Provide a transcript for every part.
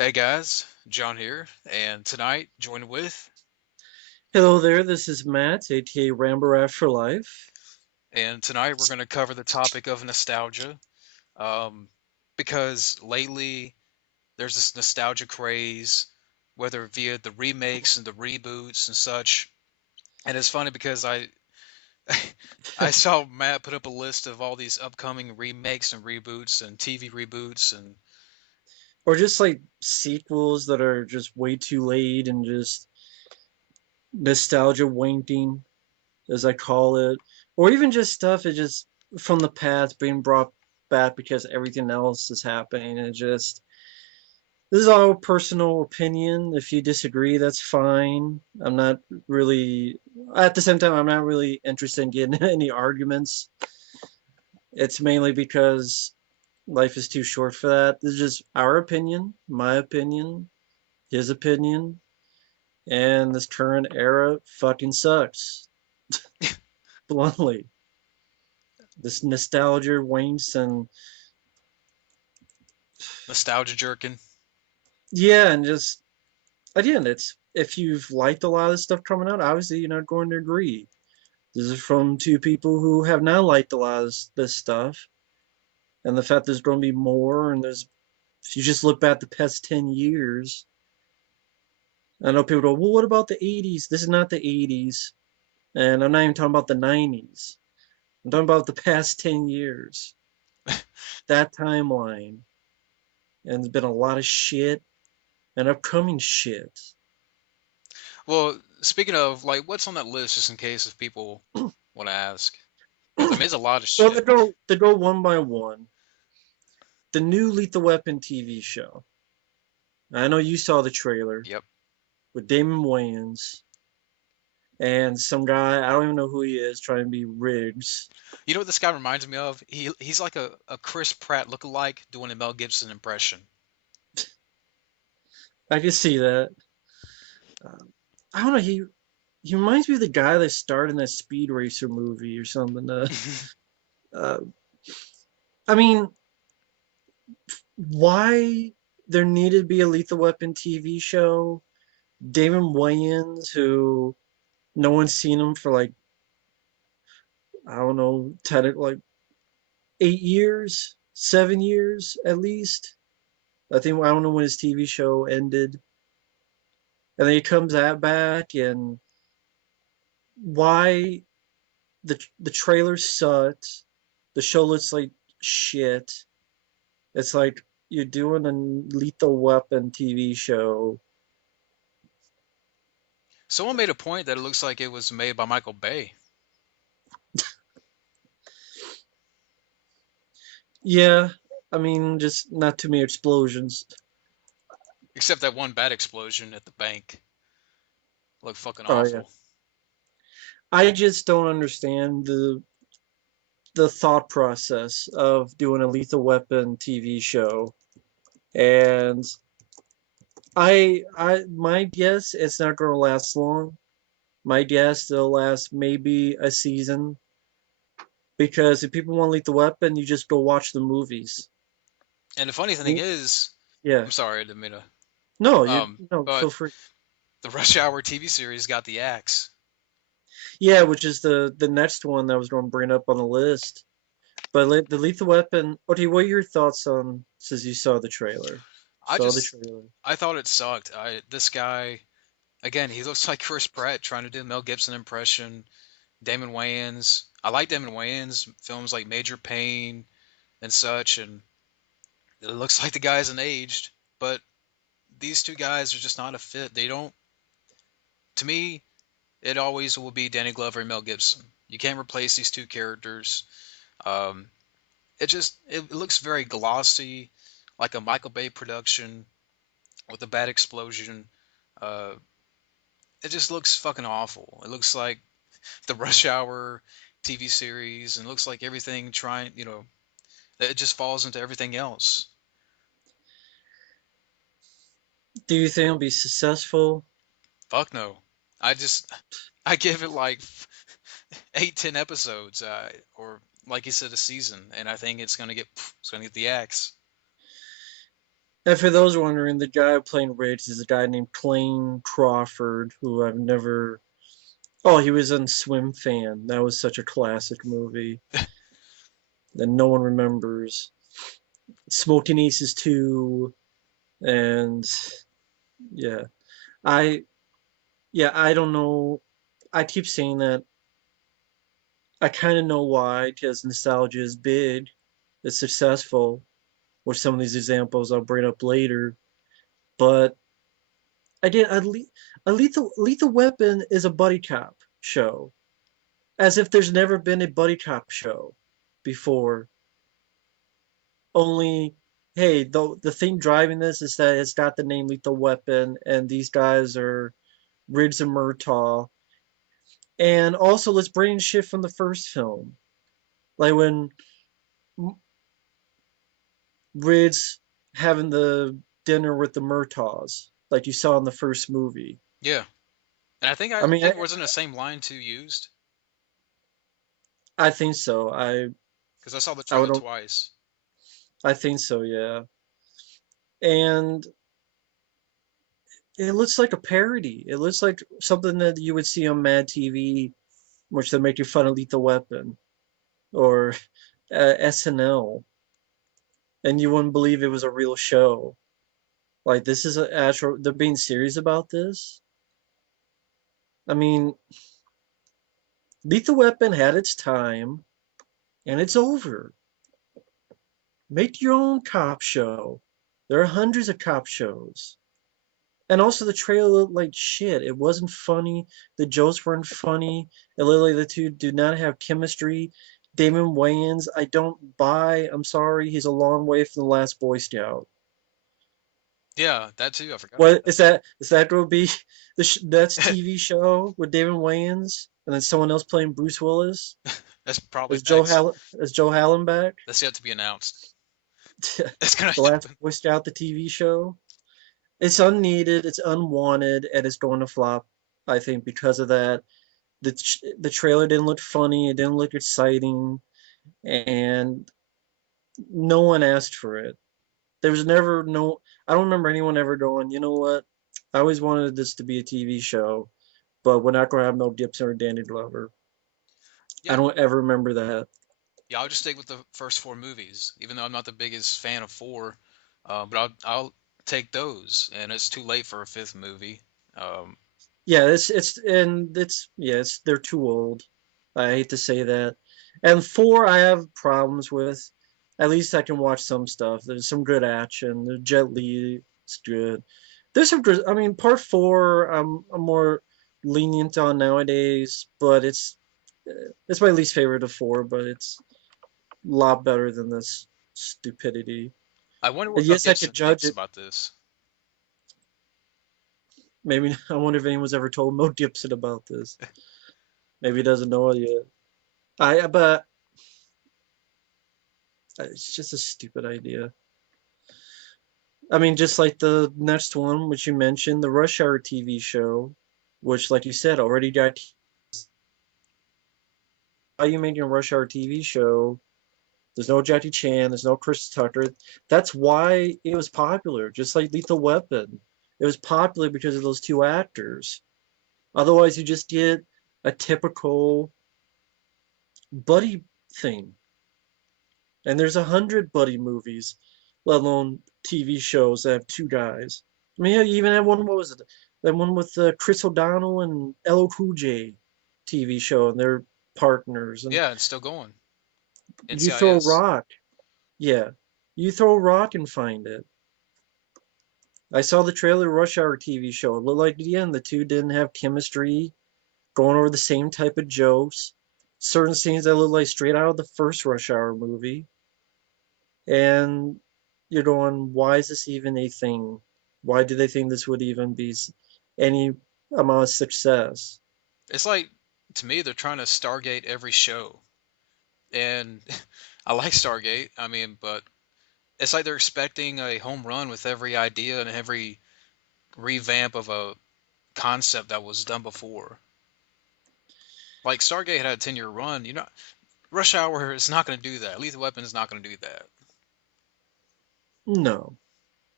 Hey guys, John here, and tonight joined with, Hello there, this is Matt, aka Rambaraf for Life. and tonight we're going to cover the topic of nostalgia, um, because lately there's this nostalgia craze, whether via the remakes and the reboots and such. And it's funny because I saw Matt put up a list of all these upcoming remakes and reboots and TV reboots, and Or just like sequels that are just way too late and just nostalgia wanking, as I call it. Or even just stuff that just from the past being brought back because everything else is happening. And this is all personal opinion. If you disagree, that's fine. I'm not really, at the same time, I'm not really interested in getting any arguments. It's mainly because life is too short for that. This is just our opinion, my opinion, his opinion, and this current era fucking sucks. Bluntly. This nostalgia winks and nostalgia jerking. yeah, and just again, it's if you've liked a lot of stuff coming out, obviously you're not going to agree. This is from two people who have not liked a lot of this stuff, and the fact there's going to be more, and there's if you just look back the past 10 years, I know people go, well, what about the 80s? This is not the 80s. And I'm not even talking about the 90s. I'm talking about the past 10 years. That timeline. And there's been a lot of shit and upcoming shit. Well, speaking of, like, what's on that list, just in case if people want to ask, because I mean, it's a lot of Well, shit. to go one by one. The new Lethal Weapon TV show. I know you saw the trailer Yep. with Damon Wayans and some guy, I don't even know who he is, trying to be Riggs. You know what this guy reminds me of? He's like a Chris Pratt lookalike doing a Mel Gibson impression. I can see that. I don't know, he reminds me of the guy that starred in that Speed Racer movie or something. Uh, I mean, why there needed to be a Lethal Weapon TV show. Damon Wayans, who no one's seen him for like I don't know, like 8 years, 7 years at least. I think I don't know when his TV show ended, and then he comes out back, and why the trailer sucked. The show looks like shit. It's like you're doing a Lethal Weapon TV show. Someone made a point that it looks like it was made by Michael Bay, Yeah, I mean, just not too many explosions. except that one bad explosion at the bank looked fucking Oh yeah. awful. I just don't understand the thought process of doing a Lethal Weapon TV show. And I my guess it's not going to last long. My guess it'll last maybe a season because if people want Lethal Weapon, you just go watch the movies. And the funny thing is, Yeah. I'm sorry, I didn't mean to. No, you no, But feel free. the Rush Hour TV series got the axe. Yeah, which is the next one that I was going to bring up on the list. But the Lethal Weapon. Okay, what are your thoughts on since you saw the trailer? I Saw the just, trailer. I thought it sucked. This guy, again, he looks like Chris Pratt trying to do a Mel Gibson impression. Damon Wayans. I like Damon Wayans films like Major Pain and such, and it looks like the guy hasn't aged. But these two guys are just not a fit. They don't. To me, it always will be Danny Glover and Mel Gibson. You can't replace these two characters. Um, it looks very glossy, like a Michael Bay production with a bad explosion. Uh, it just looks fucking awful. It looks like the Rush Hour TV series, and it looks like everything trying, it just falls into everything else. Do you think it'll be successful? Fuck no. I just I give it like 8, 10 episodes, or like you said, a season, and I think it's gonna get the axe. And for those wondering, the guy playing Ridge is a guy named Clayne Crawford, who I've never. Oh, he was in Swim Fan. That was such a classic movie that no one remembers. Smoking Aces 2, and yeah, I I don't know. I keep saying that. I kind of know why, because nostalgia is big, it's successful, which some of these examples I'll bring up later. But again, Lethal Weapon is a buddy cop show, as if there's never been a buddy cop show before. Only, hey, the thing driving this is that it's got the name Lethal Weapon, and these guys are Riggs and Murtaugh. And also, let's bring shit from the first film, like when Riggs having the dinner with the Murtaughs, like you saw in the first movie. Yeah, and I I mean, think wasn't the same line too used I think so. because I saw the I trailer would twice. I think so, yeah. And it looks like a parody. It looks like something that you would see on Mad TV, which they make you fun of Lethal Weapon or SNL, and you wouldn't believe it was a real show. Like this is a actual. They're being serious about this. I mean, Lethal Weapon had its time, and it's over. Make your own cop show. There are hundreds of cop shows. And also the trailer looked like shit. It wasn't funny. The jokes weren't funny. And literally the two do not have chemistry. Damon Wayans, I don't buy. I'm sorry, he's a long way from the last Boy Scout. Yeah, that too. I forgot about What that. is that? Is that going to be the next TV show with Damon Wayans and then someone else playing Bruce Willis? That's probably Is next. Joe Hallen back? That's yet to be announced. That's gonna The last happen. Boy Scout, the TV show. It's unneeded, it's unwanted, and it's going to flop. I think because of that. The trailer didn't look funny, it didn't look exciting, and no one asked for it. There was never no. I don't remember anyone ever going. You know what? I always wanted this to be a TV show, but we're not going to have Mel Gibson or Danny Glover. I Yeah, don't ever remember that. yeah. I'll just stick with the first four movies, even though I'm not the biggest fan of four. But I'll take those, and it's too late for a fifth movie. Um, Yeah, it's yeah, it's they're too old. I hate to say that. And four, I have problems with. At least I can watch some stuff. There's some good action. The Jet Li is good. There's some good. I mean, part four, I'm more lenient on nowadays, but it's my least favorite of four. But it's a lot better than this stupidity. I wonder And what Mel yes, I could Gibson judge thinks it. about this. Maybe I wonder if anyone's ever told Mo Gibson about this. Maybe he doesn't know it yet. But it's just a stupid idea. I mean, just like the next one, which you mentioned, the Rush Hour TV show, which, like you said, already got. Why are you making a Rush Hour TV show? There's no Jackie Chan, there's no Chris Tucker. That's why it was popular, just like Lethal Weapon. It was popular because of those two actors. Otherwise, you just get a typical buddy thing. And there's 100 buddy movies, let alone TV shows that have two guys. I mean, you even had one. What was it? That one with Chris O'Donnell and LL Cool J TV show, and they're partners. And Yeah, it's still going. you throw a NCIS. rock, yeah, you throw a rock and find it. I saw the trailer Rush Hour TV show. It looked like the two didn't have chemistry, going over the same type of jokes. Certain scenes that look like straight out of the first Rush Hour movie. And you're going, why is this even a thing? Why do they think this would even be any amount of success? It's like to me they're trying to Stargate every show, and I like Stargate. I mean, but it's like they're expecting a home run with every idea and every revamp of a concept that was done before. Like Stargate had a 10-year run. You know, Rush Hour is not going to do that. Lethal Weapon is not going to do that. No.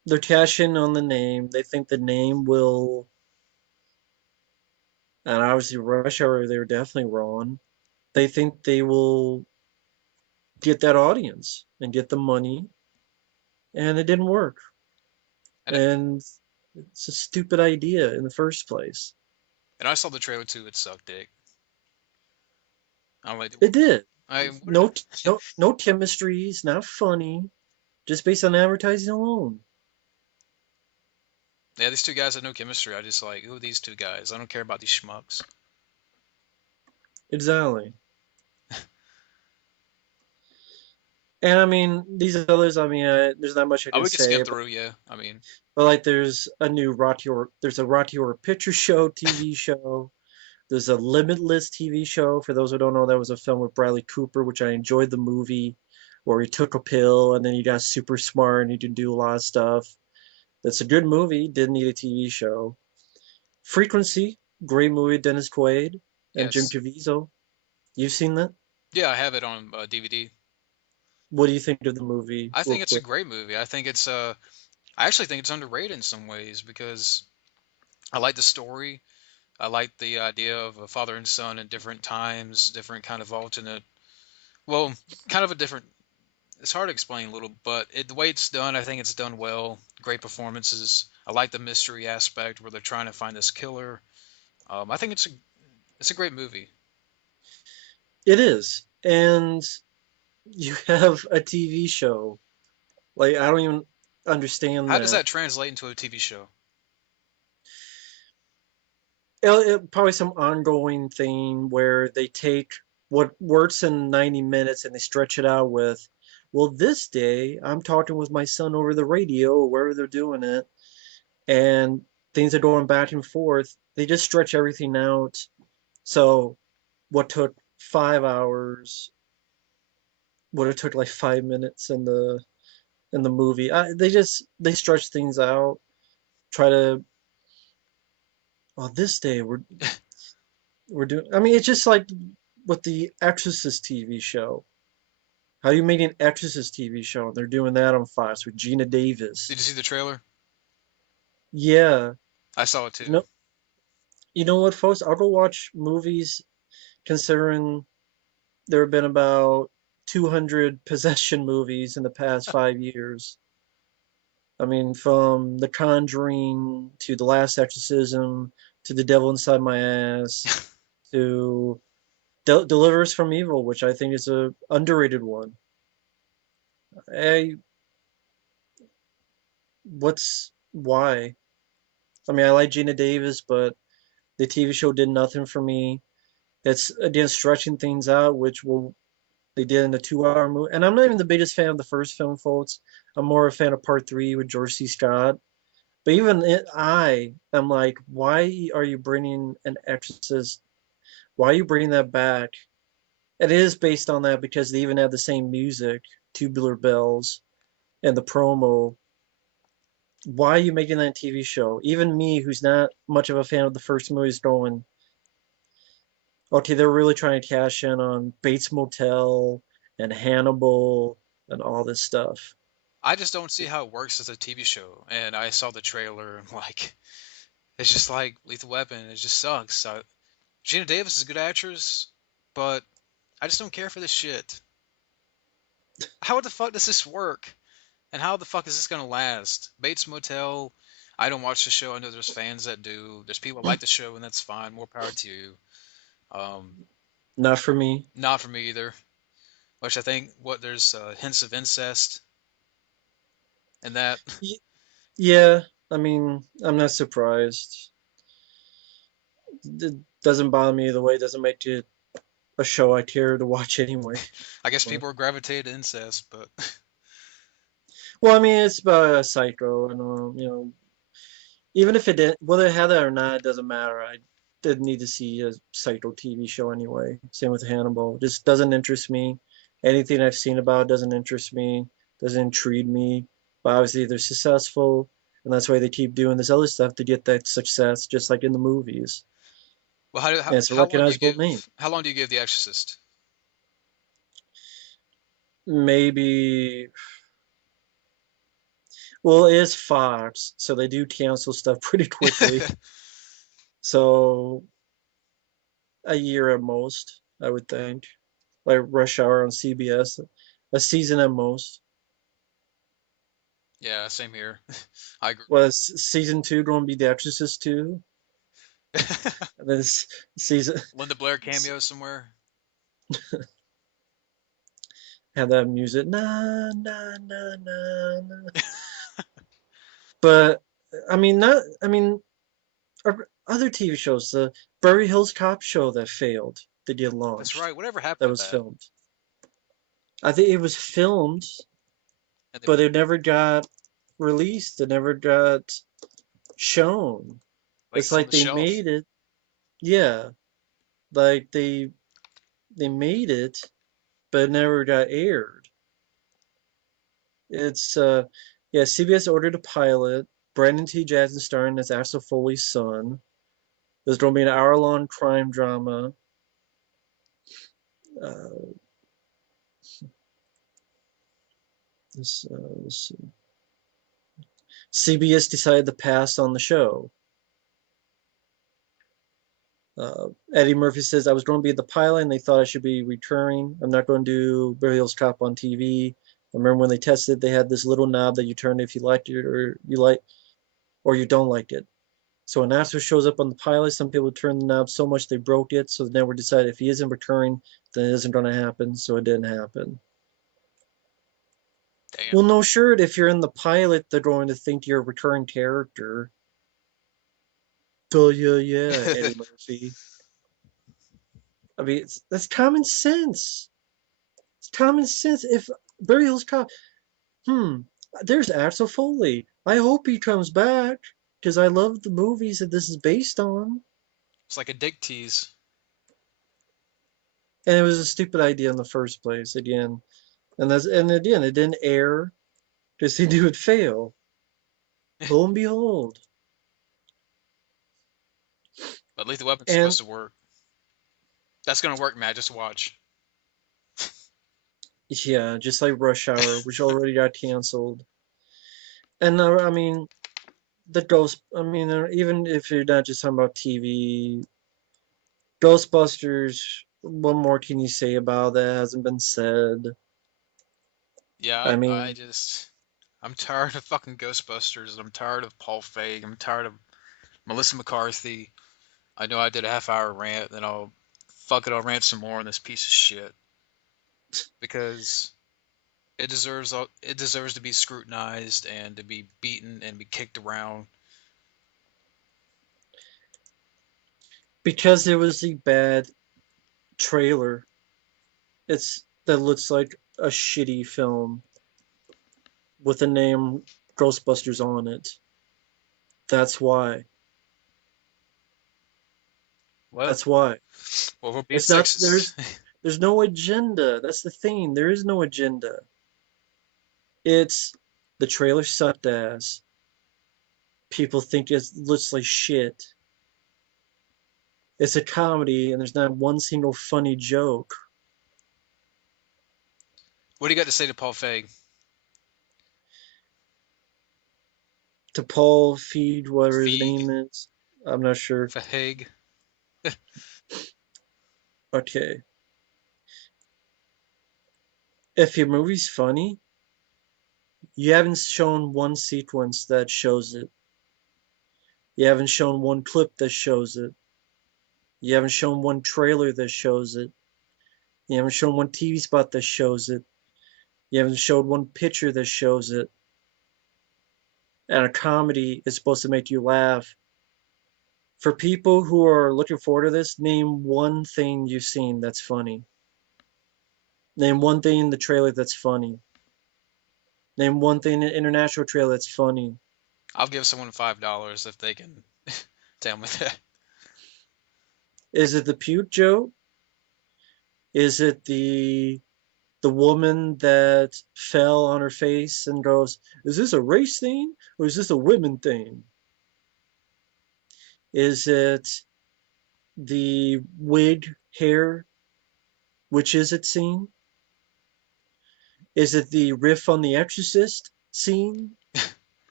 They're cashing on the name. They think the name will, and obviously Rush Hour, they were definitely wrong. They think they will get that audience and get the money, and it didn't work. And And it's a stupid idea in the first place. and I saw the trailer too. It sucked dick. I'm like, It did. I what? No chemistry. It's not funny. Just based on advertising alone. Yeah, these two guys have no chemistry. I just like, who are these two guys? I don't care about these schmucks. Exactly. And I mean, these others. I mean, there's not much I Oh, can we could say. skim through. Yeah, I mean, But like, there's a Rocky Horror Picture Show TV show. There's a Limitless TV show. For those who don't know, that was a film with Bradley Cooper, which I enjoyed the movie, where he took a pill and then he got super smart and he could do a lot of stuff. That's a good movie. Didn't need a TV show. Frequency, great movie. Dennis Quaid and Jim yes, Caviezel. You've seen that? yeah, I have it on DVD. What do you think of the movie, I real think it's a quick? great movie. I actually think it's underrated in some ways because I like the story. I like the idea of a father and son in different times, different kind of alternate. Well, kind of a different. It's hard to explain a little, but the way it's done, I think it's done well. Great performances. I like the mystery aspect where they're trying to find this killer. I think it's a great movie. It is, and you have a TV show. Like I don't even understand How does that. that translate into a TV show? Probably some ongoing thing where they take what works in 90 minutes and they stretch it out with, well, this day I'm talking with my son over the radio or wherever they're doing it, and things are going back and forth. They just stretch everything out. So what took 5 hours would have took like 5 minutes in the movie. They stretch things out, try to, oh, this day we're doing. I mean, it's just like with the Exorcist TV show. How do you make an Exorcist TV show? They're doing that on Fox with Gina Davis. Did you see the trailer? Yeah, I saw it you too. know, you know what, folks? I'll go watch movies considering there have been about 200 possession movies in the past 5 years. I mean, from The Conjuring to The Last Exorcism to The Devil Inside My Ass to Deliver Us from Evil, which I think is a underrated one. I what's why? I mean, I like Gina Davis, but the TV show did nothing for me. It's again stretching things out, which will they did in the 2 hour movie. And I'm not even the biggest fan of the first film, folks. I'm more a fan of part three with George C. Scott. But even I am like, why are you bringing an Exorcist? Why are you bringing that back? It is based on that because they even have the same music, Tubular Bells, and the promo. Why are you making that TV show? Even me, who's not much of a fan of the first movie, is going, okay, they're really trying to cash in on Bates Motel and Hannibal and all this stuff. I just don't see how it works as a TV show. And I saw the trailer and like, it's just like Lethal Weapon. It just sucks. Gina Davis is a good actress, but I just don't care for this shit. How the fuck does this work? And how the fuck is this gonna last? Bates Motel. I don't watch the show. I know there's fans that do. There's people that like the show, and that's fine. More power to you. Um, Not for me. Not for me either. Which I think what there's hints of incest in that. Yeah, I mean, I'm not surprised. It doesn't bother me either way. It doesn't make it a show I care to watch anyway. I guess But, people are gravitated to incest, but well, I mean, it's about a psycho, and even if it did, whether it had that or not, it doesn't matter. I didn't need to see a psycho TV show anyway. Same with Hannibal. It just doesn't interest me. Anything I've seen about it doesn't interest me, doesn't intrigue me. But obviously, they're successful, and that's why they keep doing this other stuff to get that success, just like in the movies. well, And it's a recognizable name. how long do you give The Exorcist? Maybe Well, it is Fox, so they do cancel stuff pretty quickly. So a year at most, I would think. Like Rush Hour on CBS, a season at most. Yeah, same here. I agree. Was season two going to be The Exorcist 2? And then season Linda Blair cameo somewhere. have that music, na na na na na. But I mean, not. I mean, other TV shows, the Beverly Hills Cop show that failed, that get That's launched, right. Whatever happened that with was that? filmed. I think it was filmed, And they, but it never got released. It never got shown. like It's it's on like the they shelf. made it. Yeah, like they made it, but it never got aired. It's yeah, CBS ordered a pilot. Brandon T. Jackson starring as Axel Foley's son. There's going to be an hour-long crime drama. Uh, let's see. CBS decided to pass on the show. Eddie Murphy says, I was going to be the pilot and they thought I should be returning. I'm not going to do Beverly Hills Cop on TV. I remember when they tested, they had this little knob that you turned if you liked it or you don't like it. So when Astro shows up on the pilot, some people turn the knob so much they broke it. So the network decided if he isn't returning, then it isn't going to happen. So it didn't happen. Damn. Well, no, sure. If you're in the pilot, they're going to think you're a recurring character. Oh, yeah, yeah, Eddie Murphy. I mean, that's common sense. It's common sense. If Barry Hills Cop, hmm, there's Axel Foley. I hope he comes back because I love the movies that this is based on. It's like a dick tease. And it was a stupid idea in the first place again. And again, it didn't air because he knew it'd fail. Lo and behold. But Lethal Weapon's And supposed to work. That's gonna work, Matt. Just watch. yeah, just like Rush Hour, which already got canceled. And I mean, the Ghost, I mean, even if you're not just talking about TV, Ghostbusters, what more can you say about that? Hasn't been said. Yeah, I I mean, just I'm tired of fucking Ghostbusters. I'm tired of Paul Feig. I'm tired of Melissa McCarthy. I know I did a half hour rant, then I'll rant some more on this piece of shit because it deserves to be scrutinized and to be beaten and be kicked around. because it was a bad trailer, it's that looks like a shitty film with the name Ghostbusters on it. That's why. What? That's why. Well, we're being It's not sexist. there's no agenda. That's the thing. There is no agenda. It's the trailer sucked ass. People think it looks like shit. It's a comedy and there's not one single funny joke. What do you got to say to Paul Feig? To Paul Feed, whatever his Feig, name is. I'm not sure. Feig. Okay. If your movie's funny, you haven't shown one sequence that shows it. You haven't shown one clip that shows it. You haven't shown one trailer that shows it. You haven't shown one TV spot that shows it. You haven't showed one picture that shows it. And a comedy is supposed to make you laugh. For people who are looking forward to this, name one thing you've seen that's funny. Name one thing in the trailer that's funny. Name one thing in the international trailer that's funny. I'll give someone $5 if they can tell me that. Is it the puke joke? Is it the woman that fell on her face and goes, "Is this a race thing or is this a women thing?" Is it the wig hair? Which is it scene? Is it the riff on The Exorcist scene?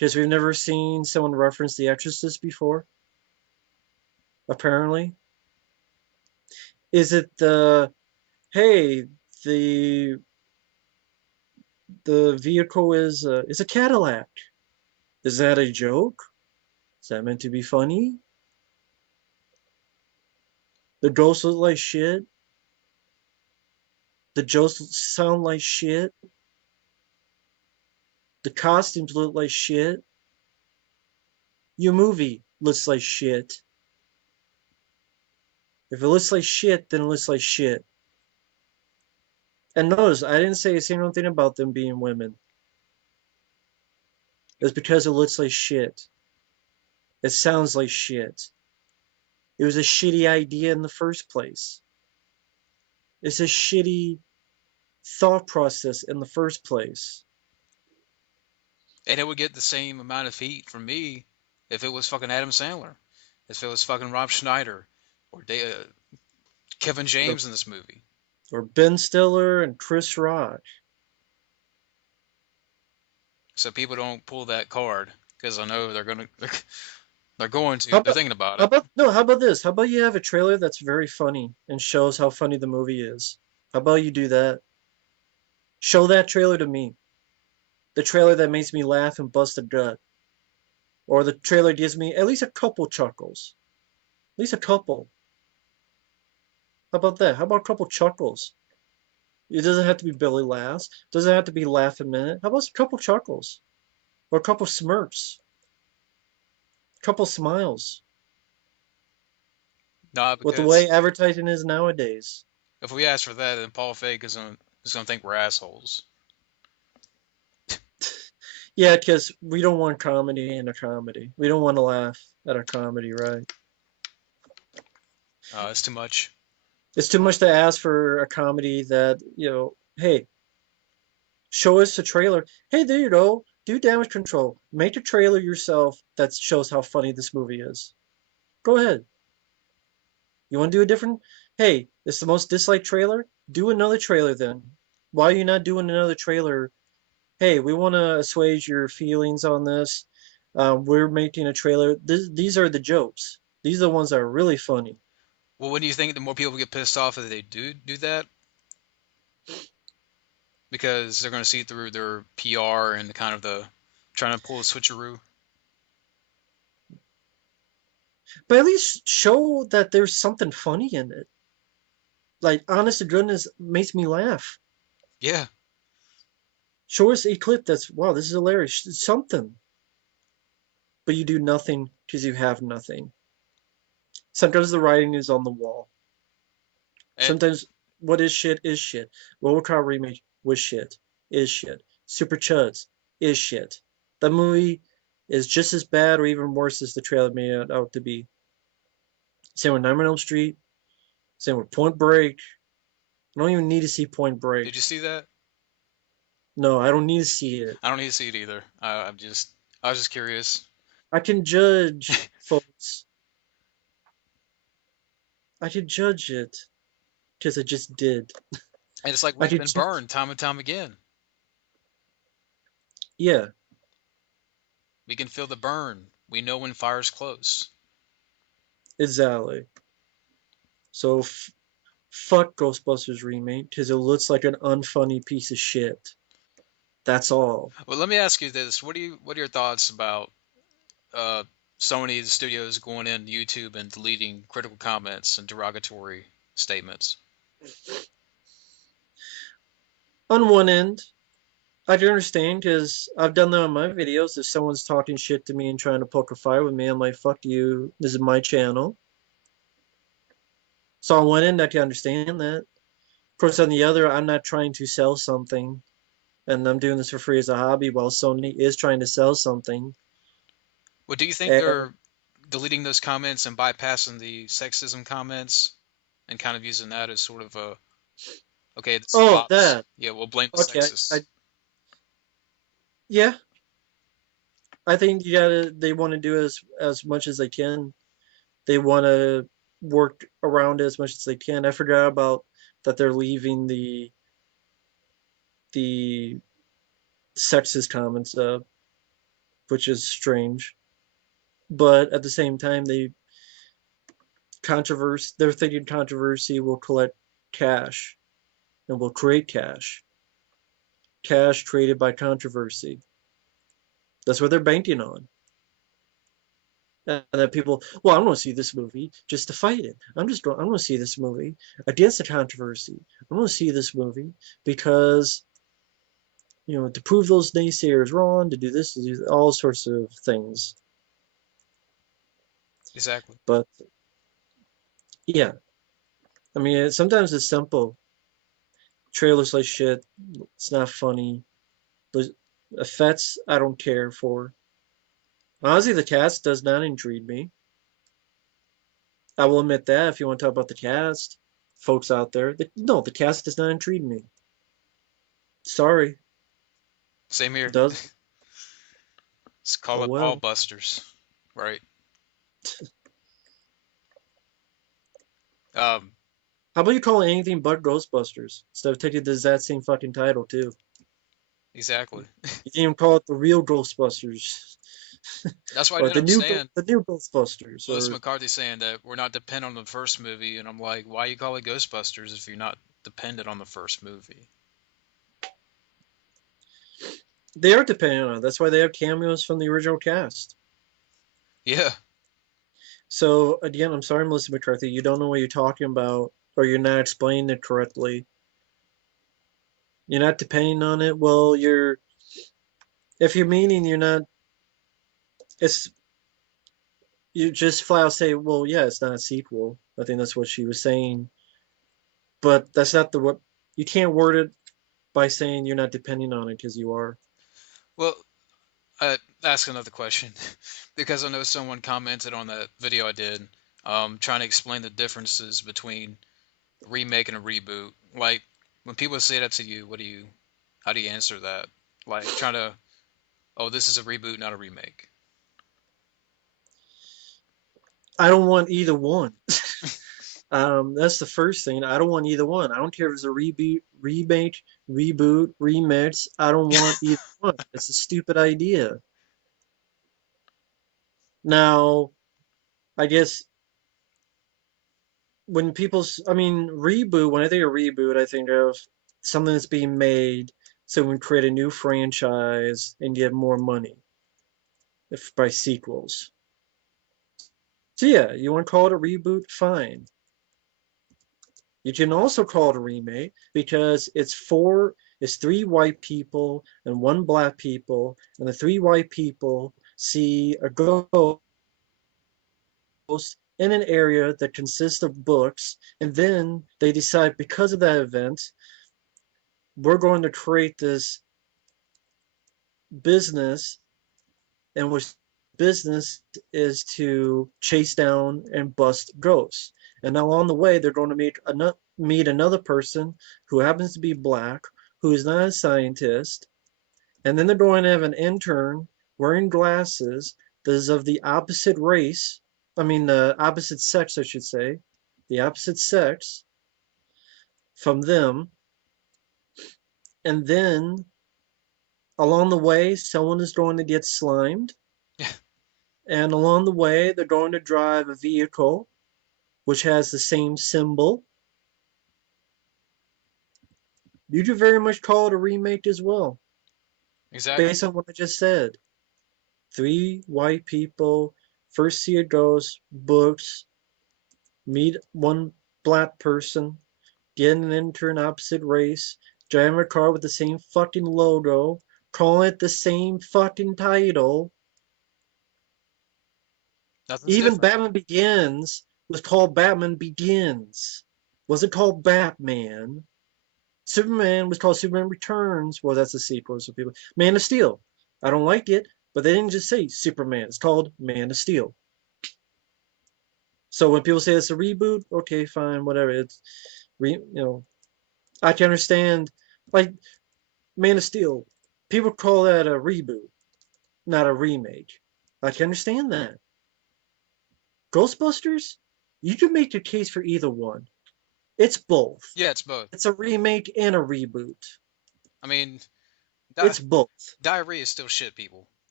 Because we've never seen someone reference The Exorcist before, apparently. Is it the, hey, the the vehicle is a Cadillac? Is that a joke? Is that meant to be funny? The ghosts look like shit. The jokes sound like shit. The costumes look like shit. Your movie looks like shit. If it looks like shit, then it looks like shit. And notice, I didn't say a single thing about them being women. It's because it looks like shit. It sounds like shit. It was a shitty idea in the first place. It's a shitty thought process in the first place. And it would get the same amount of heat from me if it was fucking Adam Sandler, if it was fucking Rob Schneider or Kevin Or, James in this movie. or Ben Stiller and Chris Rock. So people don't pull that card because I know they're going How to. They're about thinking about how it. about no, how about this? How about you have a trailer that's very funny and shows how funny the movie is? How about you do that? Show that trailer to me. The trailer that makes me laugh and bust a gut. Or the trailer gives me at least a couple chuckles. At least a couple. How about that? How about a couple chuckles? It doesn't have to be Billy laughs. It doesn't have to be laugh a minute. How about a couple chuckles? Or a couple smirks? A couple smiles? Nah, With the way because advertising is nowadays. if we ask for that, then Paul Feig is gonna think we're assholes. Yeah, because we don't want comedy in a comedy. We don't want to laugh at a comedy, right? It's too much. It's too much to ask for a comedy that, hey, show us a trailer. Hey, there you go. Do damage control. Make a trailer yourself that shows how funny this movie is. Go ahead. You want to do a different? Hey, it's the most disliked trailer? Do another trailer then. Why are you not doing another trailer? Hey, we want to assuage your feelings on this. We're making a trailer. These are the jokes. These are the ones that are really funny. Well, when do you think the more people get pissed off if they do that? Because they're gonna see through their PR and the kind of the trying to pull a switcheroo. But at least show that there's something funny in it. Like, honest to goodness, makes me laugh. Yeah. Show us a clip that's, wow, this is hilarious. Something. But you do nothing because you have nothing. Sometimes the writing is on the wall. And Sometimes what is shit is shit. RoboCop remake was shit. Is shit. Super Chuds is shit. That movie is just as bad or even worse as the trailer made it out to be. Same with Nightmare on Elm Street. Same with Point Break. I don't even need to see Point Break. did you see that? No, I don't need to see it. I don't need to see it either. I was just curious. I can judge, folks. I can judge it because I just did. And it's like I we've could, been burned time and time again. yeah, We can feel the burn. We know when fire's close. exactly. So fuck Ghostbusters remake because it looks like an unfunny piece of shit. That's all. Well, let me ask you this: what are your thoughts about uh, Sony the studios going in YouTube and deleting critical comments and derogatory statements? On one end, I can understand because I've done that on my videos. If someone's talking shit to me and trying to poke a fire with me, I'm like, fuck you. This is my channel. So on one end, I can understand that. Of course, on the other, I'm not trying to sell something, and I'm doing this for free as a hobby while Sony is trying to sell something. Well, do you think And they're deleting those comments and bypassing the sexism comments and kind of using that as sort of a okay, this oh, flops. that. Yeah, we'll blame the Okay, sexists. yeah, I think you gotta. They want to do as much as they can. They want to work around it as much as they can. I forgot about that. They're leaving the sexist comments up. which is strange. But at the same time, they're thinking controversy will collect cash and will create cash created by controversy. That's what they're banking on. And that people, well, I'm going to see this movie just to fight it. I'm going to see this movie against the controversy. I'm going to see this movie because, to prove those naysayers wrong, to do all sorts of things. Exactly. But yeah, I mean, sometimes it's simple. Trailers like shit. It's not funny. The effects, I don't care for. Honestly, the cast does not intrigue me. I will admit that if you want to talk about the cast, folks out there, no, the cast does not intrigue me. Sorry, Same it here. does. Let's call Oh it ball well. busters, right? Um, How about you call it anything but Ghostbusters instead of taking the exact same fucking title too? exactly. You can even call it the real Ghostbusters That's why I or didn't understand the new Ghostbusters Melissa or McCarthy saying that we're not dependent on the first movie, and I'm like, why you call it Ghostbusters if you're not dependent on the first movie? they are depending on it. That's why they have cameos from the original cast. Yeah, So again, I'm sorry, Melissa McCarthy, you don't know what you're talking about, or you're not explaining it correctly. You're not depending on it. Well, if you're meaning you're not, it's you just flat out say, well, yeah, it's not a sequel. I think that's what she was saying, but that's not the what you can't word it by saying you're not depending on it because you are. well, ask another question because I know someone commented on that video I did, trying to explain the differences between a remake and a reboot. Like when people say that to you, how do you answer that? Like trying to, oh, this is a reboot, not a remake. I don't want either one. That's the first thing. I don't want either one. I don't care if it's a reboot, remix. I don't want either one. It's a stupid idea. Now, I guess I mean, reboot, when I think of reboot, I think of something that's being made so we can create a new franchise and get more money if by sequels. So yeah, you want to call it a reboot? Fine. You can also call it a remake because it's three white people and one black people, and the three white people see a ghost in an area that consists of books, and then they decide because of that event, we're going to create this business, and which business is to chase down and bust ghosts. And along the way, they're going to meet another person who happens to be black, who is not a scientist, and then they're going to have an intern wearing glasses that is of the opposite race. I mean, the opposite sex, I should say, the opposite sex from them. And then along the way, someone is going to get slimed. And along the way, they're going to drive a vehicle which has the same symbol. You could very much call it a remake as well, Exactly. based on what I just said. Three white people first see a ghost, books, meet one black person, get an intern opposite race, drive a car with the same fucking logo, call it the same fucking title. Nothing's Even different. Batman Begins was called Batman Begins. Was it called Batman? Superman was called Superman Returns. Well, that's a sequel, so people. Man of Steel. I don't like it, but they didn't just say Superman. It's called Man of Steel. So when people say it's a reboot, okay, fine, whatever. I can understand. Like Man of Steel, people call that a reboot, not a remake. I can understand that. Ghostbusters, you can make the case for either one. It's both. Yeah, it's both. It's a remake and a reboot. I mean, di- It's both. diarrhea is still shit, people.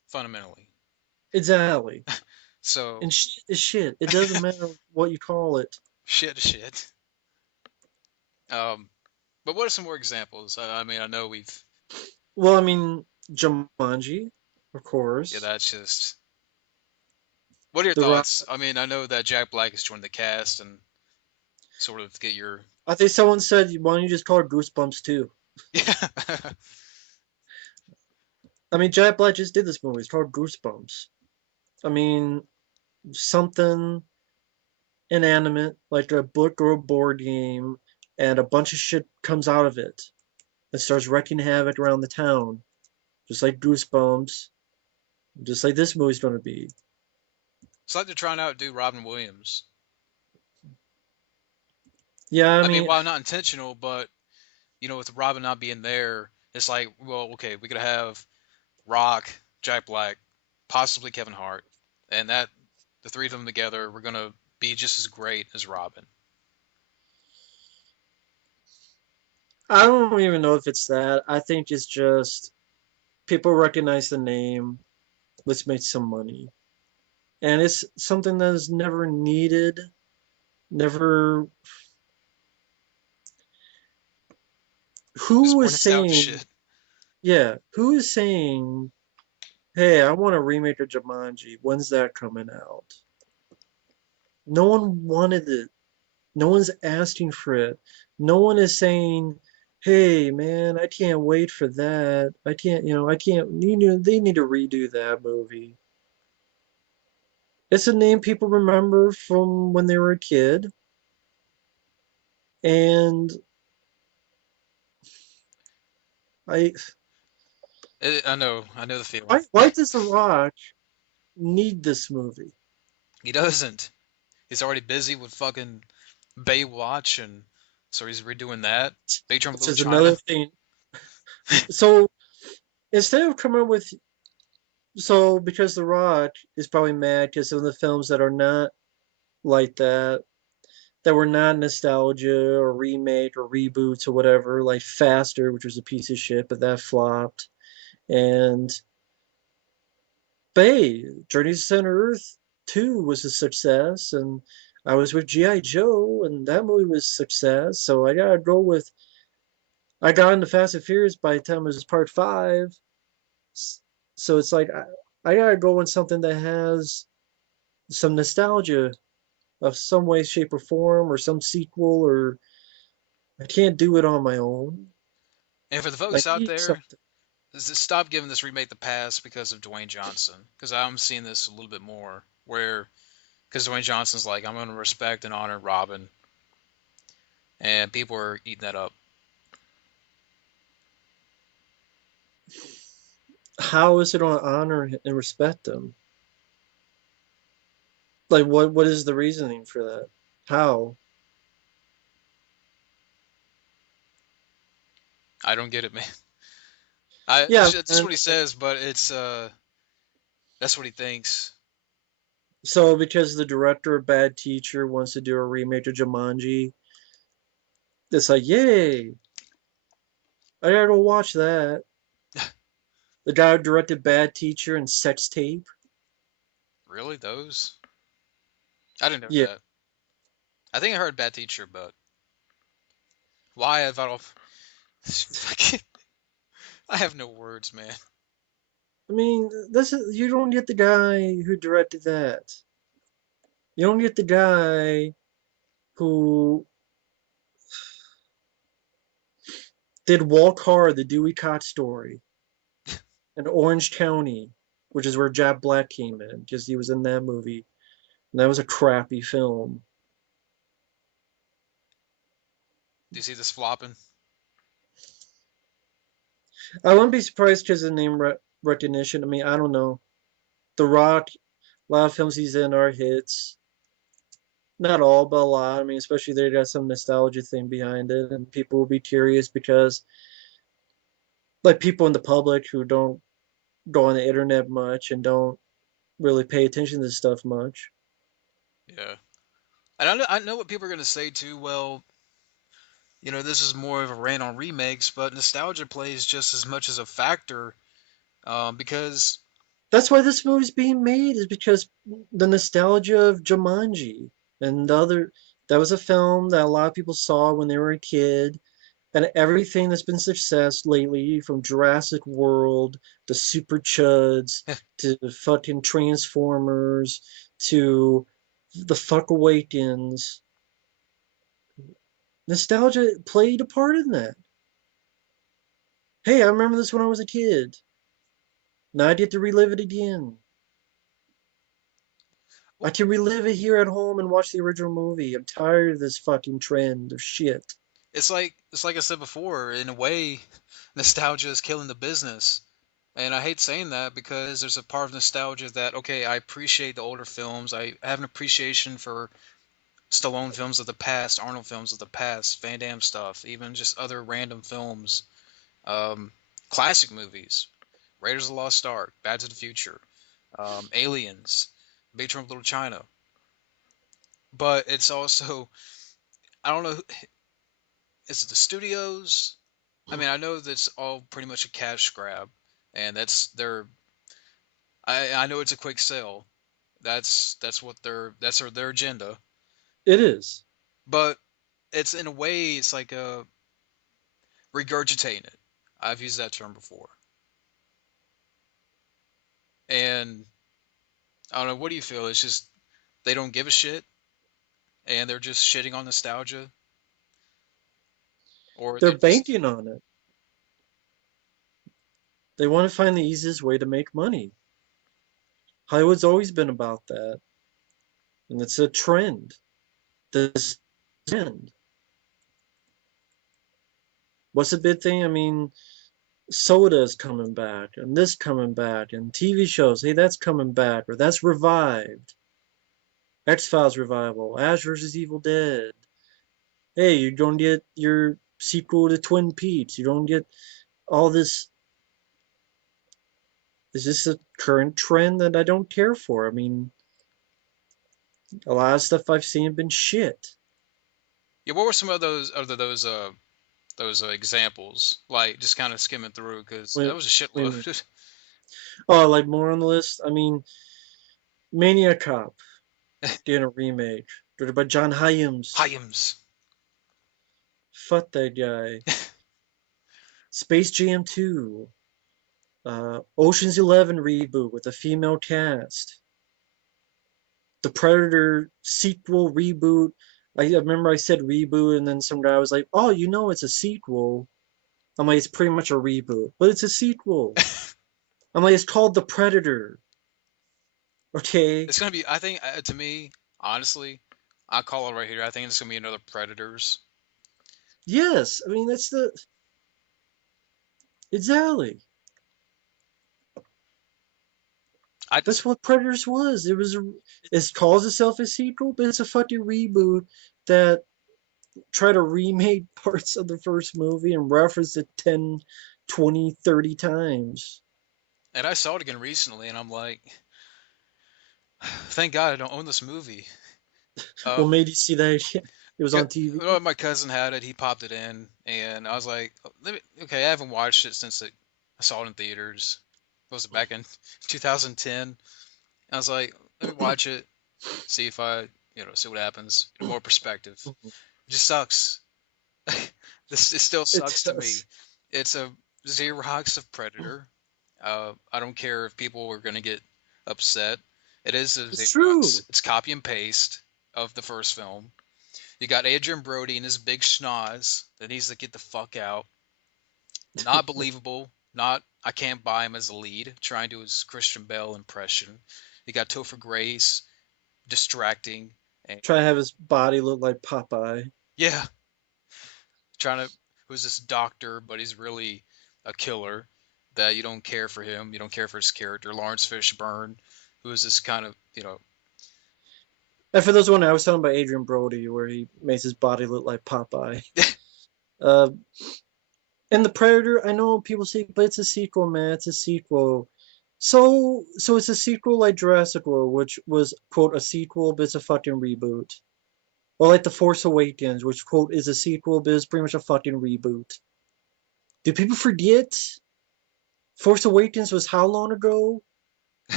fundamentally. Exactly. So And shit is shit. It doesn't matter what you call it. shit. Um, but what are some more examples? I mean, I know we've Well, I mean, Jumanji, of yeah, course. that's just. What are your The Rock. thoughts? I mean, I know that Jack Black has joined the cast and sort of get your I think someone said, why don't you just call it Goosebumps too? yeah. I mean, Jack Black just did this movie. It's called Goosebumps. I mean, something inanimate, like a book or a board game, and a bunch of shit comes out of it and starts wreaking havoc around the town, just like Goosebumps, just like this movie's going to be. It's like they're trying to outdo Robin Williams. Yeah, I I mean, mean, while not intentional, but with Robin not being there, it's like, well, okay, we could have Rock, Jack Black, possibly Kevin Hart, and that the three of them together, we're gonna be just as great as Robin. I don't even know if it's that. I think it's just people recognize the name. Let's make some money. And it's something that is never needed, never. Just Who more is nostalgia saying, shit. yeah, who is saying, hey, I want a remake of Jumanji? When's that coming out? No one wanted it. No one's asking for it. No one is saying, "Hey, man, I can't wait for that. I can't, I can't. They need to redo that movie." It's a name people remember from when they were a kid, and I, I know the feeling. why does The Rock need this movie? He doesn't. He's already busy with fucking Baywatch, and so he's redoing that. Big Trouble in This Little is another China. thing. So instead of coming up with, so because The Rock is probably mad because some of the films that are not like that were not nostalgia or remake or reboots or whatever, like Faster, which was a piece of shit, but that flopped. And Bay, Journey to Center Earth 2 was a success, and I was with G.I. Joe, and that movie was a success. So I gotta go with. I got into Fast and Furious by the time it was part 5. So it's like I gotta go with something that has some nostalgia of some way, shape, or form, or some sequel, or I can't do it on my own. And for the I folks out need there, something. stop giving this remake the pass because of Dwayne Johnson. Because I'm seeing this a little bit more where because Dwayne Johnson's like, I'm going to respect and honor Robin, and people are eating that up. How is it on honor and respect them? Like what is the reasoning for that? How? I don't get it, man. I Yeah, that's man. what he says, but it's that's what he thinks. So because the director of Bad Teacher wants to do a remake of Jumanji, it's like, yay! I gotta go watch that. The guy who directed Bad Teacher and Sex Tape. Really, those? I didn't know Yeah, that. I think I heard Bad Teacher, but why have I don't? I have no words, man. I mean, this is you don't get the guy who directed that. You don't get the guy who did Walk Hard, the Dewey Cox story, and Orange County, which is where Jack Black came in because he was in that movie. And that was a crappy film. Do you see this flopping? I wouldn't be surprised because of name recognition. I mean, I don't know. The Rock, a lot of films he's in are hits. Not all, but a lot. I mean, especially they got some nostalgia thing behind it, and people will be curious because, like, people in the public who don't go on the internet much and don't really pay attention to this stuff much. Yeah. And I know what people are gonna say too. Well, this is more of a rant on remakes, but nostalgia plays just as much as a factor because That's why this movie's being made, is because the nostalgia of Jumanji and the other. That was a film that a lot of people saw when they were a kid, and everything that's been success lately, from Jurassic World to Super Chuds to fucking Transformers to the fuck Awakens, nostalgia played a part in that. Hey, I remember this when I was a kid. Now I get to relive it again. I Well, can relive it here at home and watch the original movie. I'm tired of this fucking trend of shit. it's like I said before. In a way, nostalgia is killing the business. And I hate saying that because there's a part of nostalgia that, okay, I appreciate the older films. I have an appreciation for Stallone films of the past, Arnold films of the past, Van Damme stuff, even just other random films, um, classic movies, Raiders of the Lost Ark, Back to the Future, Aliens, Big Trouble in Little China. But it's also, I don't know, is it the studios? I mean, I know that's all pretty much a cash grab, and that's their. I know it's a quick sale. That's what their agenda. It is. But it's in a way it's like a regurgitating it. I've used that term before. And I don't know, what do you feel? It's just they don't give a shit and they're just shitting on nostalgia, or They're they just banking on it. They want to find the easiest way to make money. Hollywood's always been about that, and it's a trend. This trend. What's the big thing? I mean, soda's coming back, and this coming back, and TV shows. Hey, that's coming back, or that's revived. X Files revival, Ash versus Evil Dead. Hey, you don't get your sequel to Twin Peaks. You don't get all this. Is this a current trend that I don't care for? I mean, a lot of stuff I've seen have been shit. yeah. What were some of those examples? Like just kind of skimming through because that Wait, was a wait a minute. shitload. Oh, like more on the list. I mean, Mania Cop doing a remake, directed by John Hyams. Hyams. Fuck that guy. Space Jam 2. Ocean's 11 reboot with a female cast. The Predator sequel reboot. I remember I said reboot, and then some guy was like, "Oh, you know it's a sequel." I'm like, "It's pretty much a reboot, but it's a sequel." I'm like, "It's called The Predator." Okay. It's gonna be. I think to me, honestly, I call it right here. I think it's gonna be another Predators. Yes. I mean, that's the exactly. I just That's what Predators was. It calls itself a sequel, but it's a fucking reboot that try to remake parts of the first movie and reference it 10, 20, 30 times. and I saw it again recently, and I'm like, thank God I don't own this movie. What Um, made you see that? It was yeah, on TV. well, my cousin had it. He popped it in, and I was like, "Oh, okay, I haven't watched it since I saw it in theaters. Was it back in 2010? I was like, let me watch it, see if see what happens. More perspective. It just sucks. This it still It sucks to me. does. It's a Xerox of Predator. I don't care if people are gonna get upset. It is a It's true. Xerox. It's copy and paste of the first film. You got Adrian Brody and his big schnoz that needs to get the fuck out. Not believable. Not I can't buy him as a lead. Trying to do his Christian Bale impression. You got Topher Grace distracting and Try to have his body look like Popeye. yeah, trying to who's this doctor, but he's really a killer. That you don't care for him. You don't care for his character. Lawrence Fishburne, who is this kind of And for those one, I was talking about Adrian Brody, where he makes his body look like Popeye. Uh, and the Predator, I know people say, but it's a sequel, man. It's a sequel. So it's a sequel like Jurassic World, which was quote a sequel, but it's a fucking reboot. Or like The Force Awakens, which quote is a sequel, but it's pretty much a fucking reboot. Do people forget? Force Awakens was how long ago?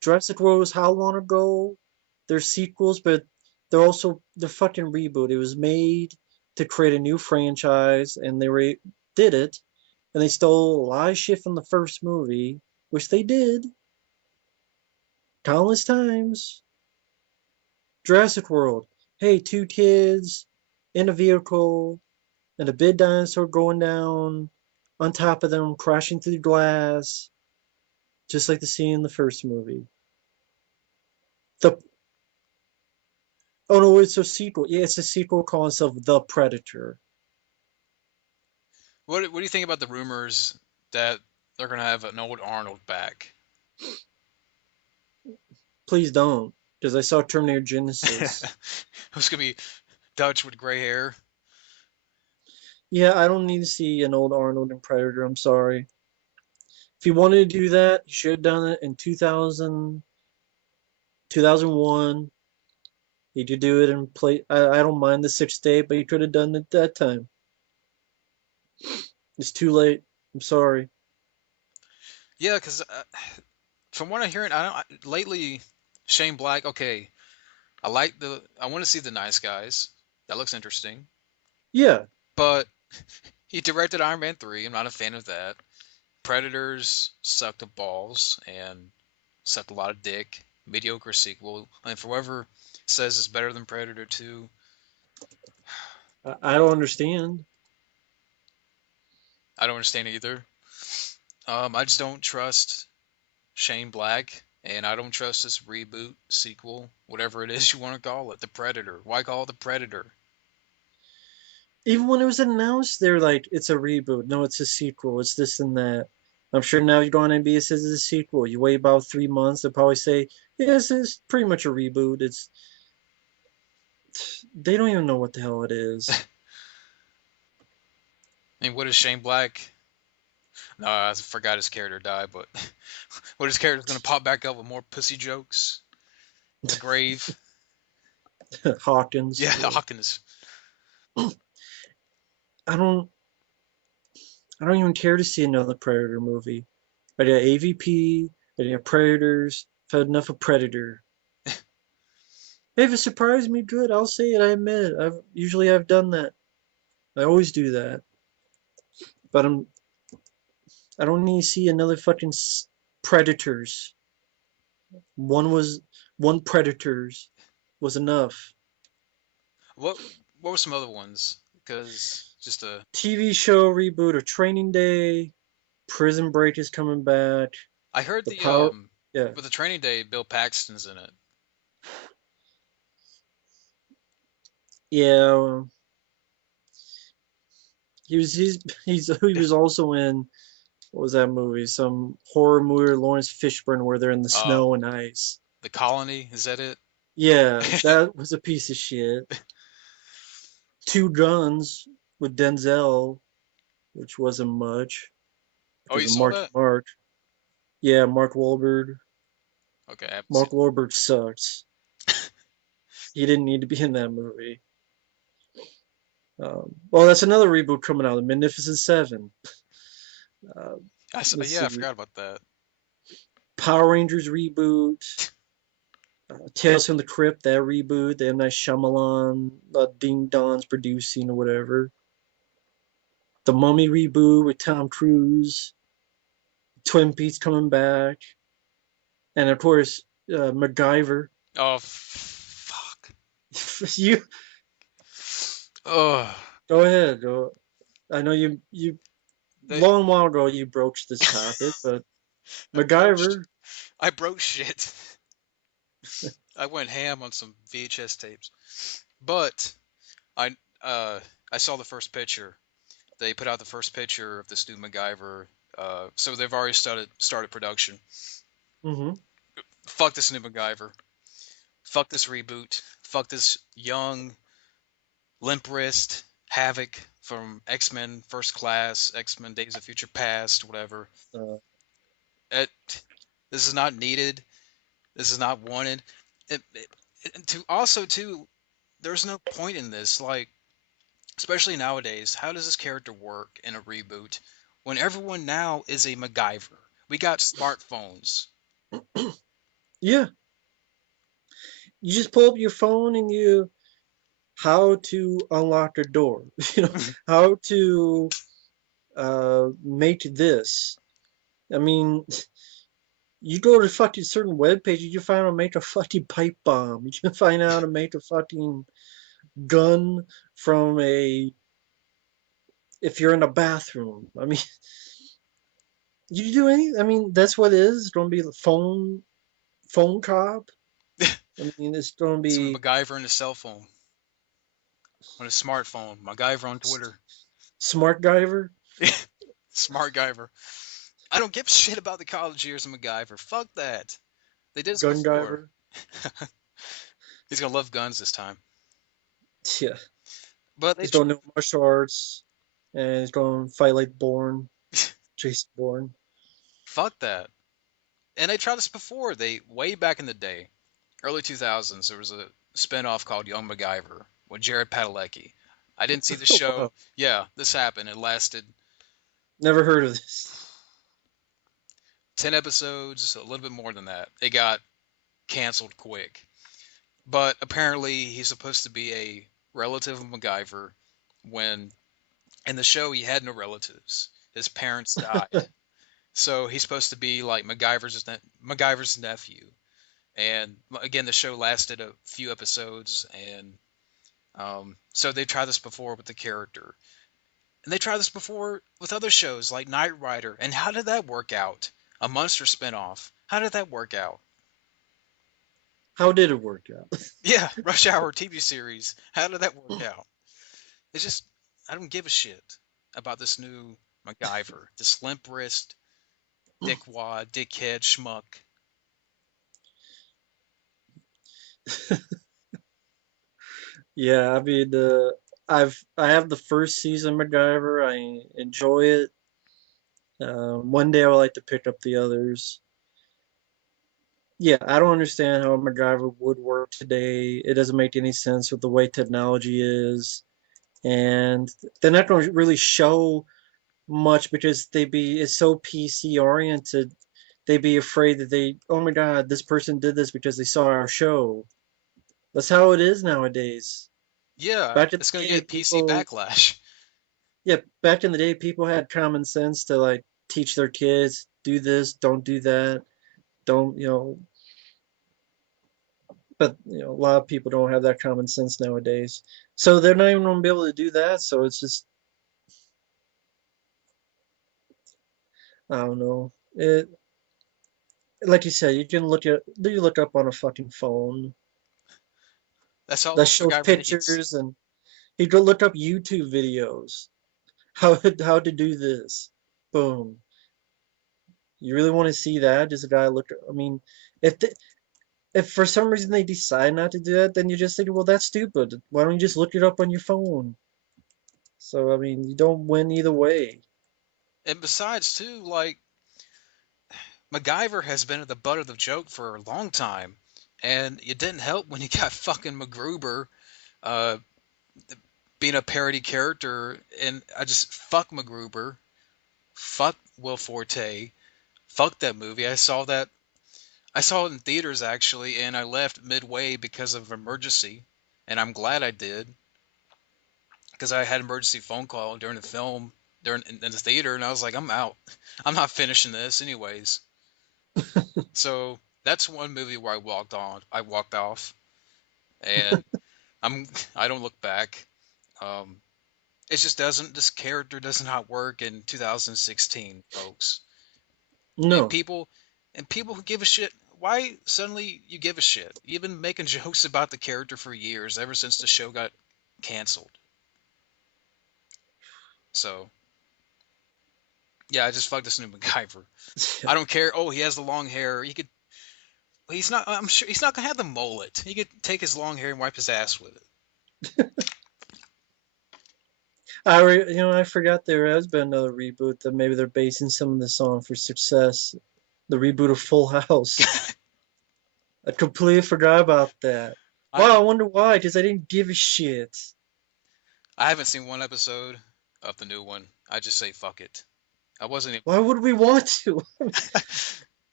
Jurassic World was how long ago? They're sequels, but they're fucking reboot. It was made to create a new franchise, and did it, and they stole a lot of shit from the first movie, which they did countless times. Jurassic World. Hey, two kids in a vehicle, and a big dinosaur going down on top of them, crashing through the glass, just like the scene in the first movie. The Oh no, it's a sequel. Yeah, it's a sequel calling itself The Predator. What do you think about the rumors that they're gonna have an old Arnold back? Please don't, because I saw Terminator Genisits. Who's gonna be Dutch with gray hair? Yeah, I don't need to see an old Arnold in Predator. I'm sorry. If he wanted to do that, he should have done it in 2000, 2001. He could do it in play. I don't mind the sixth day, but he could have done it that time. It's too late. I'm sorry. Yeah, because from what I'm hearing, lately Shane Black. Okay, I want to see the Nice Guys. That looks interesting. Yeah, But he directed Iron Man 3. I'm not a fan of that. Predators sucked the balls and sucked a lot of dick. Mediocre sequel. And for whoever says it's better than Predator 2, I don't understand. I don't understand either. I just don't trust Shane Black, and I don't trust this reboot, sequel, whatever it is you want to call it. The Predator. Why call it the Predator? Even when it was announced, they're like, it's a reboot. No, it's a sequel. It's this and that. I'm sure now you go on NBA, it says it's a sequel. You wait about 3 months, they'll probably say, yes, it's pretty much a reboot. They don't even know what the hell it is. I mean, what is Shane Black? No, I forgot his character died, but what his character's gonna pop back up with more pussy jokes? The grave. Hawkins. Yeah, Yeah. Hawkins. I don't I don't even care to see another Predator movie. I got AVP, I got Predators. I've had enough of Predator. Hey, if it surprised me, good. I'll say it. I admit it. I've done that. I always do that. But I don't need to see another fucking Predators. One was one Predators was enough. What what were some other ones? Because just a TV show reboot of Training Day. Prison Break is coming back. I heard The the Power. Yeah, with the Training Day, Bill Paxton's in it. yeah. He was also in, what was that movie? Some horror movie, Lawrence Fishburne, where they're in the Uh, snow and ice. the Colony, is that it? Yeah, that was a piece of shit. Two Guns with Denzel, which wasn't much Oh, because you of saw Marky that? Mark. Yeah, Mark Wahlberg. Okay, I haven't seen Mark Wahlberg sucks. He didn't need to be in that movie. Well, that's another reboot coming out, The Magnificent Seven. Uh, it. let's Yeah, I see, forgot about that. Power Rangers reboot. Tales from the Crypt, that reboot. The M. Night Shyamalan, Ding Don's producing or whatever. The Mummy reboot with Tom Cruise. Twin Peaks coming back. And of course, MacGyver. Oh, fuck. You Oh, go ahead. Go. I know you they long while ago you broached this topic, but I broached. MacGyver. I broke shit. I went ham on some VHS tapes. But I uh I saw the first picture. They put out the first picture of this new MacGyver. So they've already started production. Mm-hmm. Fuck this new MacGyver. Fuck this reboot. Fuck this young limp wrist Havoc from X-Men First Class, X-Men Days of Future Past, whatever. Uh, It, this is not needed. This is not wanted. And to also too, there's no point in this. Like, especially nowadays, how does this character work in a reboot when everyone now is a MacGyver? We got smartphones. Yeah, you just pull up your phone and you how to unlock a door. You know, how to make this. I mean, you go to fucking certain web pages, you find out how to make a fucking pipe bomb. You can find out how to make a fucking gun from a if you're in a bathroom. I mean, you do any? I mean, that's what it is. It's going to be the phone cop. I mean, it's going to It's a be MacGyver on his cell phone, on his smartphone. MacGyver on Twitter. smart giver, Smart Guyver. I don't give a shit about the college years of MacGyver. Fuck that. They did this gun before. giver. He's gonna love guns this time. Yeah, But he's going to know martial arts, and he's going to fight like Bourne, Jason Bourne. fuck that. And they tried this before. They way back in the day, early 2000s, there was a spinoff called Young MacGyver with Jared Padalecki. I didn't see the show. Wow, Yeah, this happened. It lasted never heard of this. 10 episodes, a little bit more than that. It got canceled quick. But apparently, he's supposed to be a relative of MacGyver when in the show he had no relatives. His parents died. So he's supposed to be like MacGyver's nephew. And again, the show lasted a few episodes, and so they tried this before with the character, and they tried this before with other shows like Knight Rider. And how did that work out? A monster spinoff. How did that work out? How did it work out? Yeah, Rush Hour TV series. How did that work out? It's just I don't give a shit about this new MacGyver, this limp wrist, dickwad, dickhead, schmuck. Yeah, I mean, I have the first season of MacGyver. I enjoy it. One day I would like to pick up the others. Yeah, I don't understand how MacGyver would work today. It doesn't make any sense with the way technology is, and they're not going to really show much because it's so PC oriented. They'd be afraid that oh my God, this person did this because they saw our show. That's how it is nowadays. Yeah, Back in it's gonna the day, get PC people backlash. Yeah, back in the day, people had common sense to like teach their kids, do this, don't do that, don't, but a lot of people don't have that common sense nowadays. So they're not even gonna be able to do that. So it's just, I don't know. Like you said, you look up on a fucking phone That's all that shows MacGyver needs. pictures, and you go look up YouTube videos. How to do this. Boom. You really want to see that? Just a guy look. I mean, if the, if for some reason they decide not to do that, then you just think, well, that's stupid. Why don't you just look it up on your phone? So, I mean, you don't win either way. And besides, too, like MacGyver has been at the butt of the joke for a long time, and it didn't help when you got fucking MacGruber uh, being a parody character. And I just fuck MacGruber, fuck Will Forte, fuck that movie. I saw it in theaters actually, and I left midway because of emergency, and I'm glad I did because I had an emergency phone call during the film during in the theater, and I was like, I'm out. I'm not finishing this anyways. So that's one movie where I walked on. I walked off, and I'm I don't look back. Um, it just doesn't. This character does not work in 2016, folks. And No. people who give a shit. Why suddenly you give a shit? You've been making jokes about the character for years, ever since the show got canceled. So yeah, I just fucked this new MacGyver. I don't care. Oh, he has the long hair. He could. He's not. I'm sure he's not gonna have the mullet. He could take his long hair and wipe his ass with it. I forgot there has been another reboot that maybe they're basing some of this on for success. The reboot of Full House. I completely forgot about that. I Wow, I wonder why, because I didn't give a shit. I haven't seen one episode of the new one. I just say fuck it. I wasn't. Why would we want to?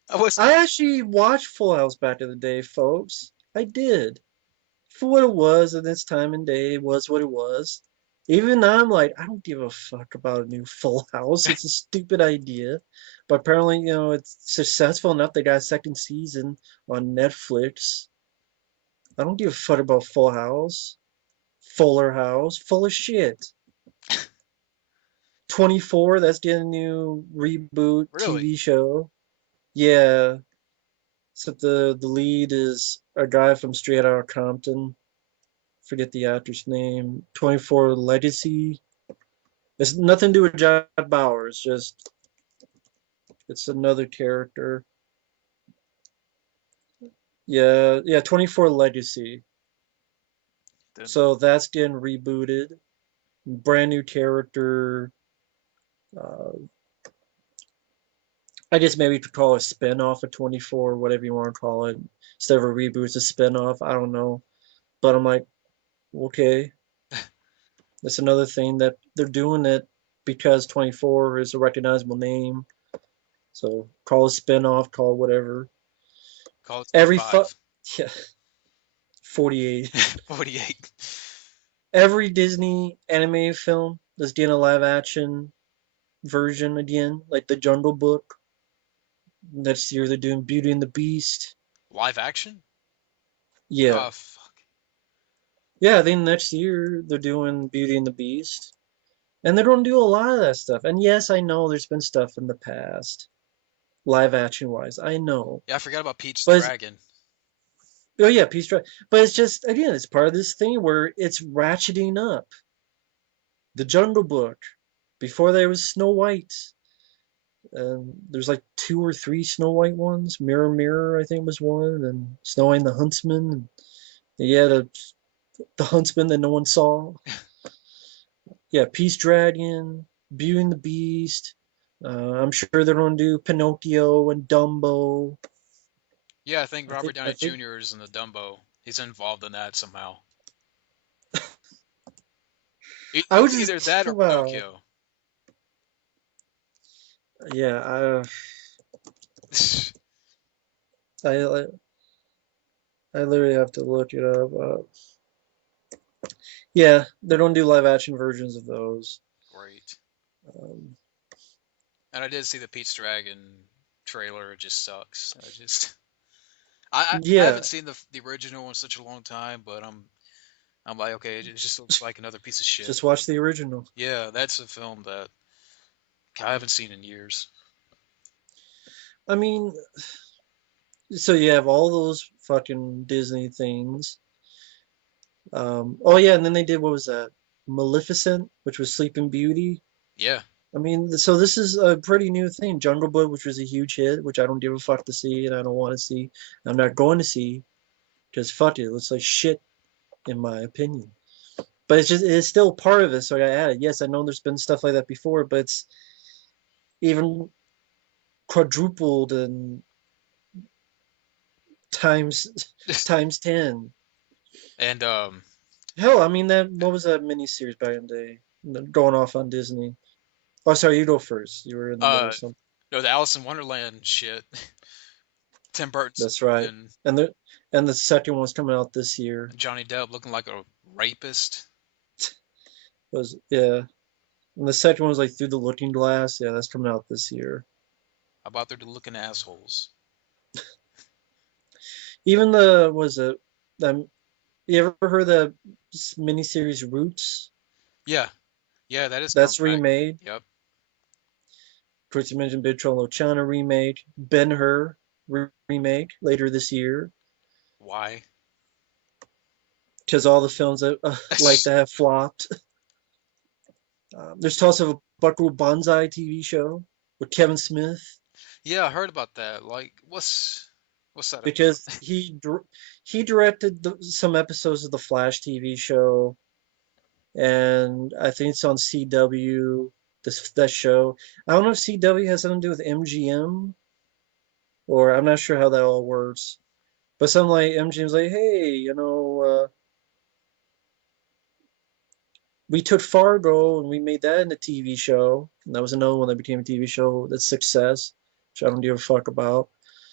I was I actually watched Full House back in the day, folks. I did. For what it was at this time and day, it was what it was. Even now, I'm like, I don't give a fuck about a new Full House. It's a stupid idea. But apparently, it's successful enough. They got a second season on Netflix. I don't give a fuck about Full House. Fuller House. Full of shit. 24, that's getting a new reboot really. TV show. Yeah. So the lead is a guy from Straight Outta Compton. Forget the actor's name. 24 Legacy. It's nothing to do with John Bowers. Just it's another character. Yeah, yeah. 24 Legacy. Then So that's getting rebooted. Brand new character. Uh, I guess maybe you could call it a spin-off of 24, whatever you want to call it. Instead of a reboot, it's a spin-off. I don't know. But I'm like, okay. That's another thing that they're doing it because 24 is a recognizable name. So call it spin-off, call it whatever. call it Every fu- 25. yeah, 48. 48. Every Disney animated film that's getting a live action version again, like the Jungle Book. Next year they're doing Beauty and the Beast. Live action? Yeah. Oh fuck. Yeah, I think next year they're doing Beauty and the Beast. And they're going to do a lot of that stuff. And yes, I know there's been stuff in the past, live action wise. I know. Yeah, I forgot about Peach the But it's, Dragon. oh yeah, Peace Drive. But it's just again, it's part of this thing where it's ratcheting up. The Jungle Book, before there was Snow White. There's like two or three Snow White ones. Mirror Mirror, I think was one, and Snow White and the Huntsman. And yeah, the Huntsman that no one saw. Yeah, Peace Dragon, Beauty and the Beast. I'm sure they're gonna do Pinocchio and Dumbo. Yeah, I think Robert I Downey think Jr. is in the Dumbo. He's involved in that somehow. I was It's either just that or wow. Pinocchio. Yeah, I I literally have to look it up. Yeah, they don't do live action versions of those. Great. Um, And I did see the Pete's Dragon trailer. It just sucks. I yeah, haven't seen the original in such a long time, but I'm like, okay, it just looks like another piece of shit. just watch the original. Yeah, that's a film that I haven't seen in years. I mean, so you have all those fucking Disney things. Oh yeah, and then they did what was that? Maleficent, which was Sleeping Beauty. Yeah, I mean, so this is a pretty new thing. Jungle Book, which was a huge hit, which I don't give a fuck to see, and I don't want to see. I'm not going to see because fuck it, it looks like shit in my opinion. But it's still part of it, so I added. Yes, I know there's been stuff like that before, but it's even quadrupled and times times 10. and Hell, I mean that what was that miniseries back in the day? Going off on Disney. Oh, sorry, you go first. You were in the middle uh, of something. no, the Alice in Wonderland shit. Tim Burton's That's right. and And the second one's coming out this year. Johnny Depp looking like a rapist. Was yeah. And the second one was like Through the Looking Glass. Yeah, that's coming out this year. How about they're looking assholes? Even the was it you ever heard the miniseries Roots? Yeah, yeah, that is coming That's back. remade. Yep. Of course, you mentioned Big Trouble in Little China remake, Ben Hur remake later this year. Why? Because all the films that like that have flopped. There's also a Buckaroo Banzai TV show with Kevin Smith Yeah, I heard about that. Like, what's that about? because he directed some episodes of the Flash TV show, and I think it's on CW. That show. I don't know if CW has something to do with MGM, or I'm not sure how that all works. But some like MGM's like, hey, we took Fargo and we made that into a TV show, and that was another one that became a TV show that's success, which I don't give a fuck about.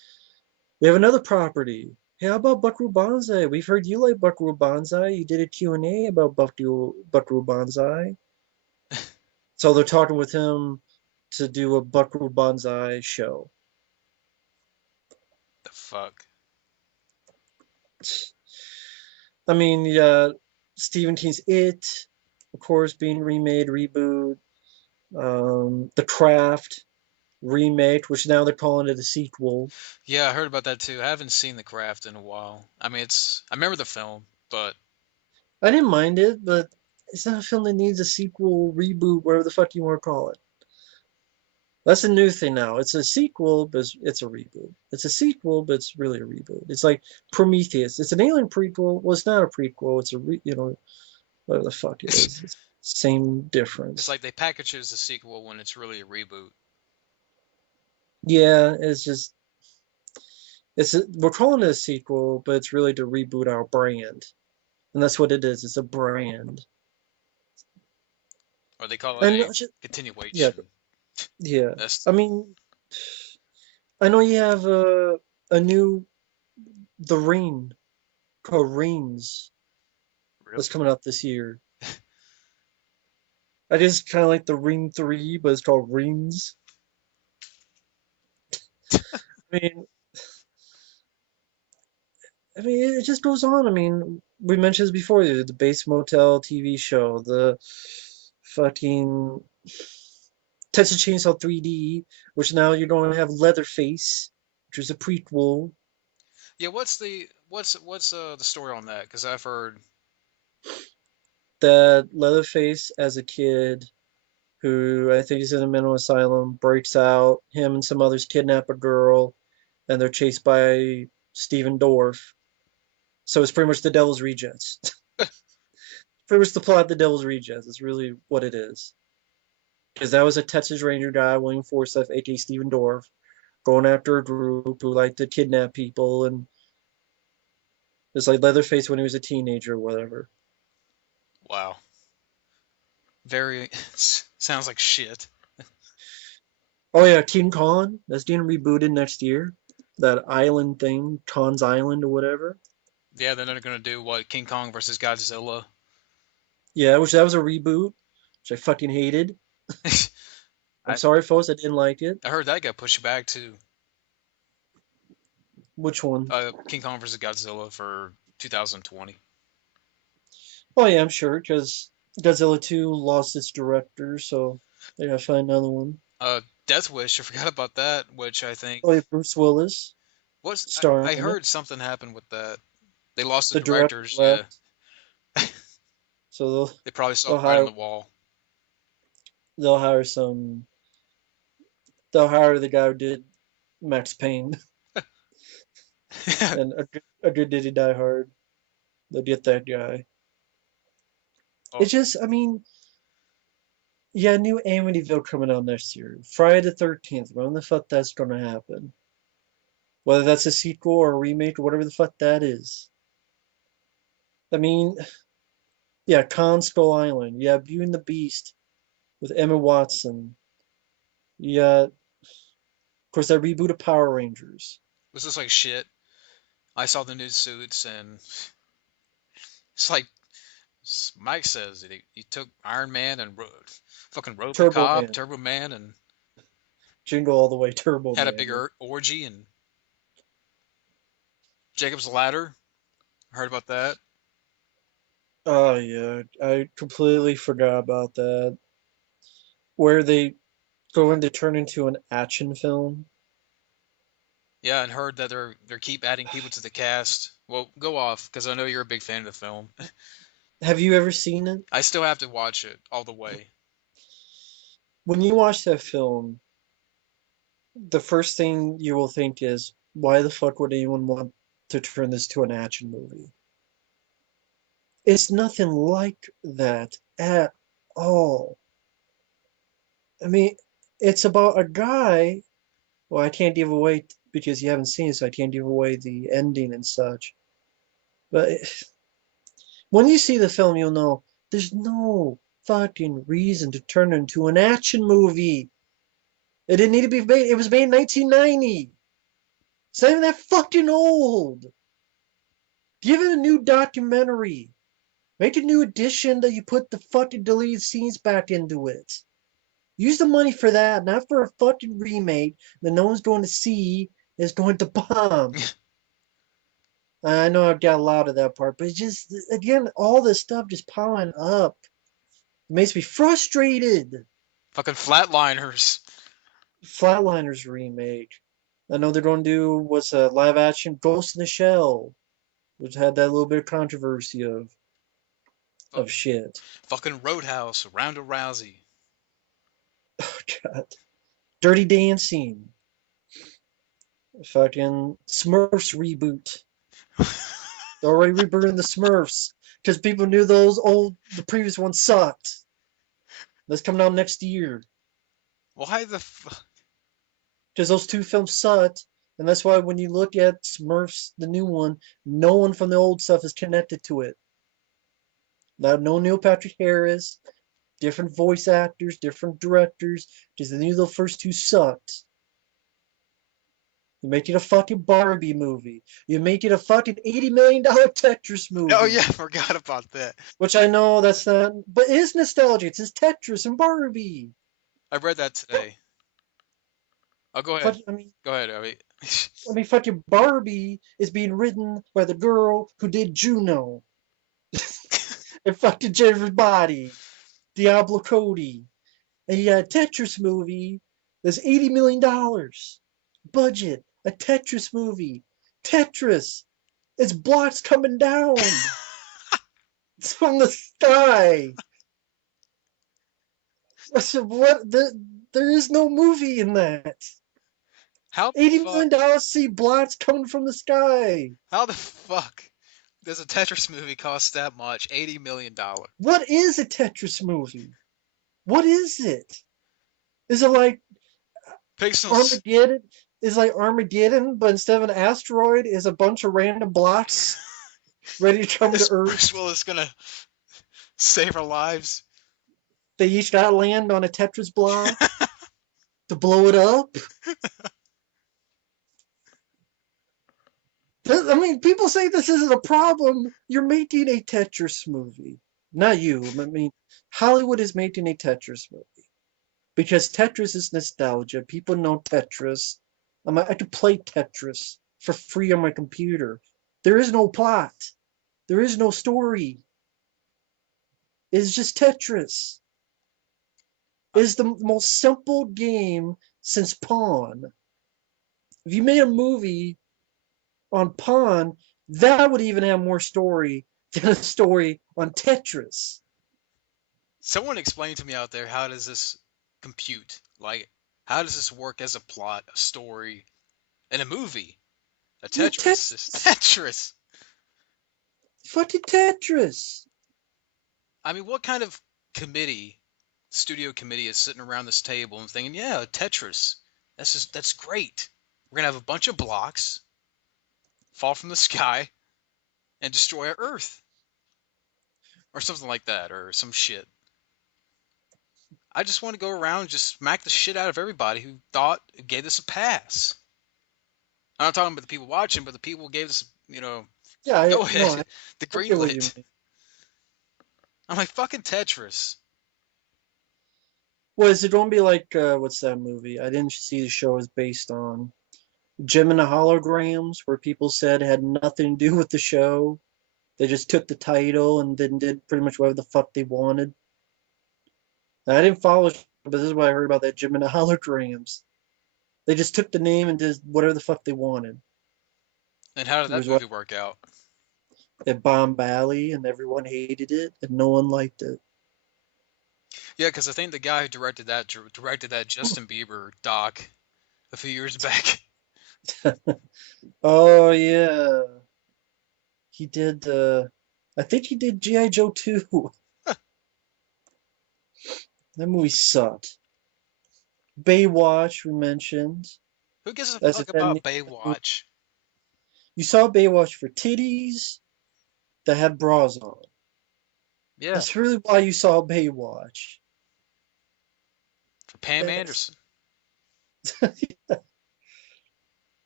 We have another property. Hey, how about Buckaroo Banzai? We've heard you like Buckaroo Banzai. You did a Q&A about Buckaroo Banzai. So they're talking with him to do a Buckaroo Banzai show. The fuck? I mean, yeah, Stephen King's It, of course, being remade, reboot. The Craft remake, which now they're calling it a sequel. Yeah, I heard about that too. I haven't seen The Craft in a while. I mean, I remember the film, but I didn't mind it, but it's not a film that needs a sequel, reboot, whatever the fuck you want to call it. That's a new thing now. It's a sequel, but it's a reboot. It's a sequel, but it's really a reboot. It's like Prometheus. It's an alien prequel. Well, it's not a prequel. It's whatever the fuck it is. It's same it's difference. like they package it as a sequel when it's really a reboot. Yeah, it's just we're calling it a sequel, but it's really to reboot our brand, and that's what it is. It's a brand, Or they call it and a just, yeah, continuation. yeah. That's I mean, I know you have a new The Ring called Rings that's really. coming out this year. I just kind of like the Ring 3, but it's called Rings. I mean, it just goes on. I mean, we mentioned this before, the Base Motel TV show, the fucking Texas Chainsaw 3D, which now you're going to have Leatherface, which is a prequel. Yeah, what's the story on that? Because I've heard. That Leatherface as a kid who I think is in a mental asylum breaks out. Him and some others kidnap a girl, and they're chased by Steven Dorff. So it's pretty much the Devil's Rejects. Pretty much the plot of the Devil's Rejects is really what it is. Because that was a Texas Ranger guy, William Forsythe, aka Steven Dorff, going after a group who like to kidnap people, and it's like Leatherface when he was a teenager or whatever. Wow, very sounds like shit. Oh yeah, King Kong. That's getting rebooted next year. That island thing, Khan's Island or whatever. Yeah, then they're gonna do what King Kong versus Godzilla. Yeah, which that was a reboot, which I fucking hated. I'm I sorry, folks, I didn't like it. I heard that got pushed back too. Which one? King Kong versus Godzilla for 2020. Oh yeah, I'm sure, because Godzilla 2 lost its director, so they gotta find another one. Death Wish. I forgot about that. Which I think Oh yeah, Bruce Willis was I starring in it. heard something happened with that. They lost the The director directors. Yeah, left, so they probably saw they'll the writing on hire the wall. they'll hire some they'll hire the guy who did Max Payne and a good Did He Die Hard. They'll get that guy. Oh, It's just, I mean, yeah, new Amityville coming out next year. Friday the 13th. When the fuck that's gonna happen? Whether that's a sequel or a remake or whatever the fuck that is. I mean, yeah, Khan Skull Island. Yeah, Beauty and the Beast with Emma Watson. Yeah, of course that reboot of Power Rangers. was this like shit? I saw the new suits and it's like Mike says that he took Iron Man and fucking Turbo RoboCop, Man. Turbo Man, and Jingle All the Way Turbo had a Man. bigger orgy and Jacob's Ladder. Heard about that? Oh yeah, I completely forgot about that. Where they going to turn into an action film. Yeah, and heard that they're keep adding people to the cast. Well, go off because I know you're a big fan of the film. Have you ever seen it? I still have to watch it all the way. When you watch that film, the first thing you will think is, why the fuck would anyone want to turn this to an action movie? It's nothing like that at all. I mean, it's about a guy. Well, I can't give away because you haven't seen it, so I can't give away the ending and such. But when you see the film, you'll know there's no fucking reason to turn it into an action movie. It didn't need to be made. It was made in 1990. It's not even that fucking old. Give it a new documentary. Make a new edition that you put the fucking deleted scenes back into it. Use the money for that, not for a fucking remake that no one's going to see is going to bomb. I know I've got a lot of that part, but it's just, again, all this stuff just piling up. It makes me frustrated. Fucking Flatliners. Flatliners remake. I know they're going to do what's a live action Ghost in the Shell, which had that little bit of controversy of shit. Fucking Roadhouse. Ronda Rousey. God. Dirty Dancing. Fucking Smurfs reboot. They're already rebooting the Smurfs because people knew the previous ones sucked. That's coming out next year Why the fuck? because those two films sucked, and that's why when you look at Smurfs, the new one, no one from the old stuff is connected to it. No Neil Patrick Harris, different voice actors, different directors, because they knew the first two sucked. You make it a fucking Barbie movie. You make it a fucking $80 million Tetris movie. Oh yeah, I forgot about that. Which I know that's not, but it is nostalgia. It's just Tetris and Barbie. I read that today. Oh, go ahead. I mean, Go ahead. I mean, fucking Barbie is being written by the girl who did Juno and fucking Jennifer's Body, Diablo Cody, and you got a Tetris movie that's $80 million budget. A Tetris movie. Tetris. It's blocks coming down. It's from the sky. I said, what? There is no movie in that. how the $80 fuck? million see blocks coming from the sky. How the fuck does a Tetris movie cost that much? $80 million. What is a Tetris movie? What is it? Is it like Pixels. Armageddon? Is like Armageddon, but instead of an asteroid, is a bunch of random blocks ready to come to Is Earth? Bruce Willis gonna save our lives? They each got to land on a Tetris block to blow it up. I mean, people say this isn't a problem. You're making a Tetris movie. Not you. I mean, Hollywood is making a Tetris movie. Because Tetris is nostalgia. People know Tetris. I could play Tetris for free on my computer. There is no plot. There is no story. It's just Tetris. It's the most simple game since Pawn. If you made a movie on Pawn, that would even have more story than a story on Tetris. Someone explain to me out there, how does this compute? Like, how does this work as a plot, a story, and a movie? A Yeah, Tetris is Tetris. Fucking Tetris. I mean, what kind of committee, studio committee, is sitting around this table and thinking, yeah, Tetris, that's great. We're gonna have a bunch of blocks fall from the sky and destroy our Earth, or something like that, or some shit. I just want to go around and just smack the shit out of everybody who gave this a pass. I'm not talking about the people watching, but the people who gave this, Yeah, go no, ahead, the I get what you greenlit. mean. I'm like, fucking Tetris. Well, is it going to be like, what's that movie? I didn't see the show is based on. Gem and the Holograms, where people said it had nothing to do with the show. They just took the title and then did pretty much whatever the fuck they wanted. I didn't follow, but this is what I heard about that Gem and the Holograms. They just took the name and did whatever the fuck they wanted. And how did It that was what movie work out? it bombed badly, and everyone hated it, and no one liked it. Yeah, because I think the guy who directed that Justin Bieber doc a few years back. Oh yeah, he did. I think he did GI Joe 2. That movie sucked. Baywatch we mentioned. Who gives a That's a fuck 10. about Baywatch? You saw Baywatch for titties that had bras on. Yeah, That's really why you saw Baywatch. for Pam That's, Anderson.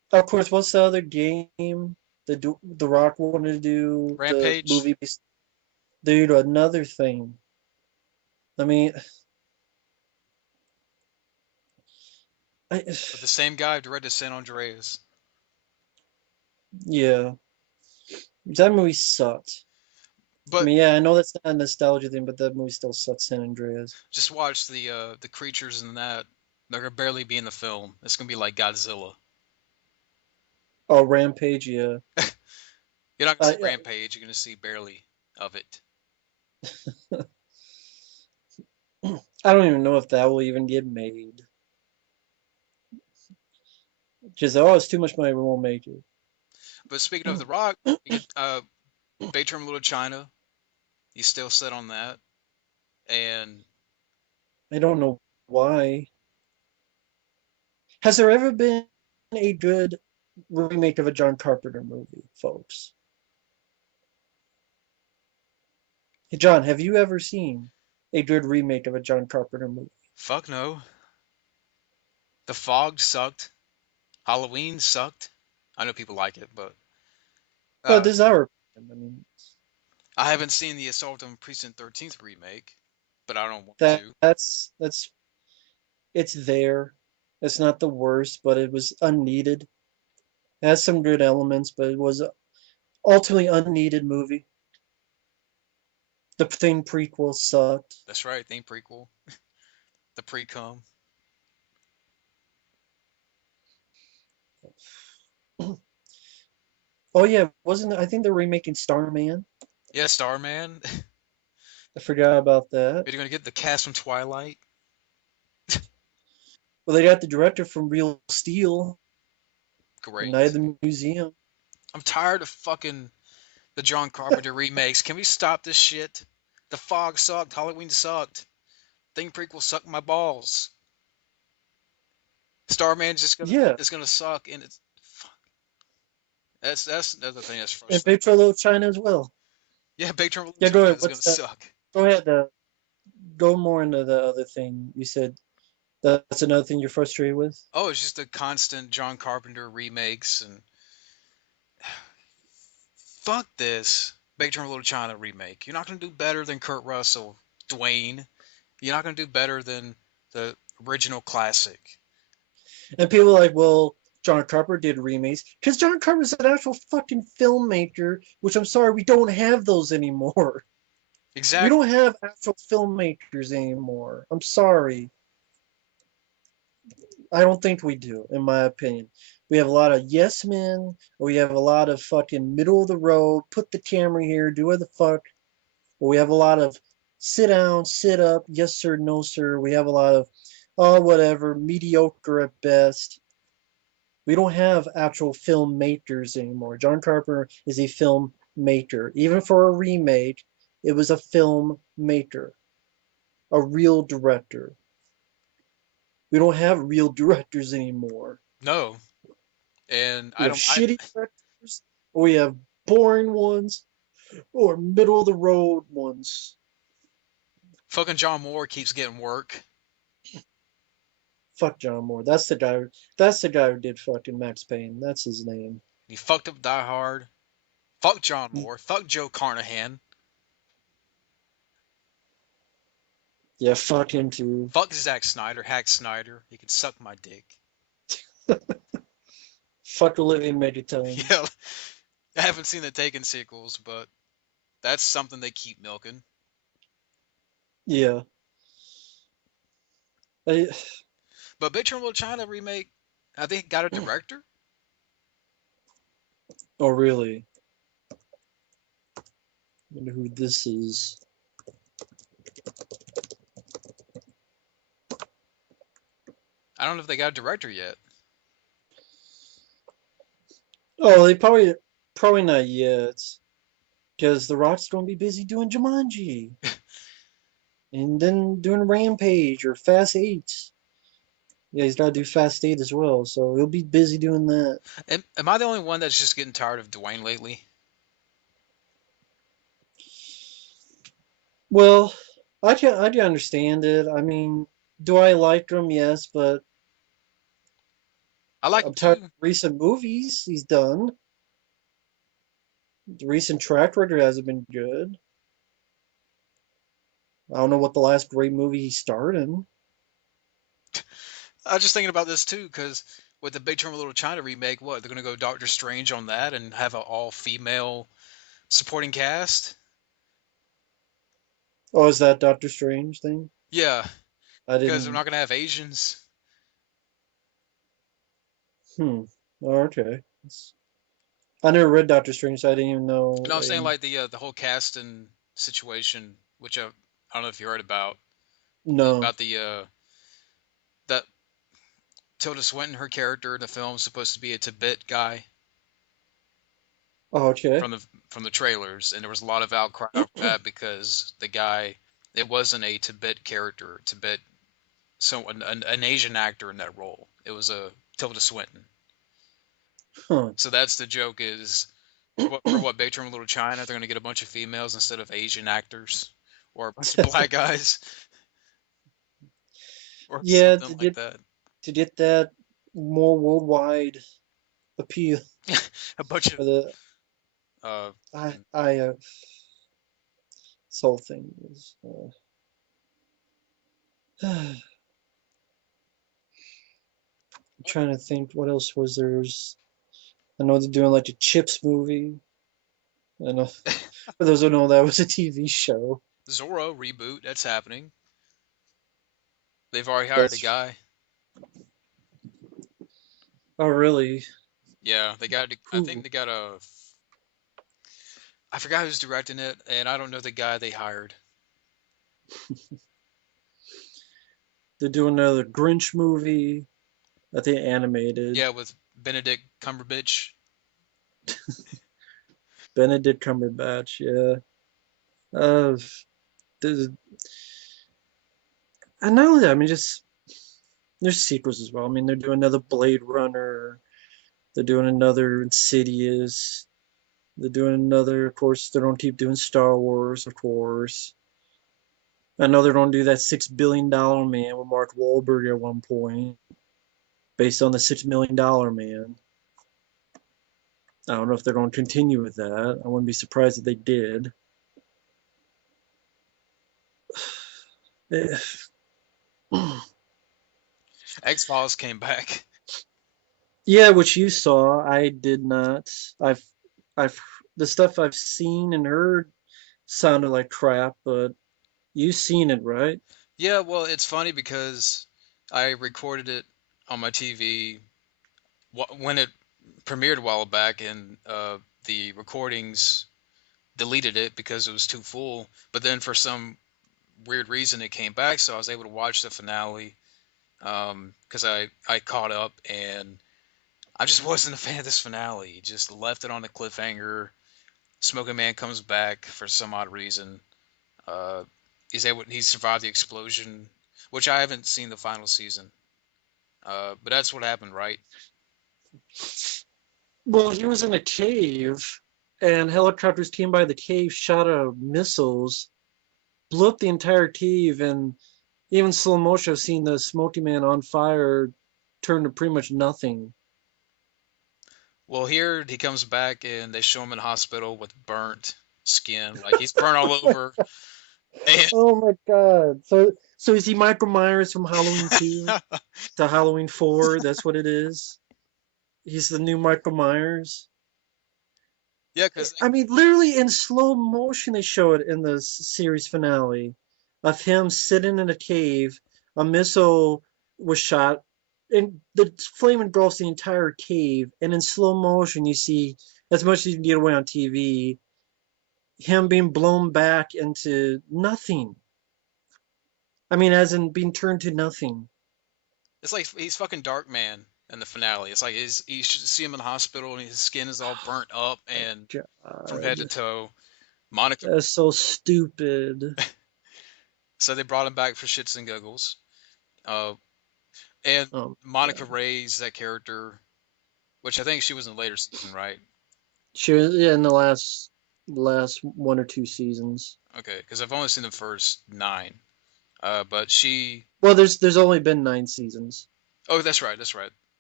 Of course, what's the other game the Rock wanted to do? The Rampage movie, dude. Another thing. I mean, I with the same guy who directed San Andreas. yeah, that movie sucked. I But mean, yeah, I know that's not a nostalgia thing, but that movie still sucks. San Andreas. just watch the creatures in that. They're gonna barely be in the film. It's gonna be like Godzilla. Oh, Rampage. Yeah, You're not gonna see I Rampage. You're gonna see barely of it. I don't even know if that will even get made. Just it's too much money. We won't make it. But speaking of The Rock, you get Big Term Little China. He's still set on that, and I don't know why. Has there ever been a good remake of a John Carpenter movie, folks? Hey, John, have you ever seen a good remake of a John Carpenter movie? fuck no. The Fog sucked. Halloween sucked. I know people like it, but But uh, this is our opinion. I mean, I haven't seen the Assault on Precinct 13th remake, but I don't want that to. that's it's there. It's not the worst, but it was unneeded. It has some good elements, but it was ultimately unneeded movie. The Thing prequel sucked. That's right, theme prequel, the pre-cum. Oh yeah, wasn't I think they're remaking Starman? Yeah, Starman. I forgot about that. Are you gonna get the cast from Twilight? Well, they got the director from Real Steel, Night of Great. the Museum. I'm tired of fucking the John Carpenter remakes. Can we stop this shit? The Fog sucked. Halloween sucked. Thing prequel sucked my balls. Starman's just gonna Yeah, is gonna suck, and it's fuck. That's another thing that's and frustrating. Big Trouble in China as well. Yeah, Big Trouble in Yeah, go China ahead. is gonna What's that? suck. Go ahead. Go more into the other thing you said. That's another thing you're frustrated with. Oh, it's just the constant John Carpenter remakes and fuck this Big Trouble in Little China remake. You're not gonna do better than Kurt Russell, Dwayne. You're not gonna do better than the original classic. And people are like, well, John Carpenter did remakes because John Carpenter's an actual fucking filmmaker. Which I'm sorry, we don't have those anymore. We don't Exactly. have actual filmmakers anymore. I'm sorry. I don't think we do, in my opinion. We have a lot of yes men, or we have a lot of fucking middle of the road, put the camera here, do what the fuck. Or we have a lot of sit down, sit up, yes sir, no sir. We have a lot of oh whatever, mediocre at best. We don't have actual filmmakers anymore. John Carpenter is a filmmaker. Even for a remake, it was a filmmaker, a real director. We don't have real directors anymore. No, and We I have don't. I shitty directors, or we have boring ones, or middle of the road ones. fucking John Moore keeps getting work. Fuck John Moore. That's the guy. That's the guy who did fucking Max Payne. That's his name. He fucked up Die Hard. Fuck John Moore. Fuck Joe Carnahan. Yeah, fuck him too. Fuck Zack Snyder. Hack Snyder. He can suck my dick. Fuck Olivia Megatone. Yeah, I haven't seen the Taken sequels, but that's something they keep milking. Yeah. I, But Big Trouble in Little China remake, I think got a director. oh really? I wonder who this is. I don't know if they got a director yet. Oh, they probably not yet, because The Rock's gonna be busy doing Jumanji, and then doing Rampage or Fast Eight. Yeah, he's got to do Fast Eight as well, so he'll be busy doing that. Am I the only one that's just getting tired of Dwayne lately? Well, I can understand it. I mean, do I like him? Yes, but I like I'm him tired of too. recent movies he's done. The recent track record hasn't been good. I don't know what the last great movie he starred in. I was just thinking about this too, because with the Big Trouble in Little China remake, what they're gonna go Doctor Strange on that and have an all-female supporting cast? Oh, is that Doctor Strange thing? Yeah, I because they're didn't. not gonna have Asians. Hmm. Oh, okay. I never read Doctor Strange, so I didn't even No, know. I'm saying like the whole casting situation, which I don't know if you heard No. about the that Tilda Swinton, her character in the film, is supposed to be a Tibet guy Oh, okay. from the trailers, and there was a lot of outcry over that because the guy, it wasn't a Tibet character, Tibet, so an Asian actor in that role. It was a Tilda Swinton. Huh. So that's the joke is for what Big Trouble in Little China, they're gonna get a bunch of females instead of Asian actors or a bunch of black guys or Yeah, something to like get that. that more worldwide appeal A bunch of for the uh, I this whole thing is. I'm trying to think what else was there's. I know they're doing like a Chips movie. I know for those who know that was a TV show. Zorro reboot. That's happening. They've already hired a That's guy. oh really Yeah, they got. I think who they got a. I forgot who's directing it, and I don't know the guy they hired. they're doing another Grinch movie. I think animated. Yeah, with Benedict Cumberbatch. Benedict Cumberbatch. Yeah. Uh, there's, and not only that, I mean, just there's sequels as well. I mean, they're doing another Blade Runner. They're doing another Insidious. They're doing another, of course, they don't keep doing Star Wars, of course. I know they're going to do that $6 billion man with Mark Wahlberg at one point, based on the $6 million man. I don't know if they're going to continue with that. I wouldn't be surprised if they did. X Files came back. Yeah, which you saw, I did not. I've, I've, the stuff I've seen and heard sounded like crap, but you've seen it, right? Yeah, well, it's funny because I recorded it on my TV when it premiered a while back, and the recordings deleted it because it was too full. But then for some weird reason, it came back, so I was able to watch the finale because I caught up, and I just wasn't a fan of this finale. Just left it on a cliffhanger. Smoking Man comes back for some odd reason. Uh, he survived the explosion, which I haven't seen the final season. But that's what happened, right? Well, he was in a cave, and helicopters came by the cave, shot out missiles, blew up the entire cave, and even slow motion, I've seen the Smoky Man on fire turn to pretty much nothing. Well, here he comes back and they show him in hospital with burnt skin, like he's burnt all over. And Oh my god! So is he Michael Myers from Halloween 2 to Halloween 4? That's what it is. He's the new Michael Myers. yeah, because I mean, literally in slow motion, they show it in the series finale of him sitting in a cave. A missile was shot, and the flame engulfs the entire cave. And in slow motion, you see, as much as you can get away on TV, him being blown back into nothing. I mean, as in being turned to nothing. it's like he's fucking Dark Man in the finale. It's like you should see him in the hospital and his skin is all burnt up and from head to God, toe. Monica, that's so stupid. so they brought him back for shits and giggles. Uh, and Oh my Monica God. Ray's that character, which I think she was in the later season, right? She was, yeah, in the last one or two seasons. Okay, because I've only seen the first nine. But she, Well, there's only been 9 seasons. oh, that's right, that's right.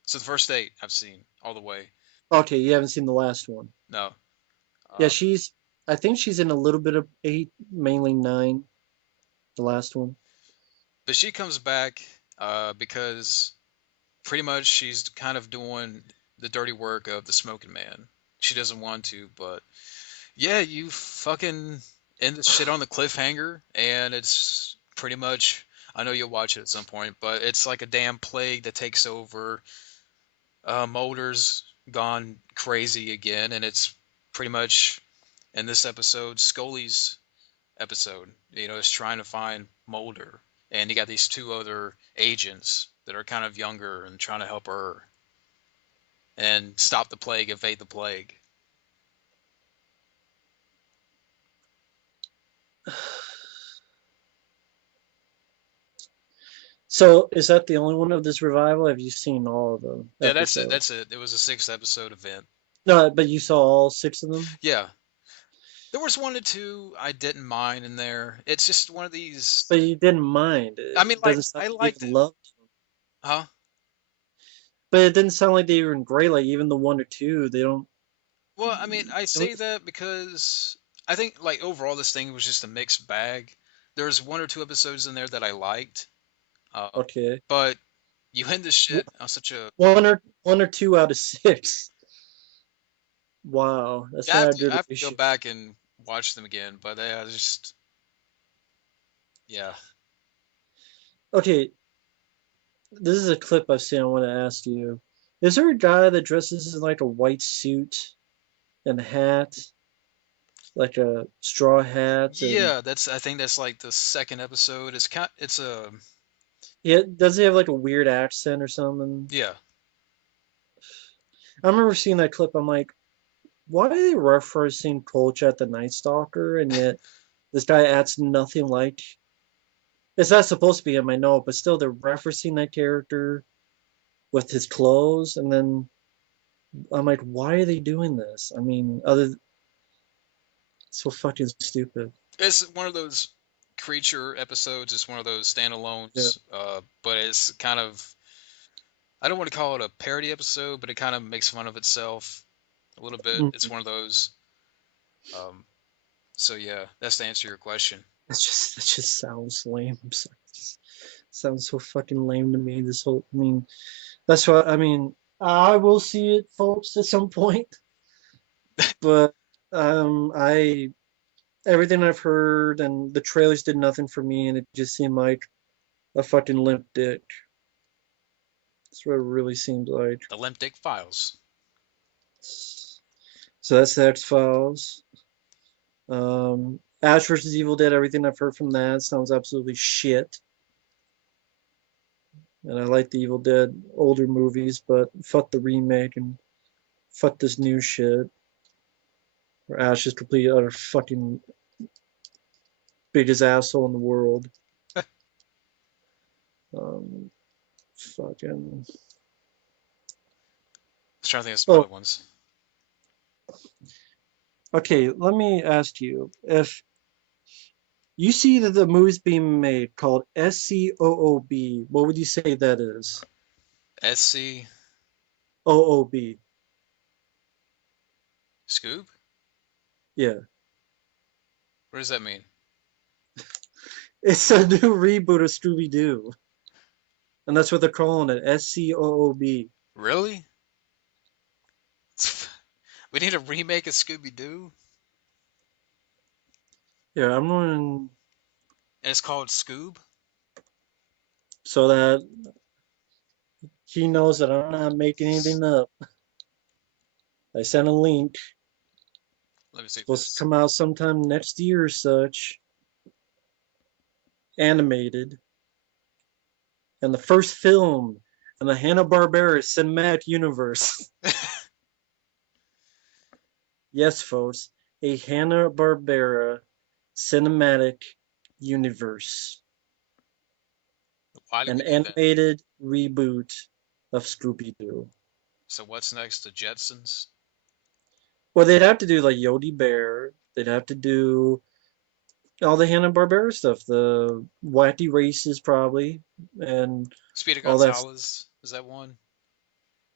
So the first 8 I've seen all the way. Okay, you haven't seen the last one. No. Yeah, Uh, she's. I think she's in a little bit of eight, mainly nine. The last one. but she comes back because pretty much she's kind of doing the dirty work of the smoking man. She doesn't want to, but yeah, you fucking end the shit on the cliffhanger, and it's pretty much. I know you'll watch it at some point, but it's like a damn plague that takes over. Mulder's gone crazy again, and it's pretty much in this episode Scully's episode. Is trying to find Mulder, and you got these two other agents that are kind of younger and trying to help her and stop the plague, evade the plague. So, is that the only one of this revival? Have you seen all of the Yeah, that's it. episodes? That's it. It was a 6 episode event. No, but you saw all six of them. Yeah, there was one or two I didn't mind in there. It's just one of these. But you didn't mind. I mean, It like doesn't sound I like you liked even it, loved them. huh? But it didn't sound like they were great. Like even the one or two, they don't. Well, I mean, I It say was that because I think like overall this thing was just a mixed bag. There's one or two episodes in there that I liked, uh, okay. but you end this shit on such a. One or two out of six. Wow, that's not a I good have to go ratio. back and watch them again, but yeah, just yeah. Okay, this is a clip I've seen. I want to ask you: is there a guy that dresses in like a white suit and hat, like a straw hat, and Yeah, that's I think that's like the second episode. It's a yeah, does he have like a weird accent or something? yeah. I remember seeing that clip. I'm like, why are they referencing Kolchak the Night Stalker, and yet this guy acts nothing like. It's not supposed to be him, I know, but still they're referencing that character with his clothes, and then I'm like, why are they doing this? I mean, so fucking stupid. It's one of those creature episodes. It's one of those Yeah. standalones, but it's kind of I don't want to call it a parody episode, but it kind of makes fun of itself a little bit. It's Mhm. one of those. Um, so yeah, that's to answer your question. That just sounds lame. I'm sorry. It just sounds so fucking lame to me. This whole, I mean, that's what I mean. I will see it, folks, at some point. But I everything I've heard and the trailers did nothing for me, and it just seemed like a fucking limp dick. That's what it really seemed like. The Limp Dick Files. So that's the X Files. Ash versus Evil Dead. Everything I've heard from that sounds absolutely shit. And I like the Evil Dead older movies, but fuck the remake and fuck this new shit. Where Ash is complete utter fucking biggest asshole in the world. Um, fucking. I was trying to think of some other Oh, ones. okay. Let me ask you: if you see that the movie's being made called SCOOB, what would you say that is? SC OOB. Scoob. Yeah, What does that mean? it's a new reboot of Scooby Doo, and that's what they're calling it. SCOOB. Really? We need a remake of Scooby Doo, Yeah, I'm going and it's called Scoob. so that he knows that I'm not making anything up. I sent a link. Let me see Supposed to this. come out sometime next year or such. Animated. And the first film in the Hanna-Barbera cinematic universe. Yes, folks. A Hanna-Barbera cinematic universe. Why did An we do that? animated reboot of Scooby-Doo. So what's next? The Jetsons. Well, they'd have to do like Yogi Bear. They'd have to do all the Hanna-Barbera stuff, the wacky races probably, and Speedy all that. Gonzalez. Is that one?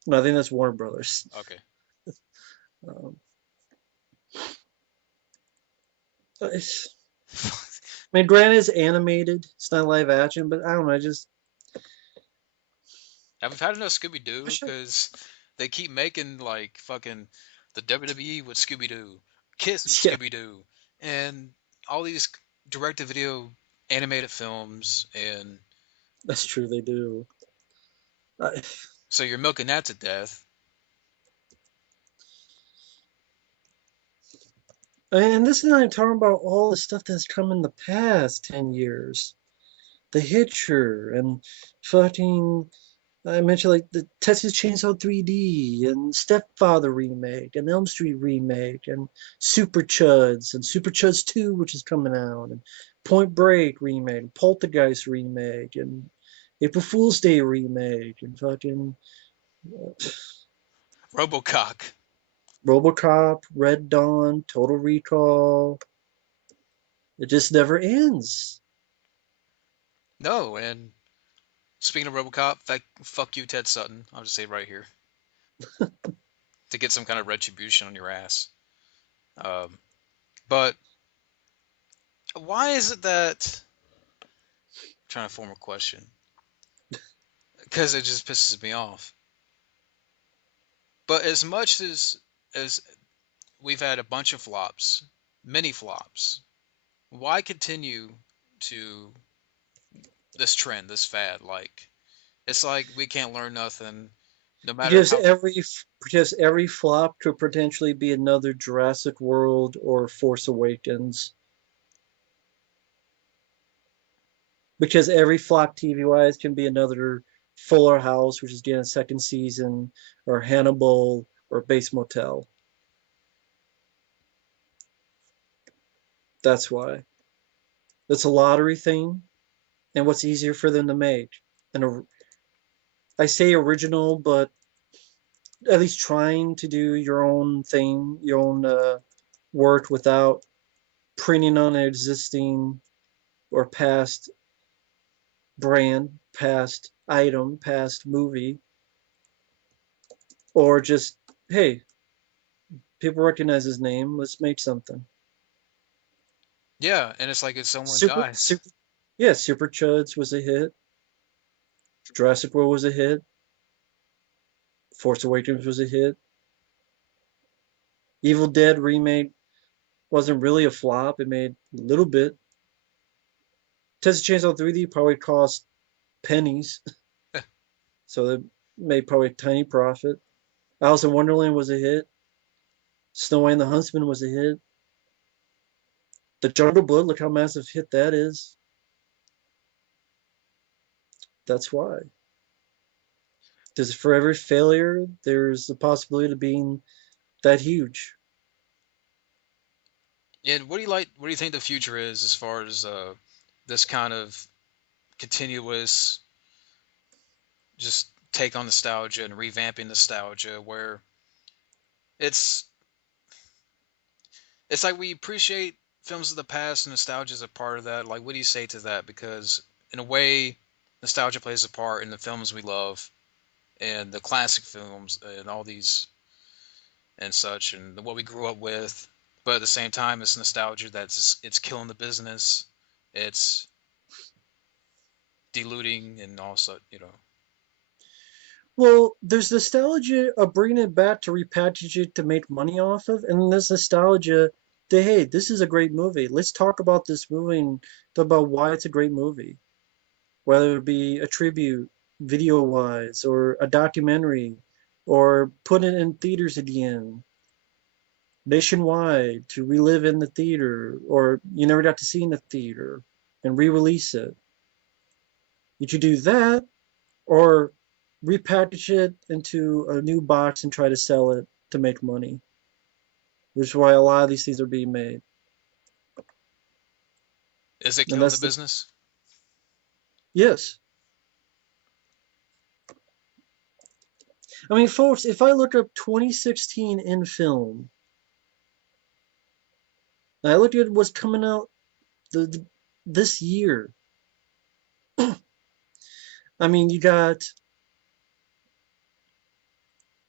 No, I think that's Warner Brothers. Okay. Um, I mean, granted, it's animated. It's not live action, but I don't know. I just Have we had enough Scooby Doo? wish I. Because they keep making like fucking the WWE with Scooby Doo, Kiss with Yeah, Scooby Doo, and all these direct to video animated films, and that's true. They do. I, so you're milking that to death. and this is not even talking about all the stuff that's come in the past 10 years. The Hitcher and fucking I mentioned like the Texas Chainsaw 3D and Stepfather remake and Elm Street remake and Super Chuds and Super Chuds 2, which is coming out, and Point Break remake, Poltergeist remake, and April Fool's Day remake, and fucking RoboCop. RoboCop, Red Dawn, Total Recall. It just never ends. No, and speaking of RoboCop, fuck you, Ted Sutton. I'll just say it right here to get some kind of retribution on your ass. Um, but why is it that? I'm trying to form a question because it just pisses me off. But as much as we've had a bunch of flops, many flops, why continue to this trend, this fad? Like it's like we can't learn nothing, no matter Because how. every flop could potentially be another Jurassic World or Force Awakens. Because every flop TV wise can be another Fuller House, which is getting a second season, or Hannibal, or Base Motel. That's why. It's a lottery thing, and what's easier for them to make. And I say original, but at least trying to do your own thing, your own work without printing on an existing or past brand, past item, past movie, or just, hey, people recognize his name, let's make something. Yeah, and it's like if someone Super, dies, super, yeah, Super Chuds was a hit. Jurassic World was a hit. Force Awakens was a hit. Evil Dead remake wasn't really a flop. It made a little bit. Texas Chainsaw 3D probably cost pennies, so they made probably a tiny profit. Alice in Wonderland was a hit. Snow White and the Huntsman was a hit. The Jungle Book, look how massive hit that is. That's why. Because for every failure, there's the possibility of being that huge. and what do you like? What do you think the future is as far as this kind of continuous just take on nostalgia and revamping nostalgia, where it's it's like we appreciate films of the past and nostalgia is a part of that. Like, what do you say to that? Because in a way, nostalgia plays a part in the films we love and the classic films and all these and such and what we grew up with. But at the same time, it's nostalgia it's killing the business. It's diluting and also, Well, there's nostalgia of bringing it back to repackage it to make money off of, and there's nostalgia that, hey, this is a great movie. Let's talk about this movie and talk about why it's a great movie. Whether it be a tribute, video wise, or a documentary, or put it in theaters again, nationwide to relive in the theater, or you never got to see in the theater and re release it. You could do that, or repackage it into a new box and try to sell it to make money, which is why a lot of these things are being made. is it And killing the that's the, business? yes. I mean, folks, if I look up 2016 in film, and I look at what's coming out this year, I mean, you got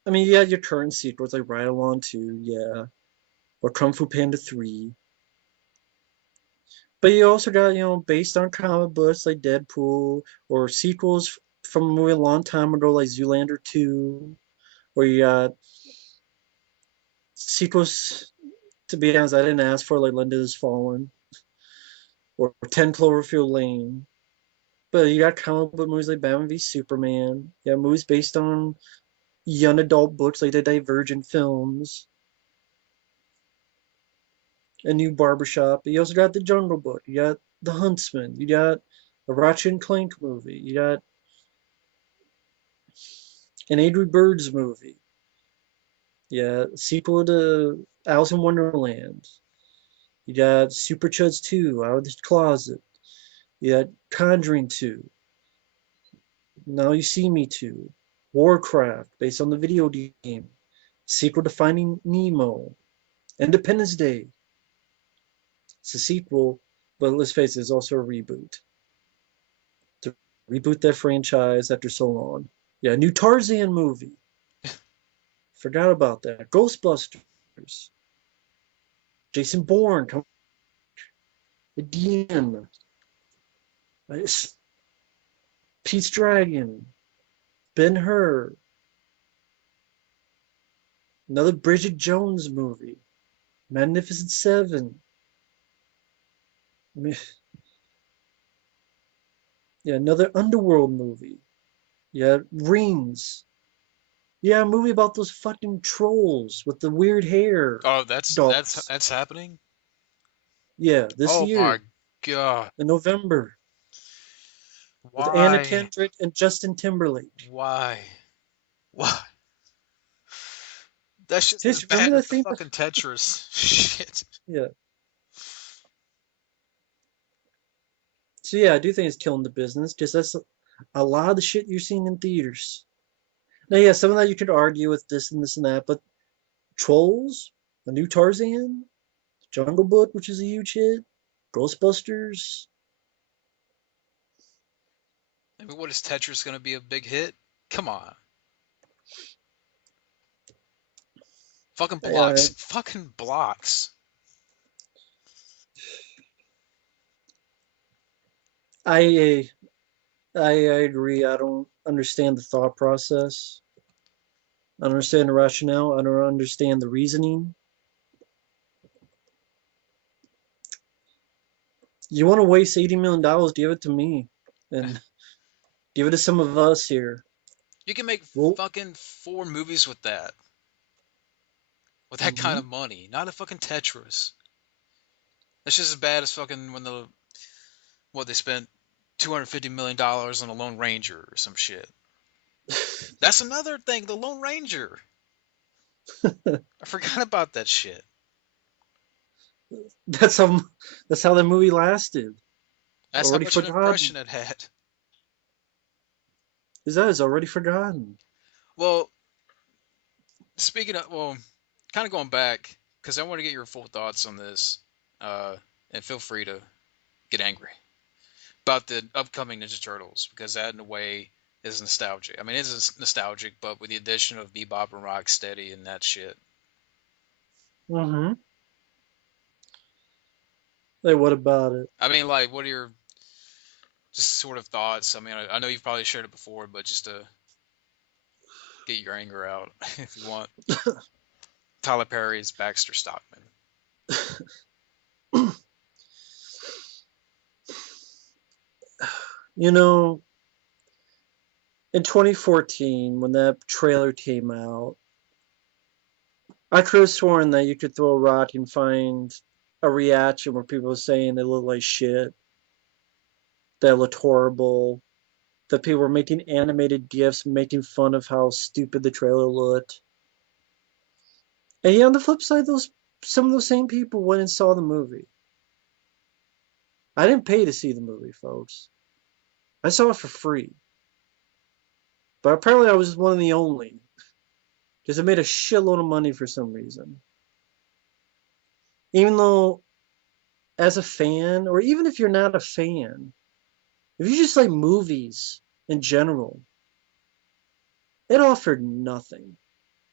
I mean, you had your current sequels like Ride Along 2, yeah, or Kung Fu Panda 3. But you also got, based on comic books like Deadpool, or sequels from a movie a long time ago like Zoolander 2, or you got sequels, to be honest, I didn't ask for, like Linda Has Fallen, or 10 Cloverfield Lane. But you got comic book movies like Batman v Superman. You got movies based on young adult books like the Divergent films, A New Barbershop. You also got the Jungle Book. You got The Huntsman. You got a Ratchet and Clank movie. You got an Angry Birds movie. Yeah, sequel to Alice in Wonderland. You got Super Chuds 2, Out of the Closet. You got Conjuring 2. Now You See Me 2. Warcraft, based on the video game. Sequel to Finding Nemo. Independence Day. It's a sequel, but let's face it, it's also a reboot. To reboot that franchise after so long. Yeah, new Tarzan movie. Forgot about that. Ghostbusters. Jason Bourne. Again. Pete's Dragon. Ben-Hur. Another Bridget Jones movie. Magnificent Seven. Yeah, another Underworld movie. Yeah, Rings. Yeah, a movie about those fucking trolls with the weird hair Oh, that's dolls. that's happening. Yeah, this Oh my year god. in November with Anna Why? Kendrick and Justin Timberlake. Why? Why? That's just as Just bad remember as that the thing? fucking Tetris shit. Yeah. So yeah, I do think it's killing the business because that's a lot of the shit you're seeing in theaters. Now, yeah, some of that you could argue with this and this and that, but Trolls, the new Tarzan, Jungle Book, which is a huge hit, Ghostbusters. I mean, what is Tetris gonna be a big hit? Come on. Fucking Yeah, blocks. Fucking blocks. I I agree. I don't understand the thought process. I don't understand the rationale. I don't understand the reasoning. You want to waste $80 million? Give it to me, and give it to some of us here. You can make Well, fucking 4 movies with that kind mm-hmm. of money. Not a fucking Tetris. That's just as bad as fucking when they spent $250 million on a Lone Ranger or some shit. That's another thing, the Lone Ranger. I forgot about that shit. that's how that's how the movie lasted. That's how Already much of an forgotten. impression it had. Is that is already forgotten? Well, kind of going back, because I want to get your full thoughts on this, uh, and feel free to get angry about the upcoming Ninja Turtles, because that, in a way, is nostalgic. I mean, it's nostalgic, but with the addition of Bebop and Rocksteady and that shit. Mm-hmm. Like, what about it? I mean, like, what are your just sort of thoughts? I mean, I know you've probably shared it before, but just to get your anger out, if you want. Tyler Perry's Baxter Stockman. You know, in 2014, when that trailer came out, I could have sworn that you could throw a rock and find a reaction where people were saying they look like shit, they looked horrible, that people were making animated gifs making fun of how stupid the trailer looked. And yeah, on the flip side, those some of those same people went and saw the movie. I didn't pay to see the movie, folks. I saw it for free. But apparently I was one of the only. Because it made a shitload of money for some reason. Even though, as a fan, or even if you're not a fan, if you just like movies in general, it offered nothing.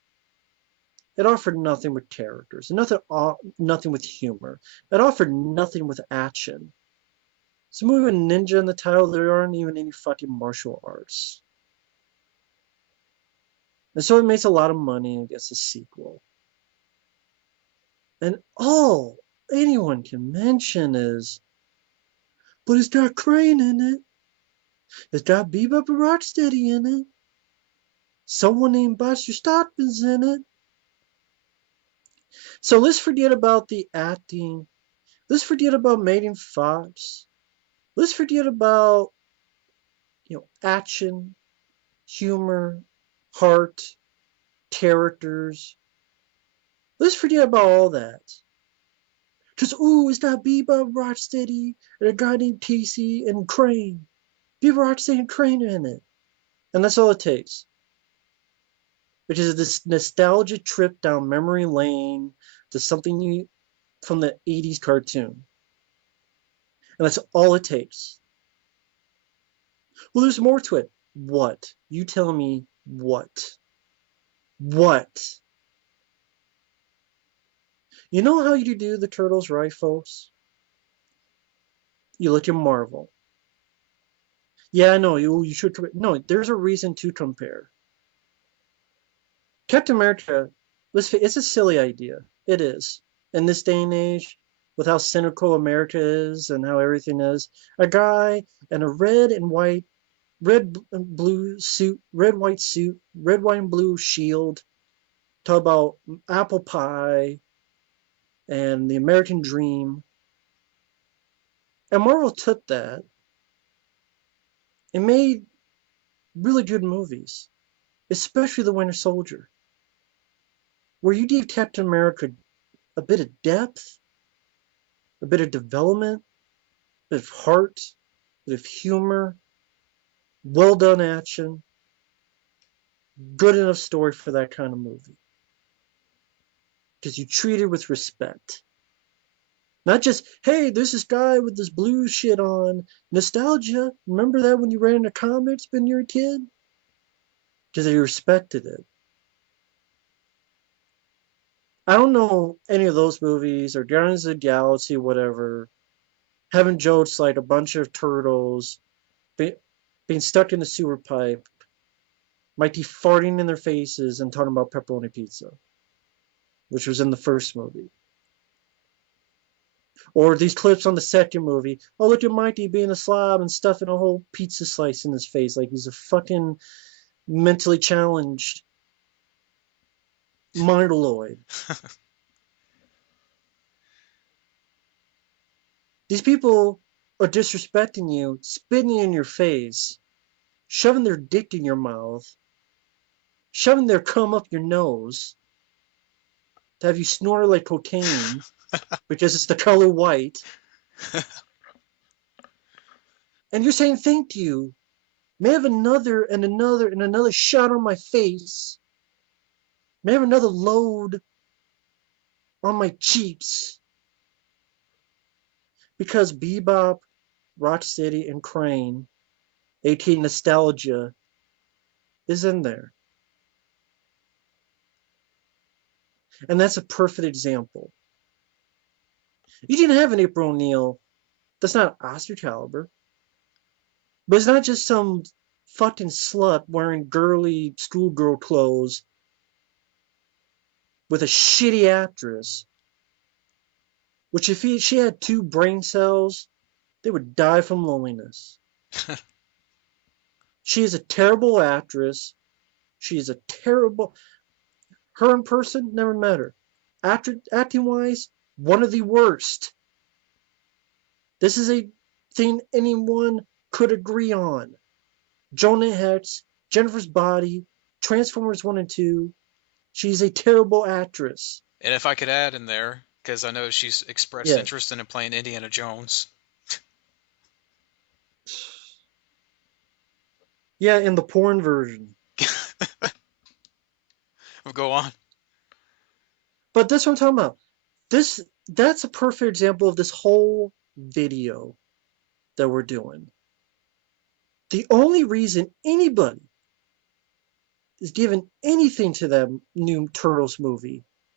It offered nothing with characters, nothing with humor. It offered nothing with action. It's a movie with ninja in the title. There aren't even any fucking martial arts. And so it makes a lot of money and gets a sequel. And all anyone can mention is, but it's got Crane in it. It's got Bebop and Rocksteady in it. Someone named Buster Stockton's in it. So let's forget about the acting. Let's forget about Megan Fox. Let's forget about, action, humor, heart, characters. Let's forget about all that. Just, ooh, it's got Bebop, Rocksteady, and a guy named Casey and Crane. Bebop, Rocksteady, and Crane are in it. And that's all it takes. Which is this nostalgia trip down memory lane to something from the 80s cartoon. And that's all it takes. Well, there's more to it. What? You tell me what? What? You know how you do the Turtles right, folks? You look at Marvel. Yeah, I know, you should. No, there's a reason to compare. Captain America, it's a silly idea. It is. In this day and age, with how cynical America is and how everything is, a guy in a red, white suit, red, white, and blue shield, talk about apple pie and the American dream. And Marvel took that and made really good movies, especially The Winter Soldier, where you gave Captain America a bit of depth, a bit of development, a bit of heart, a bit of humor, well done action, good enough story for that kind of movie. Because you treat it with respect. Not just, hey, there's this guy with this blue shit on. Nostalgia. Remember that when you read in the comics when you were a kid? Because they respected it. I don't know any of those movies or Guardians of the Galaxy, whatever, having jokes like a bunch of turtles being stuck in the sewer pipe, Mikey farting in their faces and talking about pepperoni pizza, which was in the first movie. Or these clips on the second movie. Oh, look at Mikey being a slob and stuffing a whole pizza slice in his face like he's a fucking mentally challenged mongoloid. These people are disrespecting you, spitting in your face, shoving their dick in your mouth, shoving their cum up your nose to have you snore like cocaine because it's the color white. And you're saying thank you. May I have another and another and another shot on my face. May I have another load on my cheeks. Because Bebop, Rocksteady, and Crane, aka Nostalgia, is in there. And that's a perfect example. You didn't have an April O'Neil. That's not Oscar caliber. But it's not just some fucking slut wearing girly schoolgirl clothes with a shitty actress. Which if she had 2 brain cells, they would die from loneliness. She is a terrible actress. She is a terrible... Her in person, never met her. Acting-wise, one of the worst. This is a thing anyone could agree on. Jonah Hex, Jennifer's Body, Transformers 1 and 2. She's a terrible actress. And if I could add in there, because I know she's expressed Yeah. interest in playing Indiana Jones. Yeah, in the porn version. Go on. But that's what I'm talking about. That's a perfect example of this whole video that we're doing. The only reason anybody is giving anything to that new Turtles movie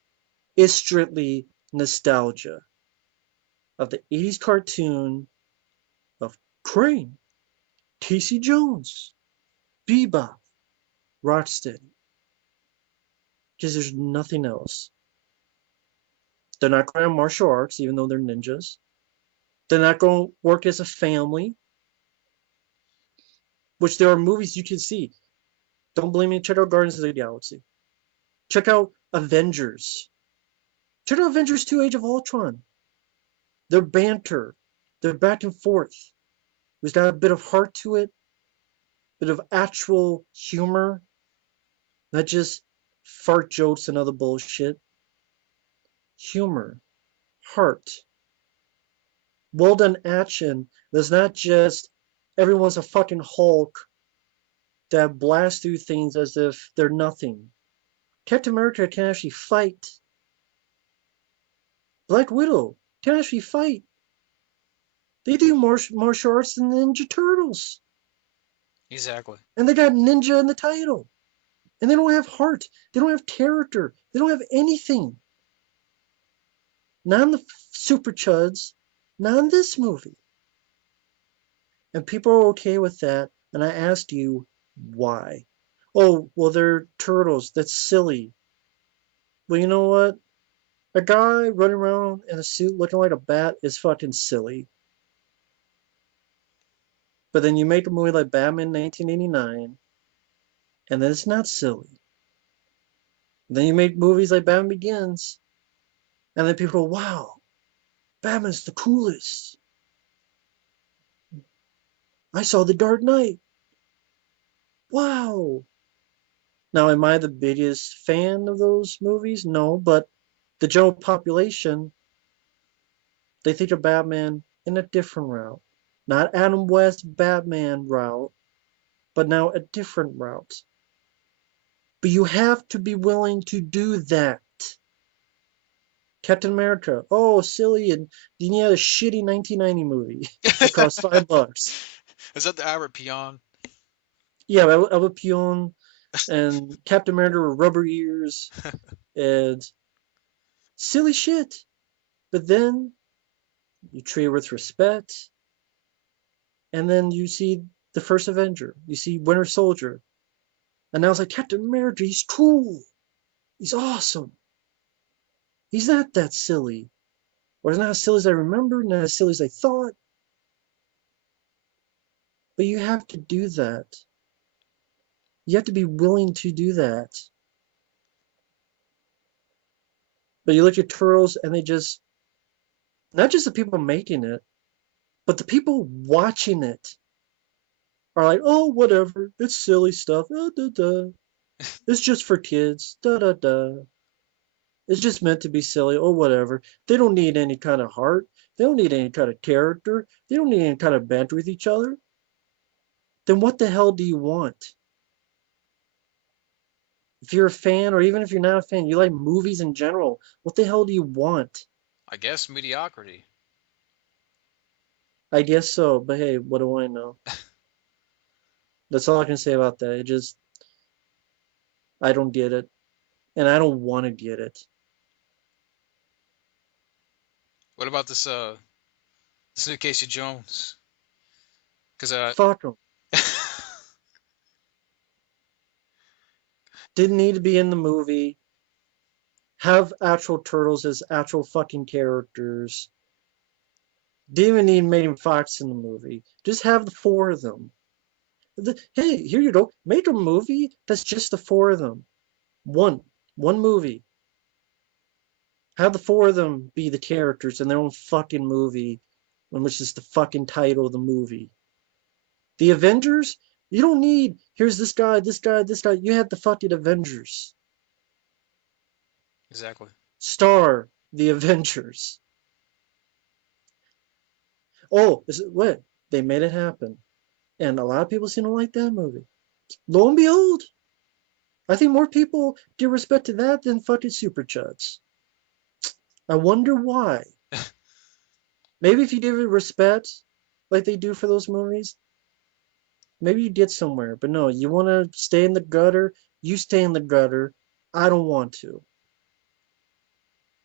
is strictly nostalgia of the 80s cartoon of Crane, Casey Jones, Bebop, Rocksteady. Because there's nothing else. They're not going to martial arts, even though they're ninjas. They're not going to work as a family, which there are movies you can see. Don't blame me. Check out Guardians of the Galaxy. Check out Avengers. Check out Avengers 2 Age of Ultron. Their banter, their back and forth. There's got a bit of heart to it, a bit of actual humor, not just fart jokes and other bullshit. Humor, heart, well done action. There's not just everyone's a fucking Hulk that blasts through things as if they're nothing. Captain America can actually fight. Black Widow can actually fight. They do more martial arts than the Ninja Turtles. Exactly. And they got ninja in the title. And they don't have heart. They don't have character. They don't have anything. Not in the Super Chuds. Not in this movie. And people are okay with that. And I asked you, why? Oh, well, they're turtles. That's silly. Well, you know what? A guy running around in a suit looking like a bat is fucking silly. But then you make a movie like Batman 1989, and then it's not silly. Then you make movies like Batman Begins, and then people go, wow, Batman's the coolest. I saw The Dark Knight. Wow. Now, am I the biggest fan of those movies? No, but the general population, they think of Batman in a different route. Not Adam West Batman route, but now a different route. But you have to be willing to do that. Captain America, oh, silly, and then you had a shitty 1990 movie that cost $5. Is that the Albert Peon? Yeah, Albert Pion and Captain America with rubber ears and silly shit. But then you treat her with respect, and then you see the first Avenger, you see Winter Soldier, and now it's like Captain America, he's cool, he's awesome, he's not that silly, or he's not as silly as I remember, not as silly as I thought. But you have to do that. You have to be willing to do that. But you look at Turtles, and they just, not just the people making it, but the people watching it are like, oh, whatever, it's silly stuff. Da, da. It's just for kids. Da da da. It's just meant to be silly. Oh, whatever. They don't need any kind of heart. They don't need any kind of character. They don't need any kind of banter with each other. Then what the hell do you want? If you're a fan, or even if you're not a fan, you like movies in general, what the hell do you want? I guess mediocrity. I guess so, but hey, what do I know? That's all I can say about that. It just, I don't get it. And I don't want to get it. What about this new Casey Jones? Because Fuck them. Didn't need to be in the movie. Have actual turtles as actual fucking characters. Didn't even need Megan Fox in the movie. Just have the four of them. Hey, here you go. Make a movie that's just the four of them. One movie. Have the four of them be the characters in their own fucking movie, which is the fucking title of the movie. The Avengers, you don't need, here's this guy, this guy, this guy. You had the fucking Avengers. exactly. Star the Avengers. Oh, is it what? They made it happen. And a lot of people seem to like that movie. Lo and behold, I think more people give respect to that than fucking Super Chuds. I wonder why. Maybe if you give it respect, like they do for those movies, maybe you get somewhere. But no, you want to stay in the gutter, you stay in the gutter. I don't want to.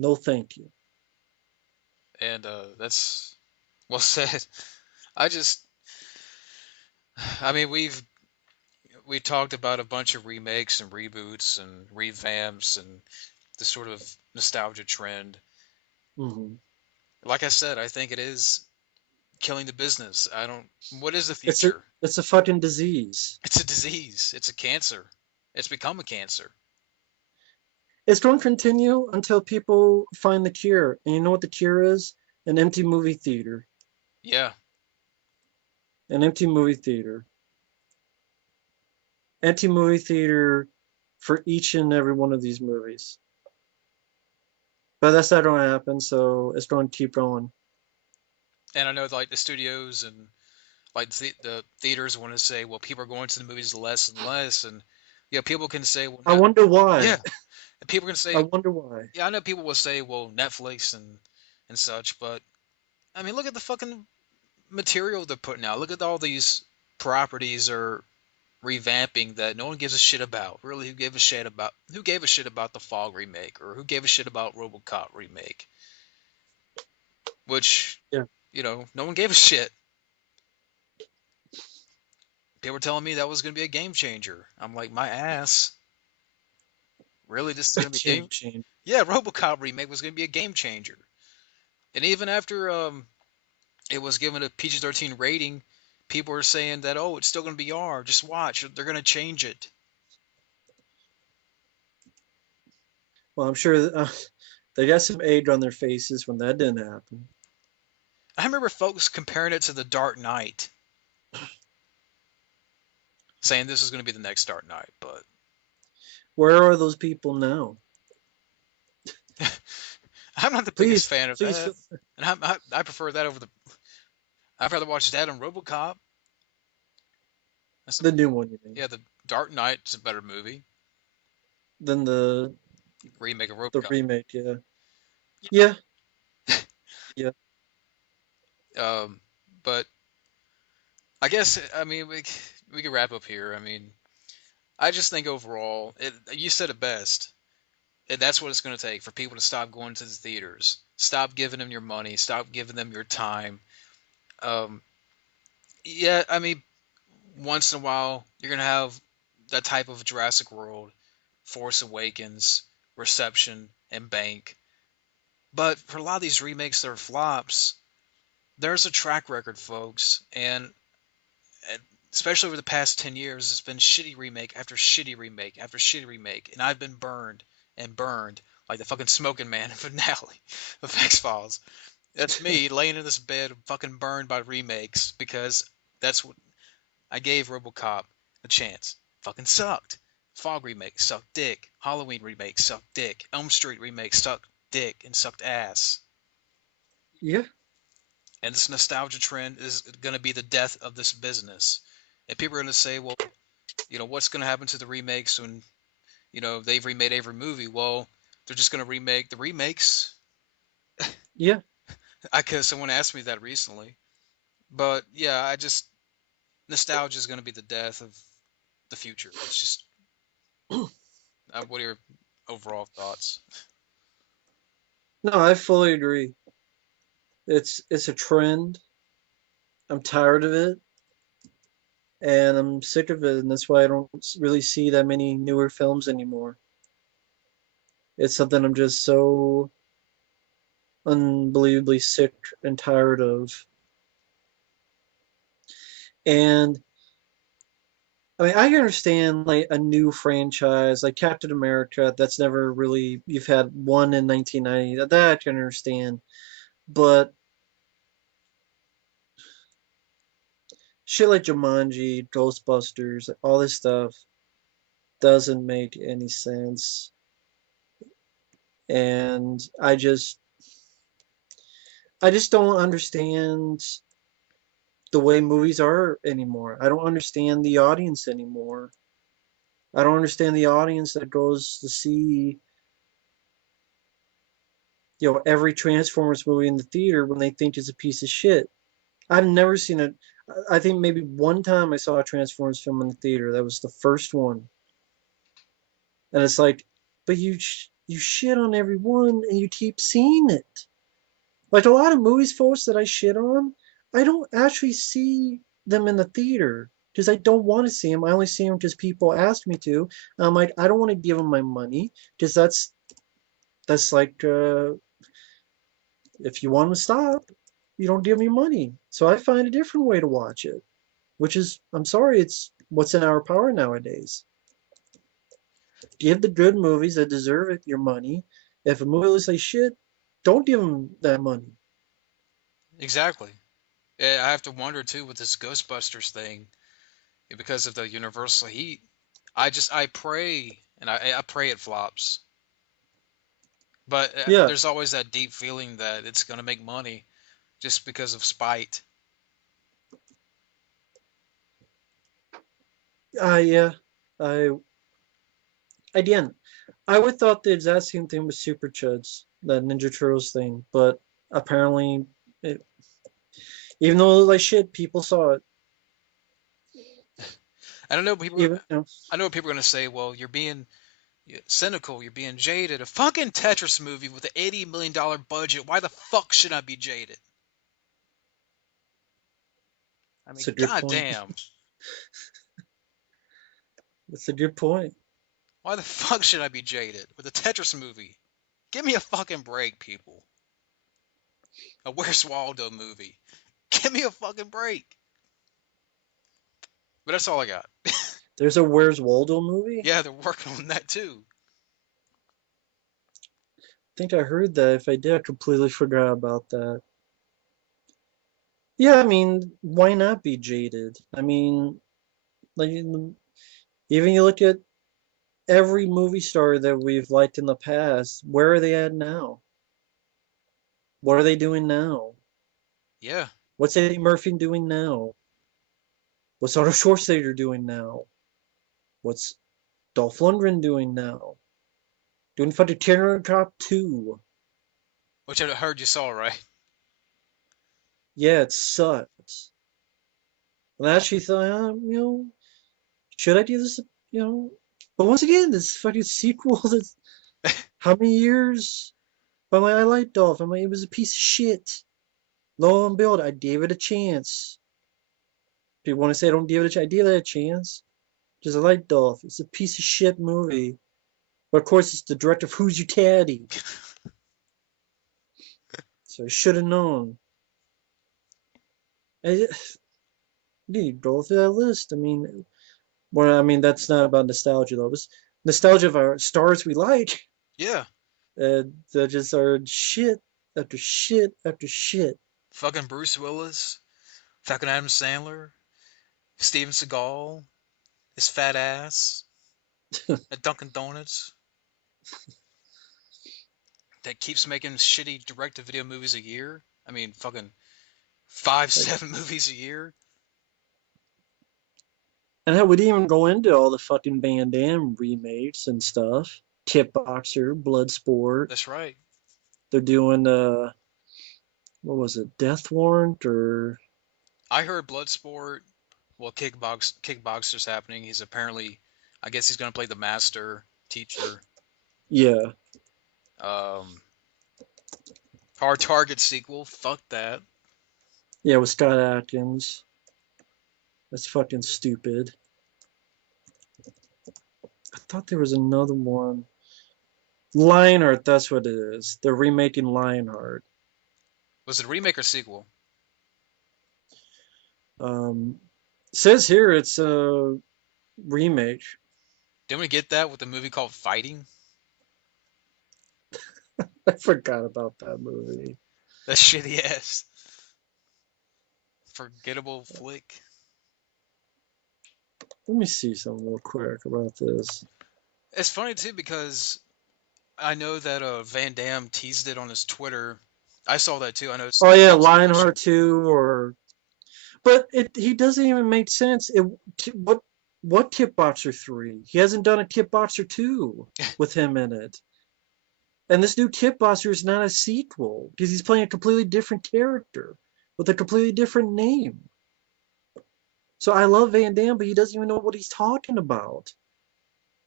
No, thank you. And that's well said. I just, I mean, we talked about a bunch of remakes and reboots and revamps and this sort of nostalgia trend. Hmm. Like I said, I think it is killing the business. I don't. What is the It's a future? it's a fucking disease. It's a disease. It's a cancer. It's become a cancer. It's going to continue until people find the cure. And you know what the cure is? An empty movie theater. Yeah. An empty movie theater. Empty movie theater for each and every one of these movies. But that's not going to happen, so it's going to keep going. And I know like the studios and like the theaters want to say, well, people are going to the movies less and less, and yeah, people can say, well, I wonder yeah, why. and people can I say, wonder why. yeah, I know people will say, well, Netflix and such, but I mean, look at the fucking material they're putting out. Look at all these properties are revamping that no one gives a shit about. Really, who gave a shit about the Fog remake or who gave a shit about RoboCop remake? Which, Yeah. no one gave a shit. People were telling me that was going to be a game changer. I'm like, my ass. Really, this is A going to be a game game? change. Yeah, RoboCop remake was going to be a game changer. And even after it was given a PG-13 rating, people were saying that, oh, it's still going to be R. Just watch, they're going to change it. Well, I'm sure they got some age on their faces when that didn't happen. I remember folks comparing it to the Dark Knight, saying this is going to be the next Dark Knight, but Where are those people now? I'm not the biggest Please, fan of please, that, and I prefer that over the. I'd rather watch that on RoboCop. That's a, the new one, you mean? yeah, the Dark Knight's a better movie Than remake of the RoboCop. remake, yeah. Yeah, yeah, Um, but I guess I mean we can wrap up here. I mean, I just think overall, you said it best. That's what it's going to take for people to stop going to the theaters, stop giving them your money, stop giving them your time. Um, yeah, I mean, once in a while you're gonna have that type of Jurassic World, Force Awakens, reception, and bank. But for a lot of these remakes that are flops, there's a track record, folks, and especially over the past 10 years, it's been shitty remake after shitty remake after shitty remake, and I've been burned and burned like the fucking smoking man finale of X Files. That's me laying in this bed, fucking burned by remakes because that's what I gave RoboCop a chance. Fucking sucked. Fog remake sucked dick. Halloween remake sucked dick. Elm Street remake sucked dick and sucked ass. yeah, And this nostalgia trend is going to be the death of this business. And people are going to say, well, what's going to happen to the remakes when, they've remade every movie? Well, they're just going to remake the remakes. yeah. Because someone asked me that recently. But yeah, nostalgia is going to be the death of the future. It's just, what are your overall thoughts? No, I fully agree. It's a trend. I'm tired of it, and I'm sick of it, and that's why I don't really see that many newer films anymore. It's something I'm just so unbelievably sick and tired of. And I mean, I can understand like a new franchise like Captain America that's never really you've had one in 1990. That I can understand, but shit like Jumanji, Ghostbusters, all this stuff doesn't make any sense. And I just don't understand the way movies are anymore. I don't understand the audience anymore. I don't understand the audience that goes to see, every Transformers movie in the theater when they think it's a piece of shit. I've never seen it. I think maybe one time I saw a Transformers film in the theater. That was the first one. And it's like, but you shit on everyone and you keep seeing it. Like a lot of movies, folks, that I shit on, I don't actually see them in the theater because I don't want to see them. I only see them because people ask me to. I'm like, I don't want to give them my money because that's like if you want to stop, you don't give me money. So I find a different way to watch it, which is, I'm sorry, it's what's in our power nowadays. Give the good movies that deserve it your money. If a movie looks like shit, don't give them that money. Exactly. I have to wonder too with this Ghostbusters thing because of the universal heat. I pray and I pray it flops. But Yeah, there's always that deep feeling that it's gonna make money just because of spite. yeah, I again, I would thought the exact same thing with Super Chuds, that Ninja Turtles thing, but apparently, it, even though it looked like shit, people saw it. I don't know people. Even you know, I know what people are gonna say. Well, you're being cynical. You're being jaded. A fucking Tetris movie with an $80 million budget. Why the fuck should I be jaded? I it's a mean, good point. goddamn. It's a good point. Why the fuck should I be jaded with a Tetris movie? Give me a fucking break, people. A Where's Waldo movie. Give me a fucking break. But that's all I got. There's a Where's Waldo movie. Yeah, they're working on that too. I think I heard that. If I did, I completely forgot about that. Yeah, I mean, why not be jaded? I mean, like even you look at every movie star that we've liked in the past, where are they at now? What are they doing now? Yeah. What's Eddie Murphy doing now? What's Arnold Schwarzenegger doing now? What's Dolph Lundgren doing now? Doing fucking Terminator Cop 2. Which I heard you saw, right? Yeah, it sucks. And I actually thought, should I do this? You know, but once again, this fucking sequel. That's how many years? But I liked Dolph. It was a piece of shit. Lo and behold, I gave it a chance. People want to say I don't give it a chance. I gave it a chance because I like Dolph. It's a piece of shit movie. But of course, it's the director of Who's Your Caddy. So I should have known. I need to go through that list. That's not about nostalgia though. It's nostalgia of our stars we like. Yeah. That just are shit after shit after shit. Fucking Bruce Willis. Fucking Adam Sandler. Steven Seagal. His fat ass. At Dunkin' Donuts. That keeps making shitty direct-to-video movies a year. I mean, fucking five, Like, seven movies a year. and hell, we didn't even go into all the fucking Van Damme remakes and stuff. Kickboxer, Bloodsport. That's right. They're doing what was it, Death Warrant or I heard Bloodsport. Well, Kickboxer's happening. He's apparently, I guess he's gonna play the master teacher. yeah, Um, Hard Target sequel. Fuck that. yeah, with Scott Atkins. That's fucking stupid. I thought there was another one. Lionheart, that's what it is. They're remaking Lionheart. Was it a remake or sequel? Um, says here it's a remake. Didn't we get that with a movie called Fighting? I forgot about that movie. That shitty ass forgettable flick. Let me see something real quick about this. It's funny too because I know that Van Damme teased it on his Twitter. I saw that too. I know Oh yeah, that was a question. Lionheart 2 or but he doesn't even make sense. What Kickboxer 3? He hasn't done a Kickboxer 2 with him in it. And this new Kickboxer is not a sequel because he's playing a completely different character with a completely different name. So I love Van Damme, but he doesn't even know what he's talking about.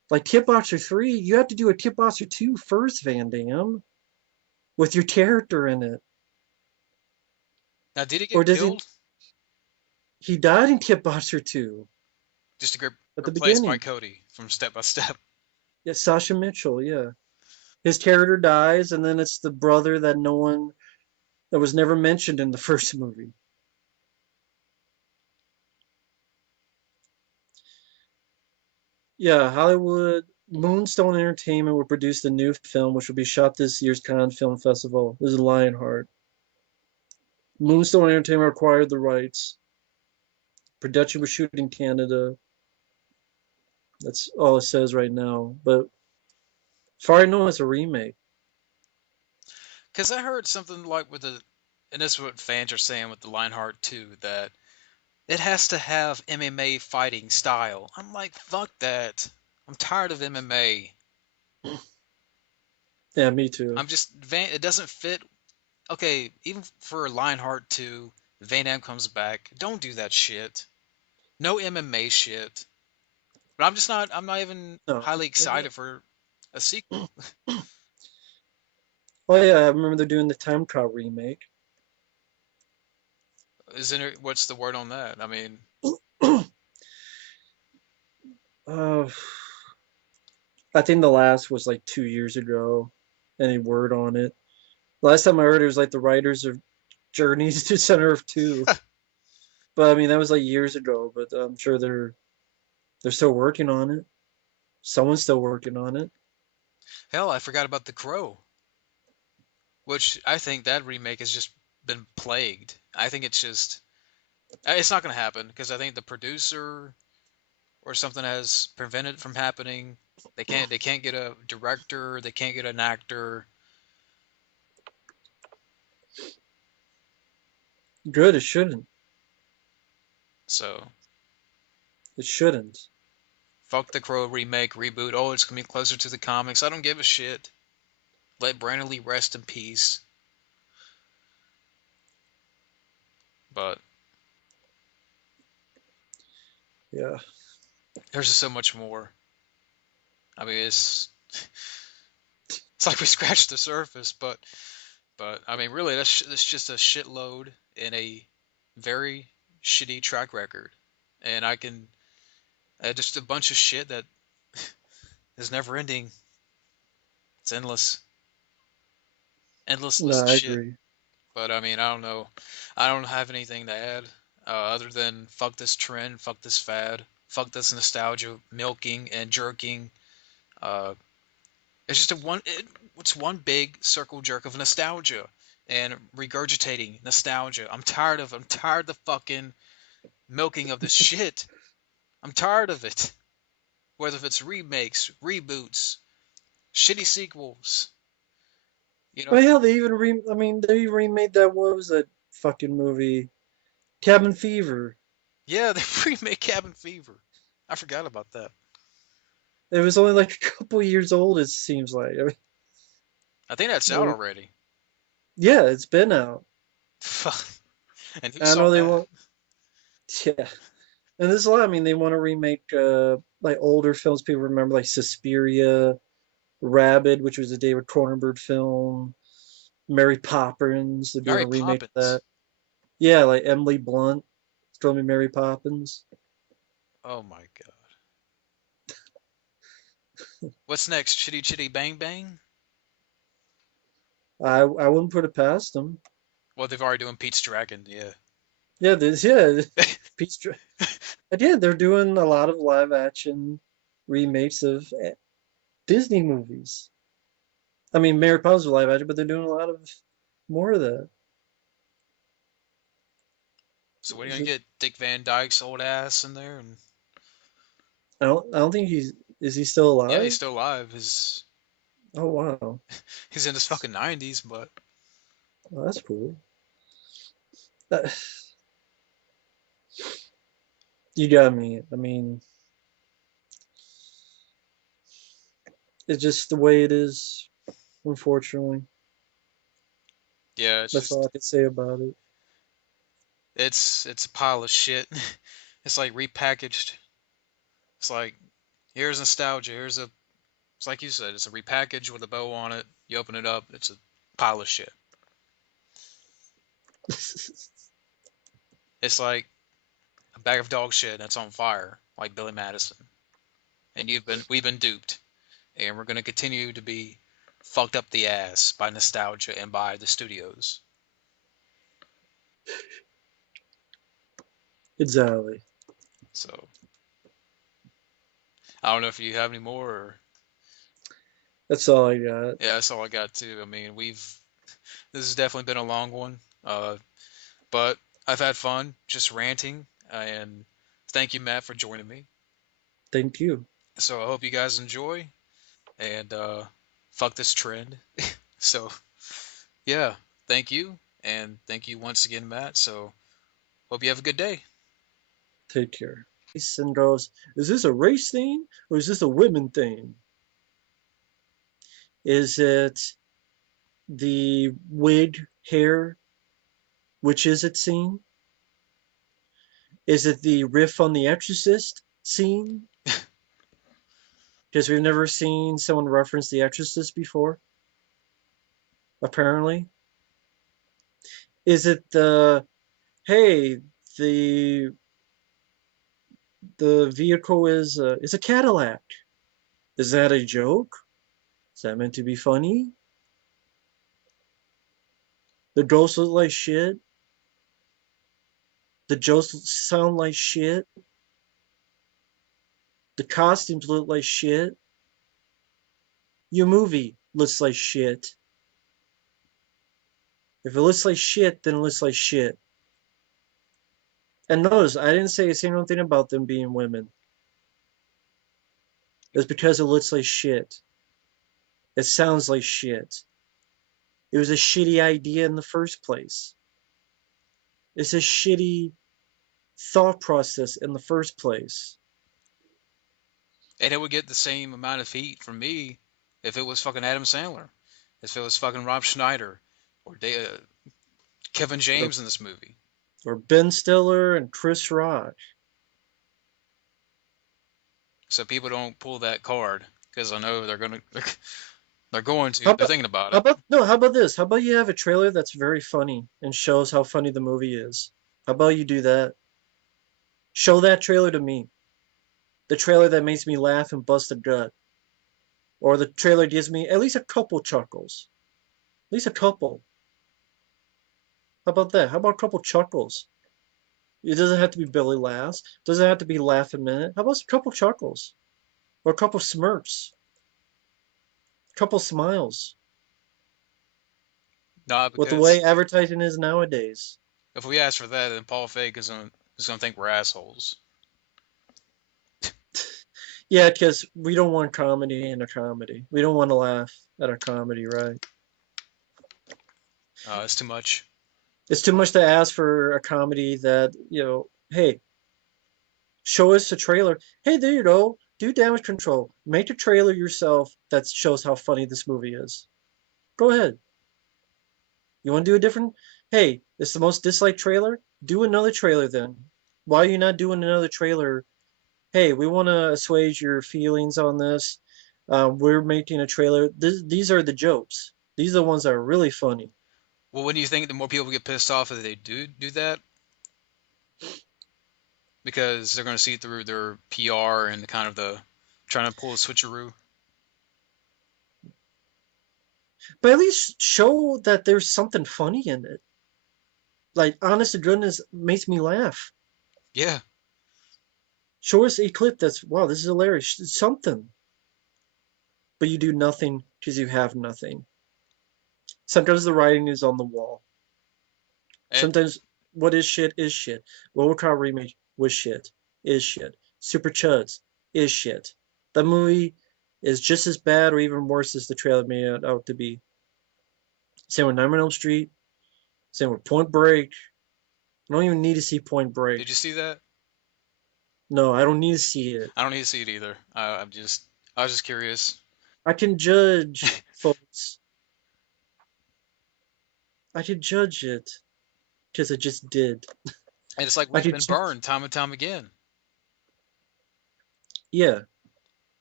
Like Kickboxer 3, you have to do a Kickboxer 2 first, Van Damme, with your character in it. Now, did he Or get does he? killed? He died in Kickboxer 2 Just to get at the replaced by beginning. Cody from Step by Step. Yeah, Sasha Mitchell. Yeah, his character dies, and then it's the brother that no one that was never mentioned in the first movie. Yeah, Hollywood Moonstone Entertainment will produce the new film, which will be shot this year's Cannes Film Festival. This is Lionheart. Moonstone Entertainment acquired the rights. Production was shooting in Canada. That's all it says right now. But far I know, it's a remake. Because I heard something like with the, and this is what fans are saying with the Lionheart 2, that it has to have MMA fighting style. I'm like, fuck that. I'm tired of MMA. Yeah, me too. I'm just, it doesn't fit. Okay, even for Lionheart 2, Van Damme comes back. Don't do that shit. No MMA shit. But I'm not even No. highly excited for a sequel. Oh yeah, I remember they're doing the Time Trial remake. Isn't it, what's the word on that? I mean, uh, I think the last was like 2 years ago. Any word on it? Last time I heard it was like the writers of Journeys to Center of Two. But I mean that was like years ago. But I'm sure they're still working on it. Someone's still working on it. hell, I forgot about The Crow, which I think that remake has just been plagued. I think it's not going to happen because I think the producer or something has prevented it from happening. They can't get a director, they can't get an actor. Good. It shouldn't. So It shouldn't. fuck The Crow remake, reboot. Oh, it's going to be closer to the comics. I don't give a shit. Let Brandon Lee rest in peace. But Yeah. there's just so much more. I mean, it's like we scratched the surface, but I mean, really, that's just a shitload in a very shitty track record, and I can just a bunch of shit that is never ending. It's endless, endless No, list of I shit. agree. But I mean, I don't know. I don't have anything to add other than fuck this trend, fuck this fad, fuck this nostalgia milking and jerking. Uh, it's just it's one big circle jerk of nostalgia and regurgitating nostalgia. I'm tired of the fucking milking of this shit. I'm tired of it. Whether if it's remakes, reboots, shitty sequels, you Well, know. hell, I mean, they remade that. What was that fucking movie? Cabin Fever. Yeah, they remake Cabin Fever. I forgot about that. It was only like a couple years old. It seems like. I think that's out Or already. yeah, it's been out. And who I saw know they that? want. Yeah, and there's a lot. I mean, they want to remake like older films people remember, like Suspiria, Rabid, which was a David Cronenberg film. Mary Poppins. They're doing Mary a remake of that. Poppins. Yeah, like Emily Blunt. It's gonna be Mary Poppins. Oh my god. What's next? Chitty Chitty Bang Bang? I wouldn't put it past them. Well, they've already doing Pete's Dragon. Yeah. Yeah, Pete's yeah, they're doing a lot of live action remakes of Disney movies. I mean, Mary Poppins was live action, but they're doing a lot of more of that. So what are you gonna get Dick Van Dyke's old ass in there? And I don't think is he still yeah, he's alive? still alive. His Oh wow, he's in his fucking 90s, but oh, that's cool. That, you got me. I mean, it's just the way it is. Unfortunately, yeah, it's that's all just I can say about it. it's a pile of shit. It's like repackaged. It's like Here's nostalgia. It's like you said, it's a repackage with a bow on it. You open it up, it's a pile of shit. It's like a bag of dog shit that's on fire, like Billy Madison. And we've been duped, and we're gonna continue to be fucked up the ass by nostalgia and by the studios. Exactly. So I don't know if you have any more. Or That's all I got. yeah, that's all I got too. I mean, we've this has definitely been a long one, but I've had fun just ranting, and thank you, Matt, for joining me. Thank you. So I hope you guys enjoy, and fuck this trend. So yeah, thank you, and thank you once again, Matt. So hope you have a good day. Take care. And goes, is this a race thing or is this a women thing? Is it the wig hair, which is it scene? Is it the riff on The Exorcist scene? Because we've never seen someone reference The Exorcist before, apparently. Is it the, hey, the the vehicle is a Cadillac? Is that a joke? Is that meant to be funny? The ghosts look like shit. The jokes sound like shit. The costumes look like shit. Your movie looks like shit. If it looks like shit, then it looks like shit. And notice, I didn't say a single thing about them being women. It's because it looks like shit. It sounds like shit. It was a shitty idea in the first place. It's a shitty thought process in the first place. And it would get the same amount of heat from me if it was fucking Adam Sandler, if it was fucking Rob Schneider or Kevin Or, James in this movie. or Ben Stiller and Chris Rock. So people don't pull that card because I know they're going How to they're about thinking about how it. about no, how about this? How about you have a trailer that's very funny and shows how funny the movie is? How about you do that? Show that trailer to me. The trailer that makes me laugh and bust a gut. Or the trailer gives me at least a couple chuckles. At least a couple. How about that? How about a couple chuckles? It doesn't have to be belly laughs. It doesn't have to be laugh a minute. How about a couple chuckles? Or a couple smirks? A couple smiles? Nah, With the way because advertising is nowadays. if we ask for that, then Paul Feig is gonna think we're assholes. Yeah, because we don't want comedy in a comedy. We don't want to laugh at a comedy, right? It's too much. It's too much to ask for a comedy that, hey, show us a trailer. Hey, there you go. Do damage control. Make a trailer yourself that shows how funny this movie is. Go ahead. You want to do a different? Hey, it's the most disliked trailer? Do another trailer then. Why are you not doing another trailer? Hey, we want to assuage your feelings on this. We're making a trailer. These are the jokes. These are the ones that are really funny. Well, when do you think the more people get pissed off if they do that? Because they're gonna see through their PR and the kind of the trying to pull a switcheroo. But at least show that there's something funny in it. Like, honest to goodness, makes me laugh. Yeah, Show us a clip that's, wow, this is hilarious. Something. But you do nothing because you have nothing. Sometimes the writing is on the wall. and Sometimes what is shit is shit. Robocop remake was shit. Is shit. Super Chuds is shit. The movie is just as bad or even worse as the trailer made it out to be. Same with Nightmare on Elm Street. Same with Point Break. I don't even need to see Point Break. did you see that? No, I don't need to see it. I don't need to see it either. I was just curious. I can judge, folks. I can judge it because I just did. And it's like I we've could, been burned time and time again. yeah.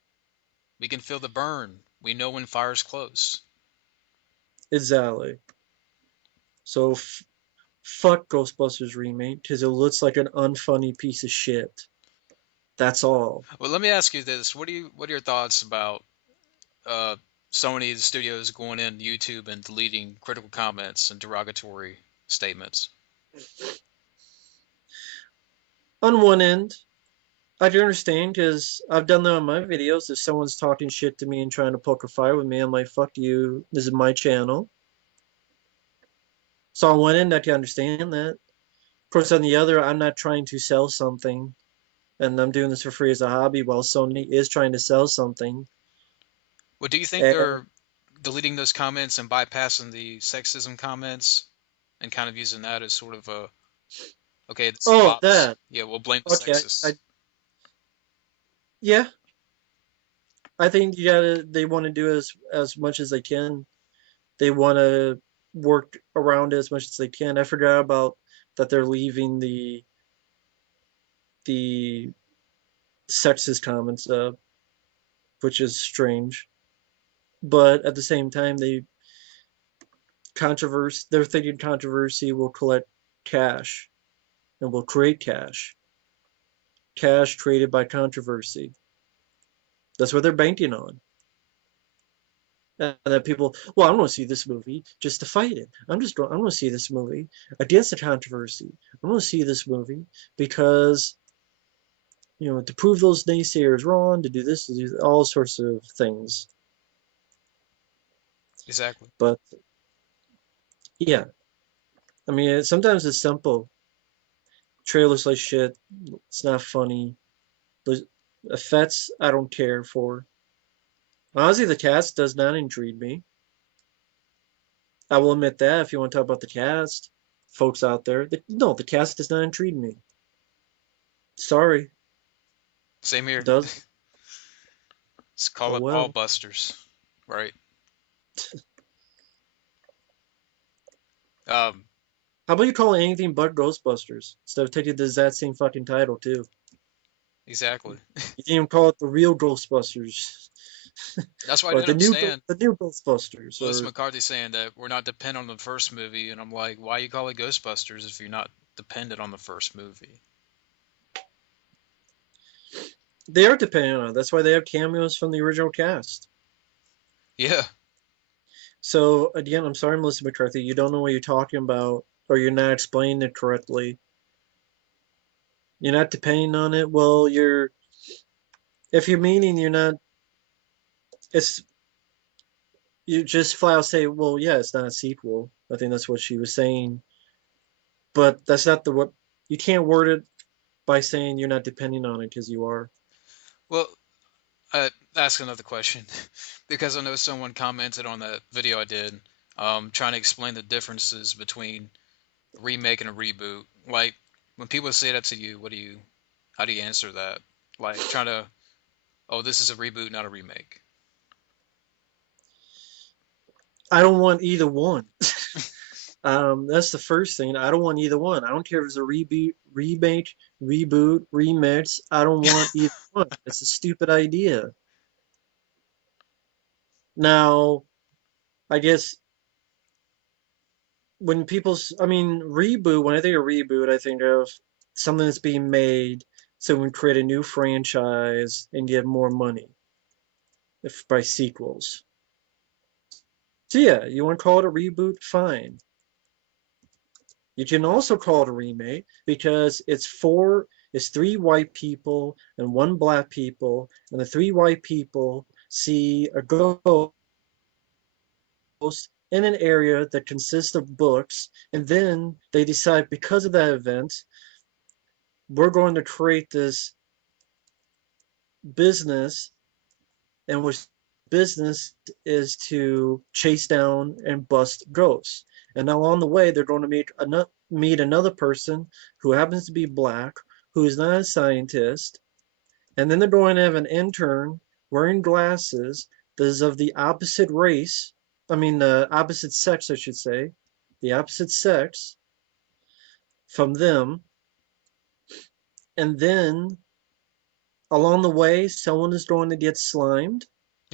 We can feel the burn. We know when fire's close. Exactly. So fuck Ghostbusters remake because it looks like an unfunny piece of shit. That's all. Well, let me ask you this: what are your thoughts about uh, Sony Studios going in YouTube and deleting critical comments and derogatory statements? On one end, I can understand because I've done that on my videos. If someone's talking shit to me and trying to poke a fire with me, I'm like, fuck you. This is my channel. So on one end, I can understand that. Of course, on the other, I'm not trying to sell something, and I'm doing this for free as a hobby while Sony is trying to sell something. Well, do you think And they're deleting those comments and bypassing the sexism comments and kind of using that as sort of a, okay, this oh, flops. that. Yeah, we'll blame the Okay, sexists. yeah, I think you gotta. They want to do as much as they can. They want to work around it as much as they can. I forgot about that. They're leaving the sexist comments up, which is strange. But at the same time, they're thinking controversy will collect cash and will create cash created by controversy. That's what they're banking on. And that people, well, I'm going to see this movie just to fight it. I'm going to see this movie against the controversy. I'm going to see this movie because, to prove those naysayers wrong, to do this, to do all sorts of things. Exactly. But yeah, I mean, sometimes it's simple. Trailers like shit. It's not funny. The effects, I don't care for. Honestly, the cast does not intrigue me. I will admit that if you want to talk about the cast, folks out there, no, the cast does not intrigue me. Sorry, Same it here. doesn't. Let's call Oh it ball well. busters, right? Um, How about you call it anything but Ghostbusters instead of taking the exact same fucking title too? exactly. You can even call it the real Ghostbusters That's why I or didn't understand the new Ghostbusters Melissa or McCarthy saying that we're not dependent on the first movie, and I'm like, why you call it Ghostbusters if you're not dependent on the first movie? they are depending on it. That's why they have cameos from the original cast. Yeah, So again, I'm sorry, Melissa McCarthy, you don't know what you're talking about, or you're not explaining it correctly. You're not depending on it. Well, if you're meaning you're not, it's you just flat out say, well, yeah, it's not a sequel. I think that's what she was saying, but that's not the what you can't word it by saying you're not depending on it because you are. well, ask another question because I know someone commented on that video I did, trying to explain the differences between a remake and a reboot. Like when people say that to you, how do you answer that? Like trying to, oh, this is a reboot, not a remake. I don't want either one. That's the first thing. I don't want either one. I don't care if it's a reboot, remix. I don't want either one. It's a stupid idea. Now, I guess I mean, reboot, when I think of reboot, I think of something that's being made so we can create a new franchise and get more money if by sequels. So yeah, you want to call it a reboot? Fine. You can also call it a remake because it's three white people and one black people, and the three white people see a ghost in an area that consists of books, and then they decide because of that event, we're going to create this business, and which business is to chase down and bust ghosts. And along the way, they're going to meet another person who happens to be black, who is not a scientist, and then they're going to have an intern wearing glasses that is of the opposite race. I mean, the opposite sex, I should say, the opposite sex from them. And then along the way, someone is going to get slimed,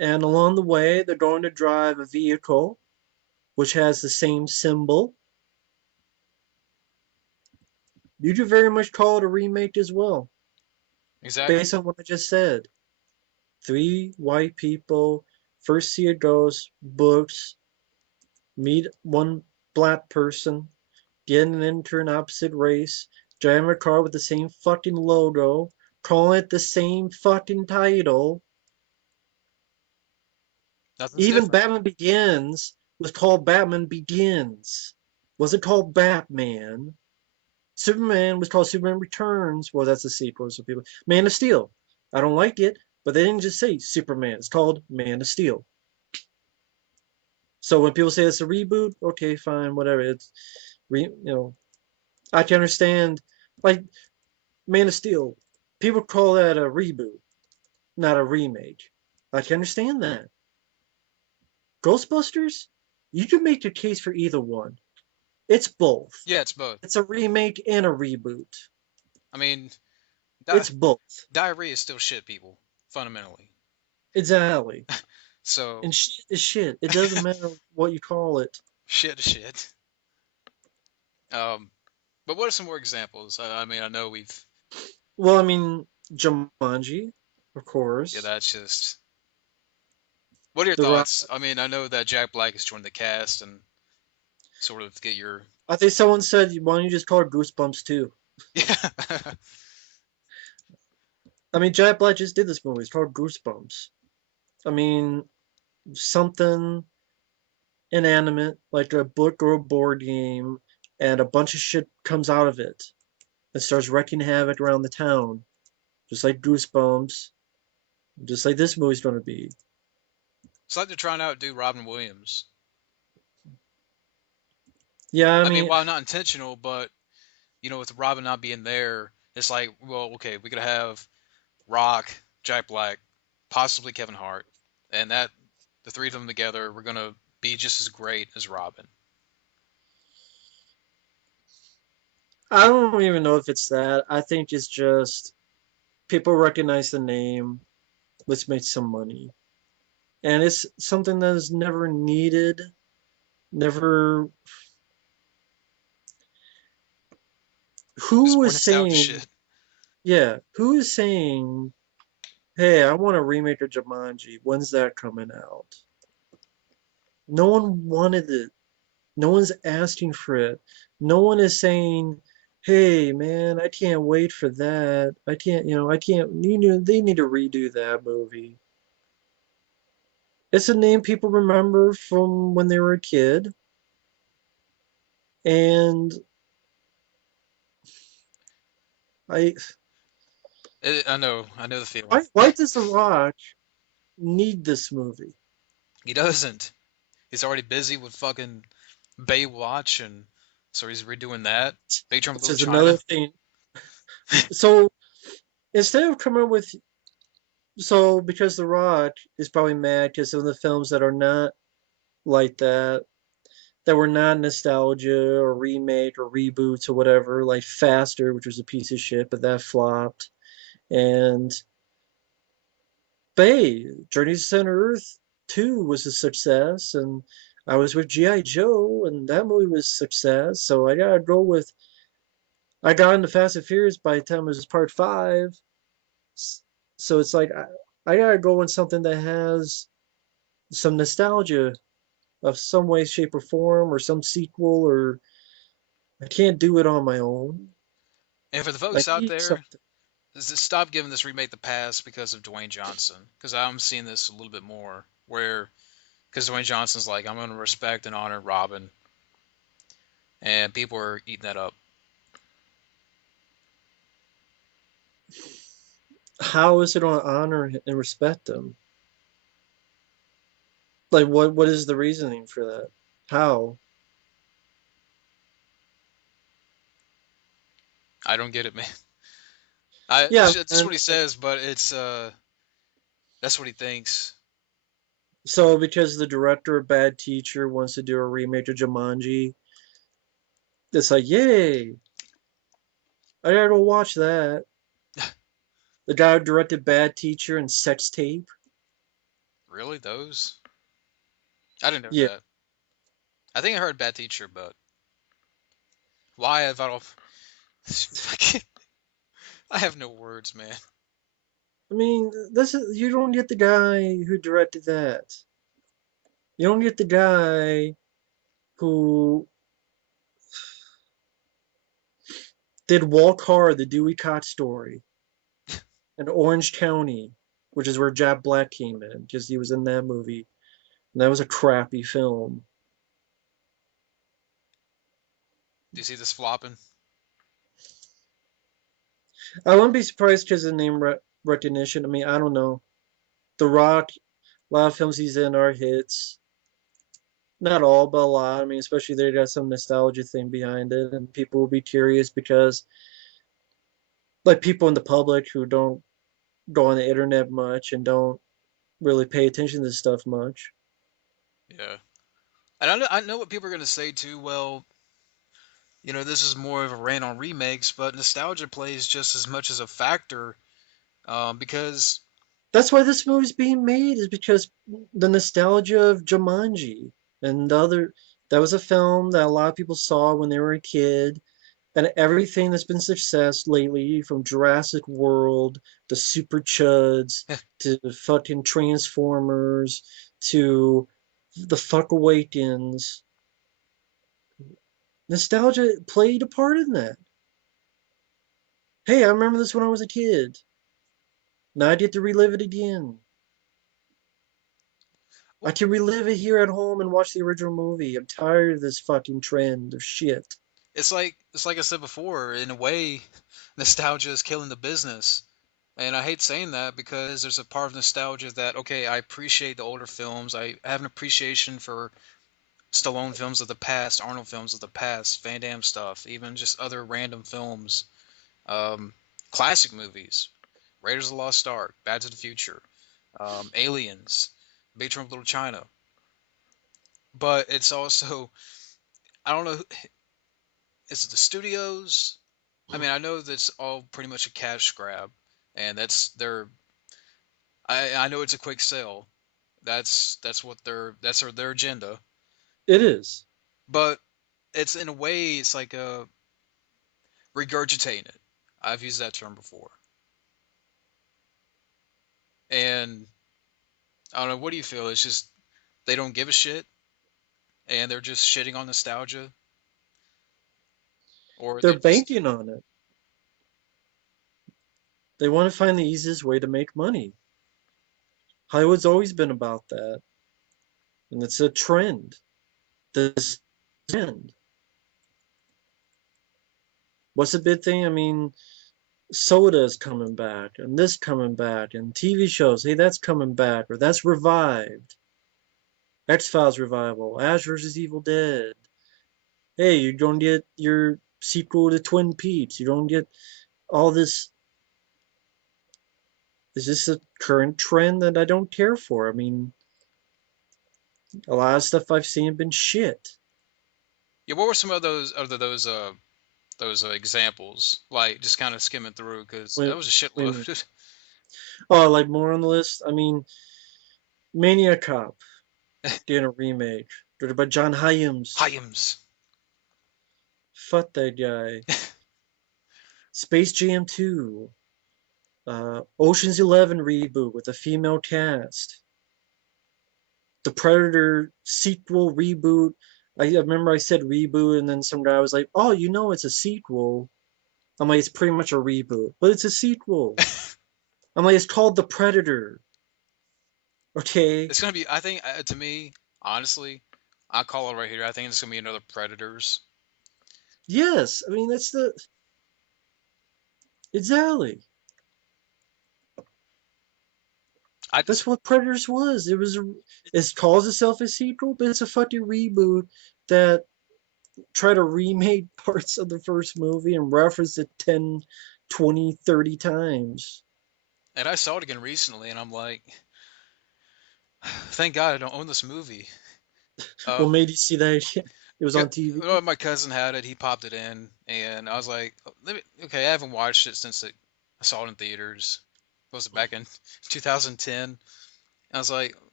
And along the way, they're going to drive a vehicle which has the same symbol. You could very much call it a remake as well, Exactly. based on what I just said. Three white people first see a ghost, books, meet one black person, getting into an opposite race, driving a car with the same fucking logo, calling it the same fucking title. Nothing's Even different. Batman Begins was called Batman Begins. Was it called Batman? Superman was called Superman Returns. Well, that's a sequel, so people. Man of Steel. I don't like it, but they didn't just say Superman. It's called Man of Steel. So when people say it's a reboot, okay, fine, whatever. I can understand. Like Man of Steel, people call that a reboot, not a remake. I can understand that. Ghostbusters, you can make a case for either one. It's both. Yeah, it's both. It's a remake and a reboot. I mean, di- It's both. diarrhea is still shit, people, fundamentally. Exactly. So, And shit is shit. It doesn't matter what you call it. shit to shit. Um, but what are some more examples? I mean, I know we've, Well, I mean, Jumanji, of yeah, course. that's just. What are your The Rock. thoughts? I mean, I know that Jack Black has joined the cast and sort of get your, I think someone said, why don't you just call it Goosebumps too? yeah, I mean, Jack Black just did this movie. It's called Goosebumps. I mean, something inanimate, like a book or a board game, and a bunch of shit comes out of it and starts wreaking havoc around the town, just like Goosebumps, just like this movie's going to be. it's like they're trying to outdo Robin Williams. Yeah, I I mean, mean, while not intentional, but with Robin not being there, it's like, well, okay, we could have Rock, Jack Black, possibly Kevin Hart, and that the three of them together, we're gonna be just as great as Robin. I don't even know if it's that. I think it's just people recognize the name. Let's make some money. And it's something that is never needed, never. Just Who more is nostalgia saying, shit. yeah, who is saying, hey, I want a remake of Jumanji? When's that coming out? No one wanted it. No one's asking for it. No one is saying, "Hey, man, I can't wait for that. I can't, I can't. They need to redo that movie." It's a name people remember from when they were a kid, and I, I know the feeling. why does The Rock need this movie? He doesn't. He's already busy with fucking Baywatch, and so he's redoing that. Big Trouble in Which Little is another China. thing. So instead of coming up with, so because The Rock is probably mad because some of the films that are not like that were not nostalgia or remake or reboots or whatever, like Faster, which was a piece of shit, but that flopped. And Bay, Journey to Center Earth 2 was a success, and I was with G.I. Joe, and that movie was a success. So I gotta go with. I got into Fast and Furious by the time it was part 5. So it's like I gotta go with something that has some nostalgia of some way, shape, or form, or some sequel, or I can't do it on my own. And for the I folks out need there, something. stop giving this remake the pass because of Dwayne Johnson. Because I'm seeing this a little bit more, where because Dwayne Johnson's like, I'm going to respect and honor Robin, and people are eating that up. How is it on honor and respect them? Like what is the reasoning for that? How? I don't get it, man. Yeah, That's man. what he says, but it's that's what he thinks. So because the director of Bad Teacher wants to do a remake of Jumanji, it's like, yay! I gotta go watch that. The guy who directed Bad Teacher and Sex Tape. Really? Those? I didn't know Yeah, that. I think I heard Bad Teacher, but why have I don't. I have no words, man. I mean, this is you don't get the guy who directed that. You don't get the guy who did Walk Hard, the Dewey Cox story, and Orange County, which is where Jack Black came in because he was in that movie, and that was a crappy film. Do you see this flopping? I wouldn't be surprised because of name recognition. I mean, I don't know. The Rock, a lot of films he's in are hits. Not all, but a lot. I mean, especially they got some nostalgia thing behind it, and people will be curious because, like, people in the public who don't go on the internet much and don't really pay attention to stuff much. Yeah. And I know what people are gonna say too. Well, this is more of a rant on remakes, but nostalgia plays just as much as a factor. Because That's why this movie's being made is because the nostalgia of Jumanji and the other. That was a film that a lot of people saw when they were a kid, and everything that's been success lately, from Jurassic World to Super Chuds to fucking Transformers to the fuck Awakens, nostalgia played a part in that. Hey, I remember this when I was a kid. Now I get to relive it again. I well, can relive it here at home and watch the original movie. I'm tired of this fucking trend of shit. it's like I said before. In a way, nostalgia is killing the business. And I hate saying that because there's a part of nostalgia that, okay, I appreciate the older films. I have an appreciation for Stallone films of the past, Arnold films of the past, Van Damme stuff, even just other random films, um, classic movies, Raiders of the Lost Ark, Back to the Future, Aliens, Big Trouble in Little China. But it's also, I don't know, is it the studios? I mean, I know that's all pretty much a cash grab, and I know it's a quick sale. That's what their agenda. It is. But it's in a way it's like regurgitating it. I've used that term before. And I don't know, what do you feel? It's just they don't give a shit and they're just shitting on nostalgia, or They're they just banking on it. They want to find the easiest way to make money. Hollywood's always been about that. And it's a trend. This trend. What's the big thing? I mean, soda's coming back, and this coming back, and TV shows, hey, that's coming back, or that's revived. X Files revival, Ash versus Evil Dead. Hey, you don't get your sequel to Twin Peaks. You don't get all this. Is this a current trend that I don't care for? I mean, a lot of stuff I've seen have been shit. yeah. What were some of those examples? Like just kind of skimming through because that When, was a when, shitload. oh, like more on the list. I mean, Maniac Cop getting a remake, directed by John Hyams. Hyams. Fuck that guy. Space Jam 2. Ocean's 11 reboot with a female cast. The Predator sequel reboot. I remember I said reboot, and then some guy was like, "Oh, it's a sequel." I'm like, "It's pretty much a reboot, but it's a sequel." I'm like, "It's called The Predator." Okay. It's gonna be. I think to me, honestly, I call it right here. I think it's gonna be another Predators. Yes. I mean, that's the exactly. I just That's what Predators was. It calls itself a sequel, but it's a fucking reboot that try to remake parts of the first movie and reference it 10, 20, 30 times. and I saw it again recently, and I'm like, thank God I don't own this movie. What Um, made you see that? It was on TV. well, my cousin had it. He popped it in, and I was like, "Oh, okay, I haven't watched it since I saw it in theaters. It was back in 2010. I was like,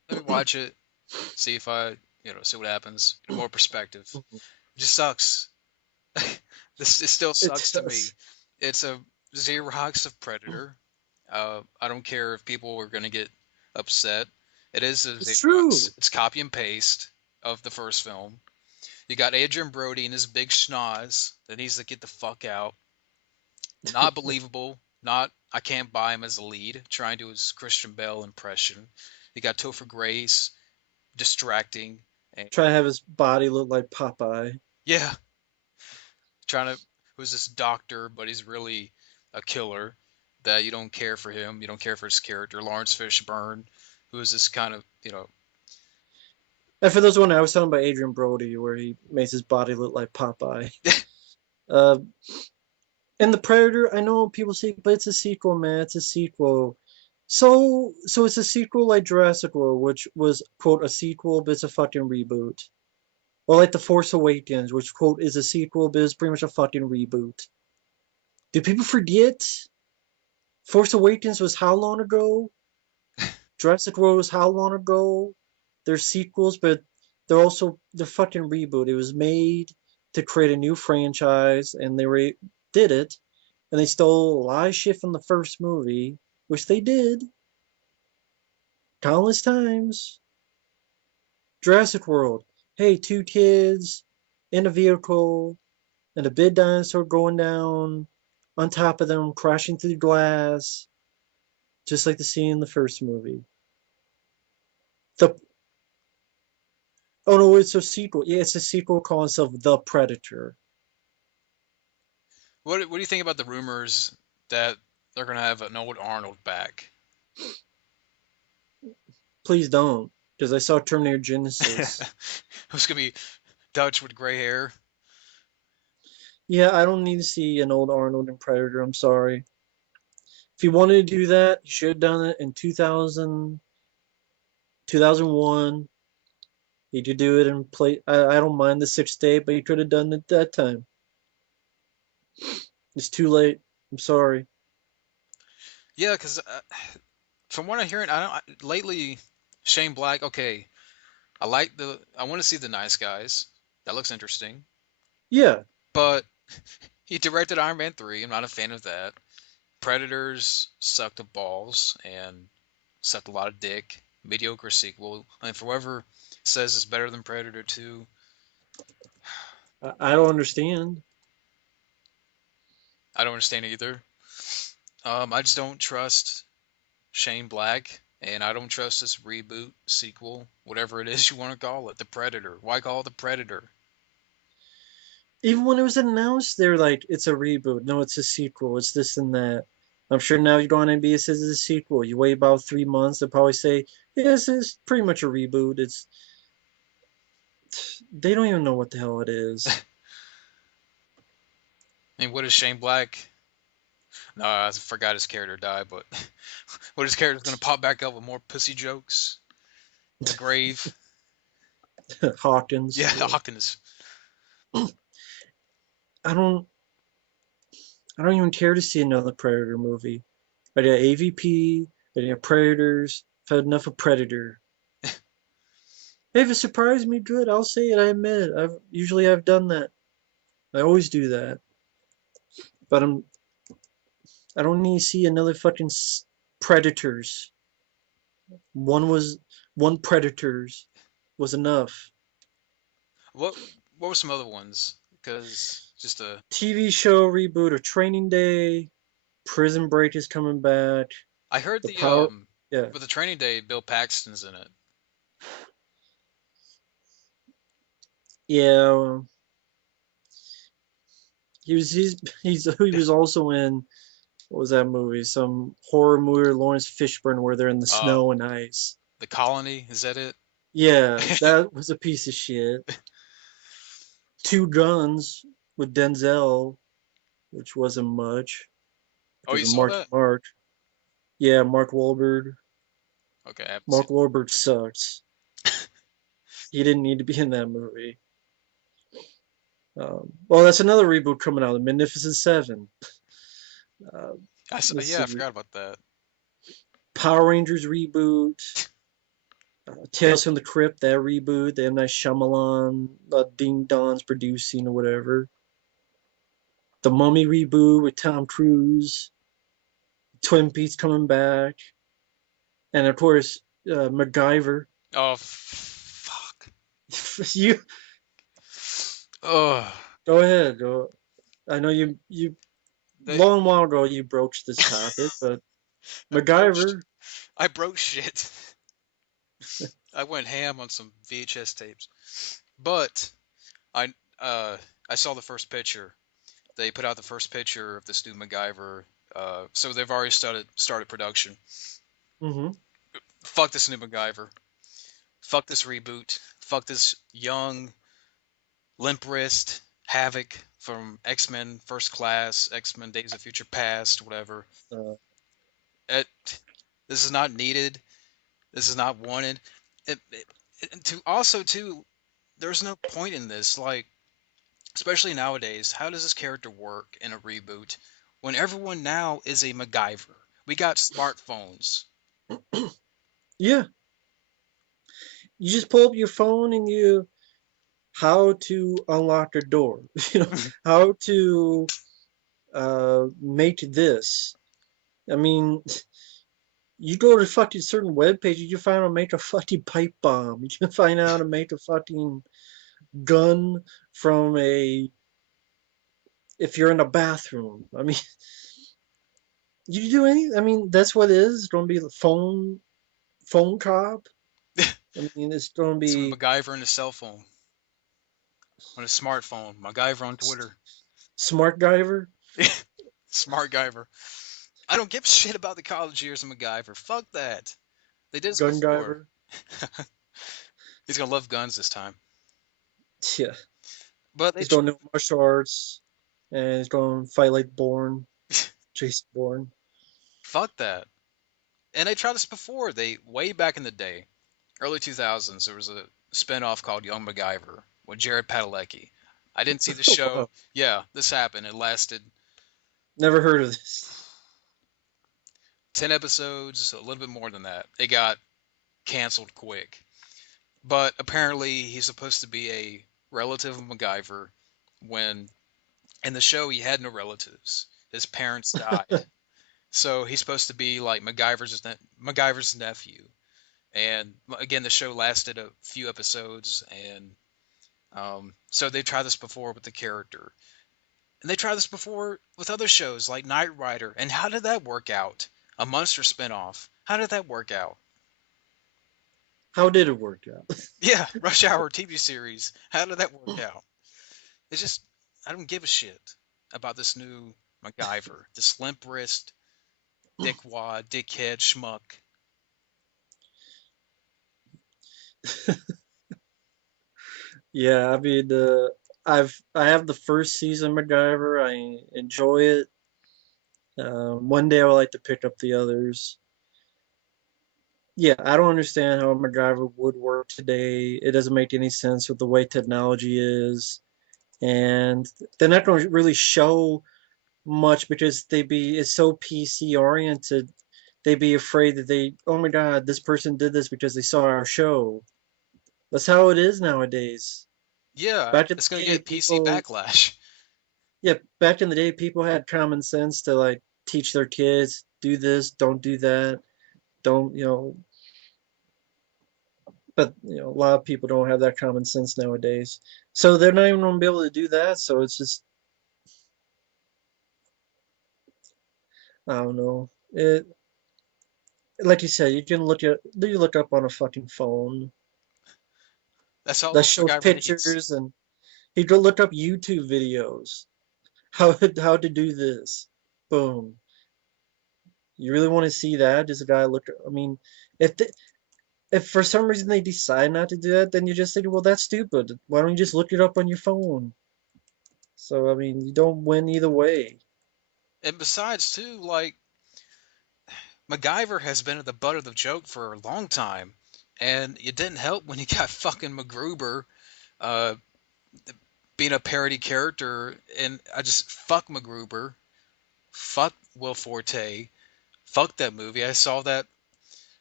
let me watch it, see if I, see what happens. Get more perspective. It just sucks. This it still It sucks to me. does. It's a Xerox of Predator. I don't care if people are gonna get upset. It is a It's Xerox. true. It's copy and paste of the first film. You got Adrian Brody and his big schnoz that needs to get the fuck out. Not believable. Not I can't buy him as a lead. Trying to do his Christian Bale impression. You got Topher Grace distracting and Try to have his body look like Popeye. yeah, trying to who's this doctor, but he's really a killer. That you don't care for him. You don't care for his character. Lawrence Fishburne, who is this kind of And for those one, I was talking about Adrian Brody, where he makes his body look like Popeye. Uh, and the Predator, I know people say, but it's a sequel, man. It's a sequel. So it's a sequel like Jurassic World, which was quote a sequel, but it's a fucking reboot. Or like The Force Awakens, which quote is a sequel, but it's pretty much a fucking reboot. Do people forget? Force Awakens was how long ago? Jurassic World was how long ago? They're sequels, but they're fucking reboot. It was made to create a new franchise, and did it, and they stole a lot of shit from the first movie, which they did countless times. Jurassic World. Hey, two kids in a vehicle, and a big dinosaur going down on top of them, crashing through the glass, just like the scene in the first movie. The Oh no, it's a sequel. Yeah, it's a sequel calling itself The Predator. what do you think about the rumors that they're gonna have an old Arnold back? Please don't, because I saw Terminator Genisits. Who's gonna be Dutch with gray hair? Yeah, I don't need to see an old Arnold in Predator. I'm sorry. If he wanted to do that, he should have done it in 2000, 2001. He could do it and play. I don't mind the sixth day, but he could have done it at that time. It's too late. I'm sorry. Yeah, because from what I'm hearing, lately Shane Black. Okay, I want to see the Nice Guys. That looks interesting. Yeah, But he directed Iron Man 3. I'm not a fan of that. Predators sucked of balls and sucked a lot of dick. Mediocre sequel. And for whoever says it's better than Predator 2, I don't understand. I don't understand either. I just don't trust Shane Black, and I don't trust this reboot, sequel, whatever it is you want to call it. The Predator. Why call it the Predator? Even when it was announced, they're like, it's a reboot. No, it's a sequel. It's this and that. I'm sure now you go on NBA, it says it's a sequel. You wait about 3 months, they'll probably say, yes, it's pretty much a reboot. They don't even know what the hell it is. I mean, what is Shane Black? No, I forgot his character died, but what his character's gonna pop back up with more pussy jokes in the grave? Hawkins. Yeah, Yeah. Hawkins. I don't I don't even care to see another Predator movie. I got AVP, I got Predators. I've had enough of Predator. Hey, if it surprised me, good. I'll say it. I admit it. I've done that. I always do that. But I don't need to see another fucking Predators. One was one Predators was enough. What what were some other ones? Because just a TV show reboot of Training Day. Prison Break is coming back. I heard The the Power. Yeah, for the Training Day, Bill Paxton's in it. yeah. He was also in what was that movie? Some horror movie, Lawrence Fishburne, where they're in the Uh, snow and ice. the Colony, is that it? Yeah, that was a piece of shit. Two Guns with Denzel, which wasn't much Oh, because you of saw Marky that? Mark. Yeah, Mark Wahlberg. Okay, I haven't Mark seen Wahlberg sucks. He didn't need to be in that movie. Well, that's another reboot coming out, The Magnificent Seven. Uh, let's Yeah, I see, forgot about that. Power Rangers reboot. Tales from the Crypt, that reboot, the M. Night Shyamalan, Ding Don's producing or whatever. The Mummy reboot with Tom Cruise, Twin Peaks coming back, and of course, MacGyver. Oh, fuck. You Oh, go ahead. Go. I know you they, long while ago you broached this topic, but I broke, MacGyver. I broke shit. I went ham on some VHS tapes. But I, uh, I saw the first picture. They put out the first picture of this new MacGyver. So they've already started production. Hmm. Fuck this new MacGyver. Fuck this reboot. Fuck this young limp wrist Havoc from X-Men First Class, X-Men Days of Future Past, whatever. Uh, It, this is not needed. This is not wanted. And to also too, there's no point in this. Like, especially nowadays, how does this character work in a reboot when everyone now is a MacGyver? We got smartphones. yeah, you just pull up your phone and you how to unlock a door. You know how to make this. I mean, you go to fucking certain web pages, you find out how to make a fucking pipe bomb. You can find out how to make a fucking gun from a if you're in a bathroom. I mean, you do any. I mean, that's what it is. It's going to be the phone cop. I mean, it's going to It's a be MacGyver in a cell phone, on a smartphone. MacGyver on Twitter. smart giver, Smart Guyver. I don't give a shit about the college years of MacGyver. Fuck that. They did this gun before. giver. He's gonna love guns this time. Yeah, But he's going to know martial arts, and he's going to fight like Bourne, Jason Bourne. fuck that. And they tried this before. They way back in the day, early 2000s, there was a spinoff called Young MacGyver with Jared Padalecki. I didn't see the show. Wow, Yeah, this happened. It lasted never heard of this. 10 episodes, a little bit more than that. It got canceled quick. But apparently, he's supposed to be a relative of MacGyver when in the show he had no relatives. His parents died. So he's supposed to be like MacGyver's nephew. And again, the show lasted a few episodes, and so they tried this before with the character, and they tried this before with other shows like Knight Rider. And how did that work out? A monster spinoff. How did that work out? How did it work out? Yeah, Rush Hour TV series. How did that work out? It's just I don't give a shit about this new MacGyver, this limp wrist, dickwad, dickhead, schmuck. Yeah, I mean, I have the first season of MacGyver. I enjoy it. One day I would like to pick up the others. Yeah, I don't understand how MacGyver would work today. It doesn't make any sense with the way technology is, and they're not going to really show much because it's so PC oriented. They'd be afraid that oh my God, this person did this because they saw our show. That's how it is nowadays. Yeah, Back in it's gonna the day, get PC people backlash. Yeah, back in the day, people had common sense to like teach their kids, do this, don't do that, don't, but a lot of people don't have that common sense nowadays. So they're not even gonna be able to do that. So it's just, I don't know. Like you said, you look up on a fucking phone That's all that shows MacGyver needs. pictures, and you go look up YouTube videos, how to do this. Boom. You really want to see that? Does a guy look? I mean, if the, if for some reason they decide not to do that, then you just think, well, that's stupid. Why don't you just look it up on your phone? So, I mean, you don't win either way. And besides, too, like MacGyver has been at the butt of the joke for a long time, and it didn't help when he got fucking MacGruber uh, being a parody character. And I just fuck MacGruber, fuck Will Forte, fuck that movie. I saw that.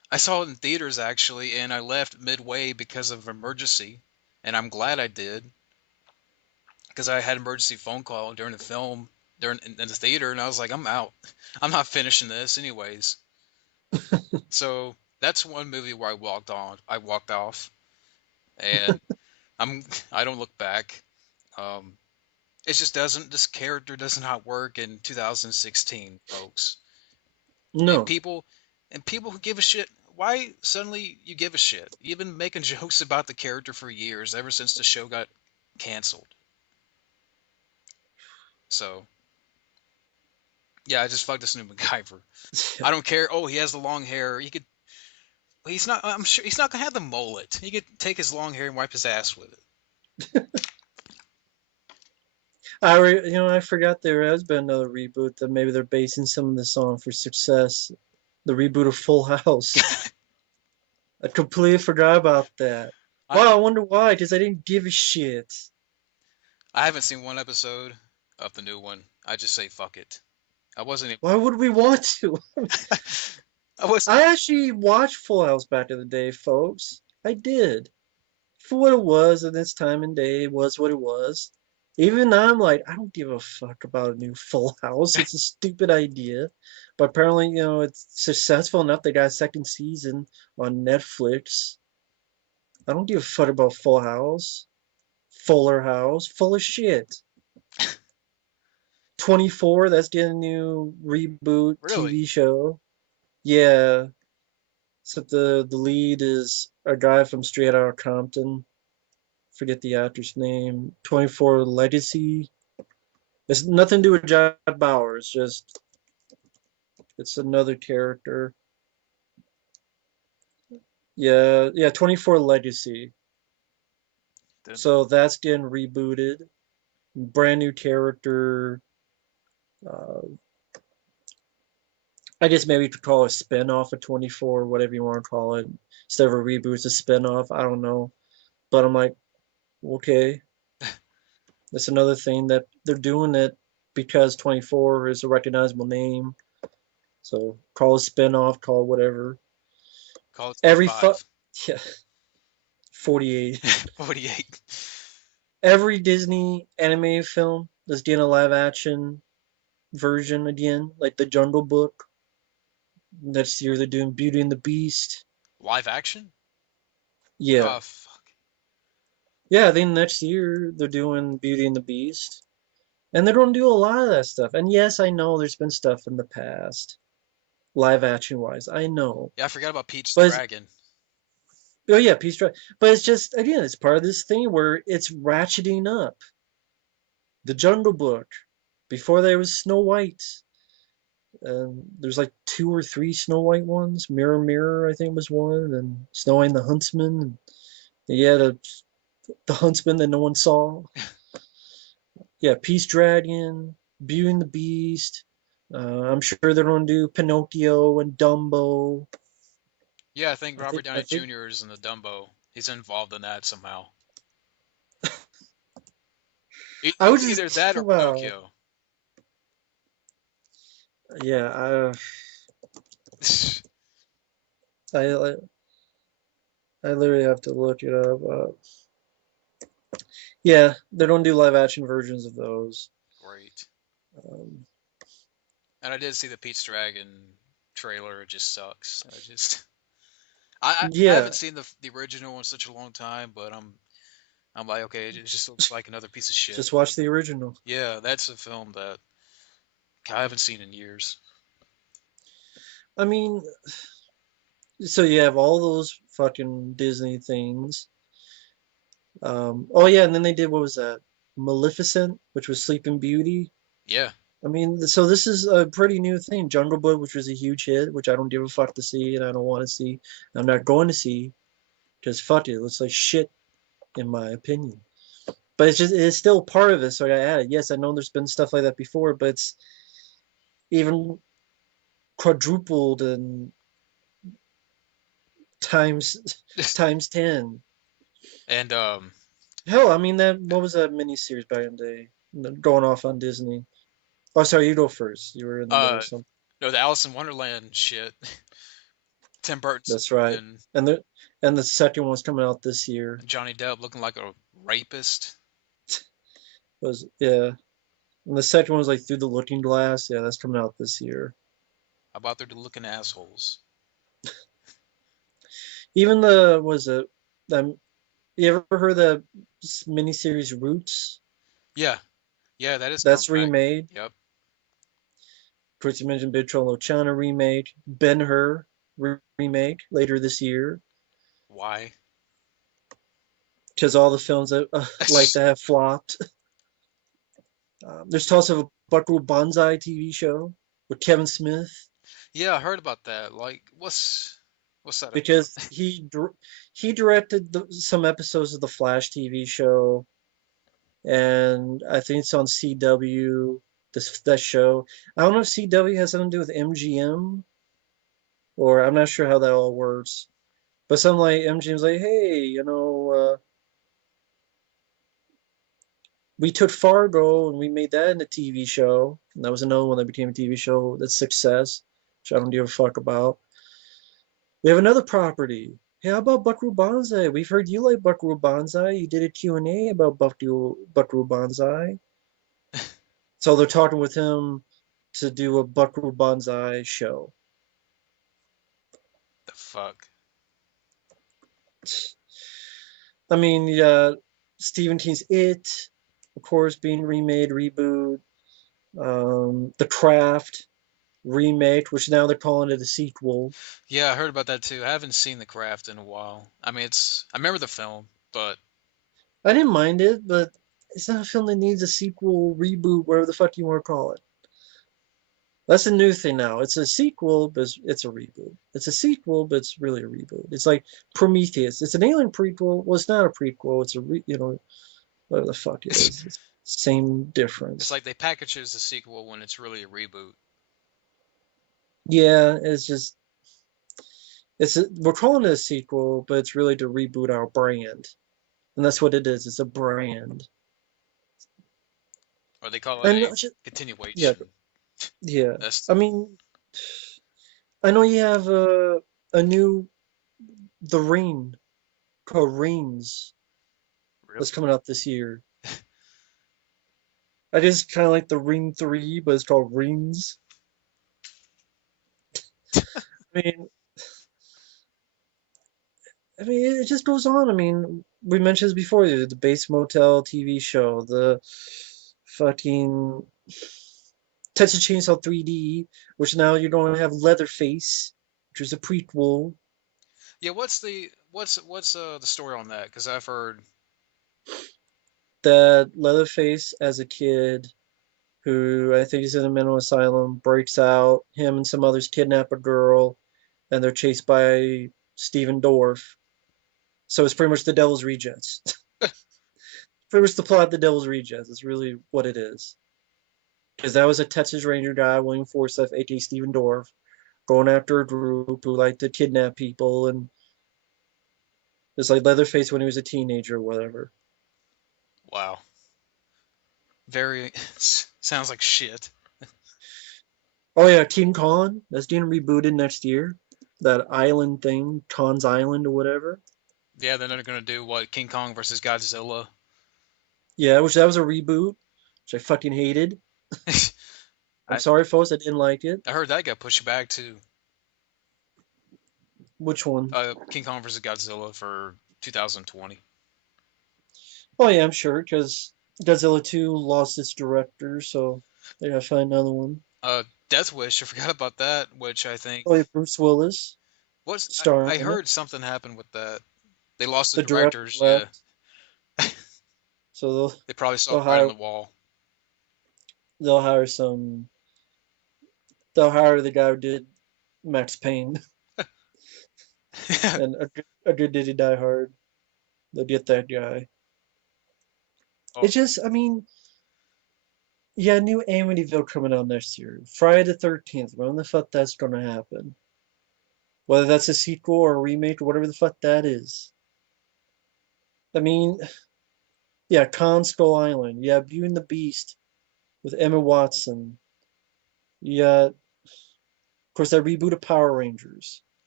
I saw it in theaters actually, and I left midway because of emergency, and I'm glad I did because I had an emergency phone call during the film during in the theater, and I was like, I'm out. I'm not finishing this anyways. So that's one movie where I walked on. I walked off, and I'm I don't look back. Um, it just doesn't. This character does not work in 2016, folks. And No. people, and people who give a shit. Why suddenly you give a shit? You've been making jokes about the character for years, ever since the show got canceled. So yeah, I just fucked this new MacGyver. I don't care. Oh, he has the long hair. He could. He's not. I'm sure he's not gonna have the mullet. He could take his long hair and wipe his ass with it. I forgot there has been another reboot that maybe they're basing some of this on for success. The reboot of Full House. I completely forgot about that. I Wow, I wonder why, because I didn't give a shit. I haven't seen one episode of the new one. I just say fuck it. I wasn't. Why would we want to? I was. I actually watched Full House back in the day, folks. I did. For what it was at this time and day, it was what it was. Even now, I'm like, I don't give a fuck about a new Full House. It's a stupid idea. But apparently, it's successful enough they got a second season on Netflix. I don't give a fuck about Full House. Fuller House, full of shit. 24, that's getting a new reboot Really? TV show. Yeah. So the lead is a guy from Straight Outta Compton. Forget the actor's name. 24 Legacy. It's nothing to do with John Bauer. It's another character. Yeah, yeah, 24 Legacy. Then So that's getting rebooted. Brand new character. Uh, I guess maybe you could call it a spin-off of 24, whatever you want to call it. Instead of a reboot, it's a spin-off. I don't know. But I'm like, okay, that's another thing that they're doing it because 24 is a recognizable name. So call it spin-off, call it whatever. call it Every fu 25. yeah, 48. 48. Every Disney animated film that's getting a live action version again, like the Jungle Book. Next year they're doing Beauty and the Beast. Live action? Yeah. Oh fuck. Yeah, I think next year they're doing Beauty and the Beast. And they're going to do a lot of that stuff. And yes, I know there's been stuff in the past, live action wise. I know. Yeah, I forgot about Peach the But it's, Dragon. oh yeah, Peace Drive. But it's just, again, it's part of this thing where it's ratcheting up. The Jungle Book, before there was Snow White. There's like two or three Snow White ones. Mirror Mirror, I think was one, and Snow White and the Huntsman. And yeah, the Huntsman that no one saw. Yeah, Peace Dragon, Beauty and the Beast. I'm sure they're going to do Pinocchio and Dumbo. Yeah, I think I Robert think I Downey think Jr. is in the Dumbo. He's involved in that somehow. I would Either just that or wow. Pinocchio. Yeah, I I literally have to look it up. Yeah, they don't do live action versions of those. Great. Um, And I did see the Pete's Dragon trailer. It just sucks. I yeah, haven't seen the original in such a long time, but I'm like, okay, it just looks like another piece of shit. just watch the original. Yeah, that's a film that I haven't seen in years. I mean, so you have all those fucking Disney things. Oh yeah, and then they did what was that? Maleficent, which was Sleeping Beauty. Yeah, I mean, so this is a pretty new thing. Jungle Book, which was a huge hit, which I don't give a fuck to see, and I don't want to see. I'm not going to see because fuck it, it looks like shit in my opinion. But it's still part of it, so I added. Yes, I know there's been stuff like that before, but it's even quadrupled and times times 10. and Hell, I mean that what was that miniseries back in the day? Going off on Disney. Oh, sorry, you go first. You were in the middle uh, of something. no, the Alice in Wonderland shit. Tim Burton's That's right. and And the second one's coming out this year. Johnny Depp looking like a rapist. Was yeah. And the second one was like Through the Looking Glass. Yeah, that's coming out this year. How about they're looking assholes? Even the was it um you ever heard the miniseries Roots? Yeah, yeah, that is coming That's back. remade. Yep. Of course, you mentioned Big Trouble in Little China remake, Ben Hur remake later this year. Why? Because all the films that like that have flopped. There's talks of a Buckaroo Banzai TV show with Kevin Smith Yeah, I heard about that. Like, what's that about? because he directed some episodes of the Flash TV show, and I think it's on CW. That show. I don't know if CW has something to do with MGM, or I'm not sure how that all works. But some like MGM's like, hey, we took Fargo and we made that into a TV show. And that was another one that became a TV show that's success, which I don't give a fuck about. We have another property. Hey, how about Buckaroo Banzai? We've heard you like Buckaroo Banzai. You did a Q&A about Buckaroo Banzai. So they're talking with him to do a Buckaroo Banzai show. The fuck? I mean, yeah, Stephen King's It, of course, being remade, reboot. The Craft remake, which now they're calling it a sequel. Yeah, I heard about that too. I haven't seen The Craft in a while. I mean, I remember the film, but I didn't mind it, but it's not a film that needs a sequel, reboot, whatever the fuck you want to call it. That's a new thing now. It's a sequel, but it's a reboot. It's a sequel, but it's really a reboot. It's like Prometheus. It's an alien prequel. Well, it's not a prequel. It's whatever the fuck it is. It's same it's difference. like they package it as a sequel when it's really a reboot. Yeah, it's just we're calling it a sequel, but it's really to reboot our brand, and that's what it is. It's a brand, Or they call it and a just, yeah, continuation. yeah. That's I mean, I know you have a new The Ring called Rings that's really. coming out this year. I just kind of like the Ring 3, but it's called Rings. I mean, it just goes on. I mean, we mentioned this before, the Base Motel TV show, the fucking Texas Chainsaw 3D, which now you're going to have Leatherface, which is a prequel. Yeah, what's the story on that? Because I've heard. That Leatherface as a kid who I think is in a mental asylum breaks out. Him and some others kidnap a girl, and they're chased by Steven Dorff. So it's pretty much the Devil's Rejects. Pretty much the plot of the Devil's Rejects is really what it is. Because that was a Texas Ranger guy, William Forsythe, aka Steven Dorff, going after a group who like to kidnap people, and it's like Leatherface when he was a teenager or whatever. Wow, very sounds like shit. Oh yeah, King Kong. That's getting rebooted next year. That island thing, Khan's Island or whatever. Yeah, then they're gonna do what King Kong versus Godzilla. Yeah, which that was a reboot, which I fucking hated. I'm I sorry, folks, I didn't like it. I heard that got pushed back too. Which one? King Kong versus Godzilla for 2020. Oh yeah, I'm sure, because Godzilla 2 lost its director, so they gotta find another one. Death Wish. I forgot about that. Which I think Oh yeah, Bruce Willis was I starring in it. heard something happened with that. They lost the The director directors. Yeah, left, so they probably saw they'll the writing on hire the wall. they'll hire some they'll hire the guy who did Max Payne and a good Did He Die Hard. They'll get that guy. Oh, It's just, I mean, yeah, new Amityville coming out next year. Friday the 13th. When the fuck that's gonna happen? Whether that's a sequel or a remake or whatever the fuck that is. I mean, yeah, Khan Skull Island. Yeah, Beauty and the Beast with Emma Watson. Yeah, of course, that reboot of Power Rangers.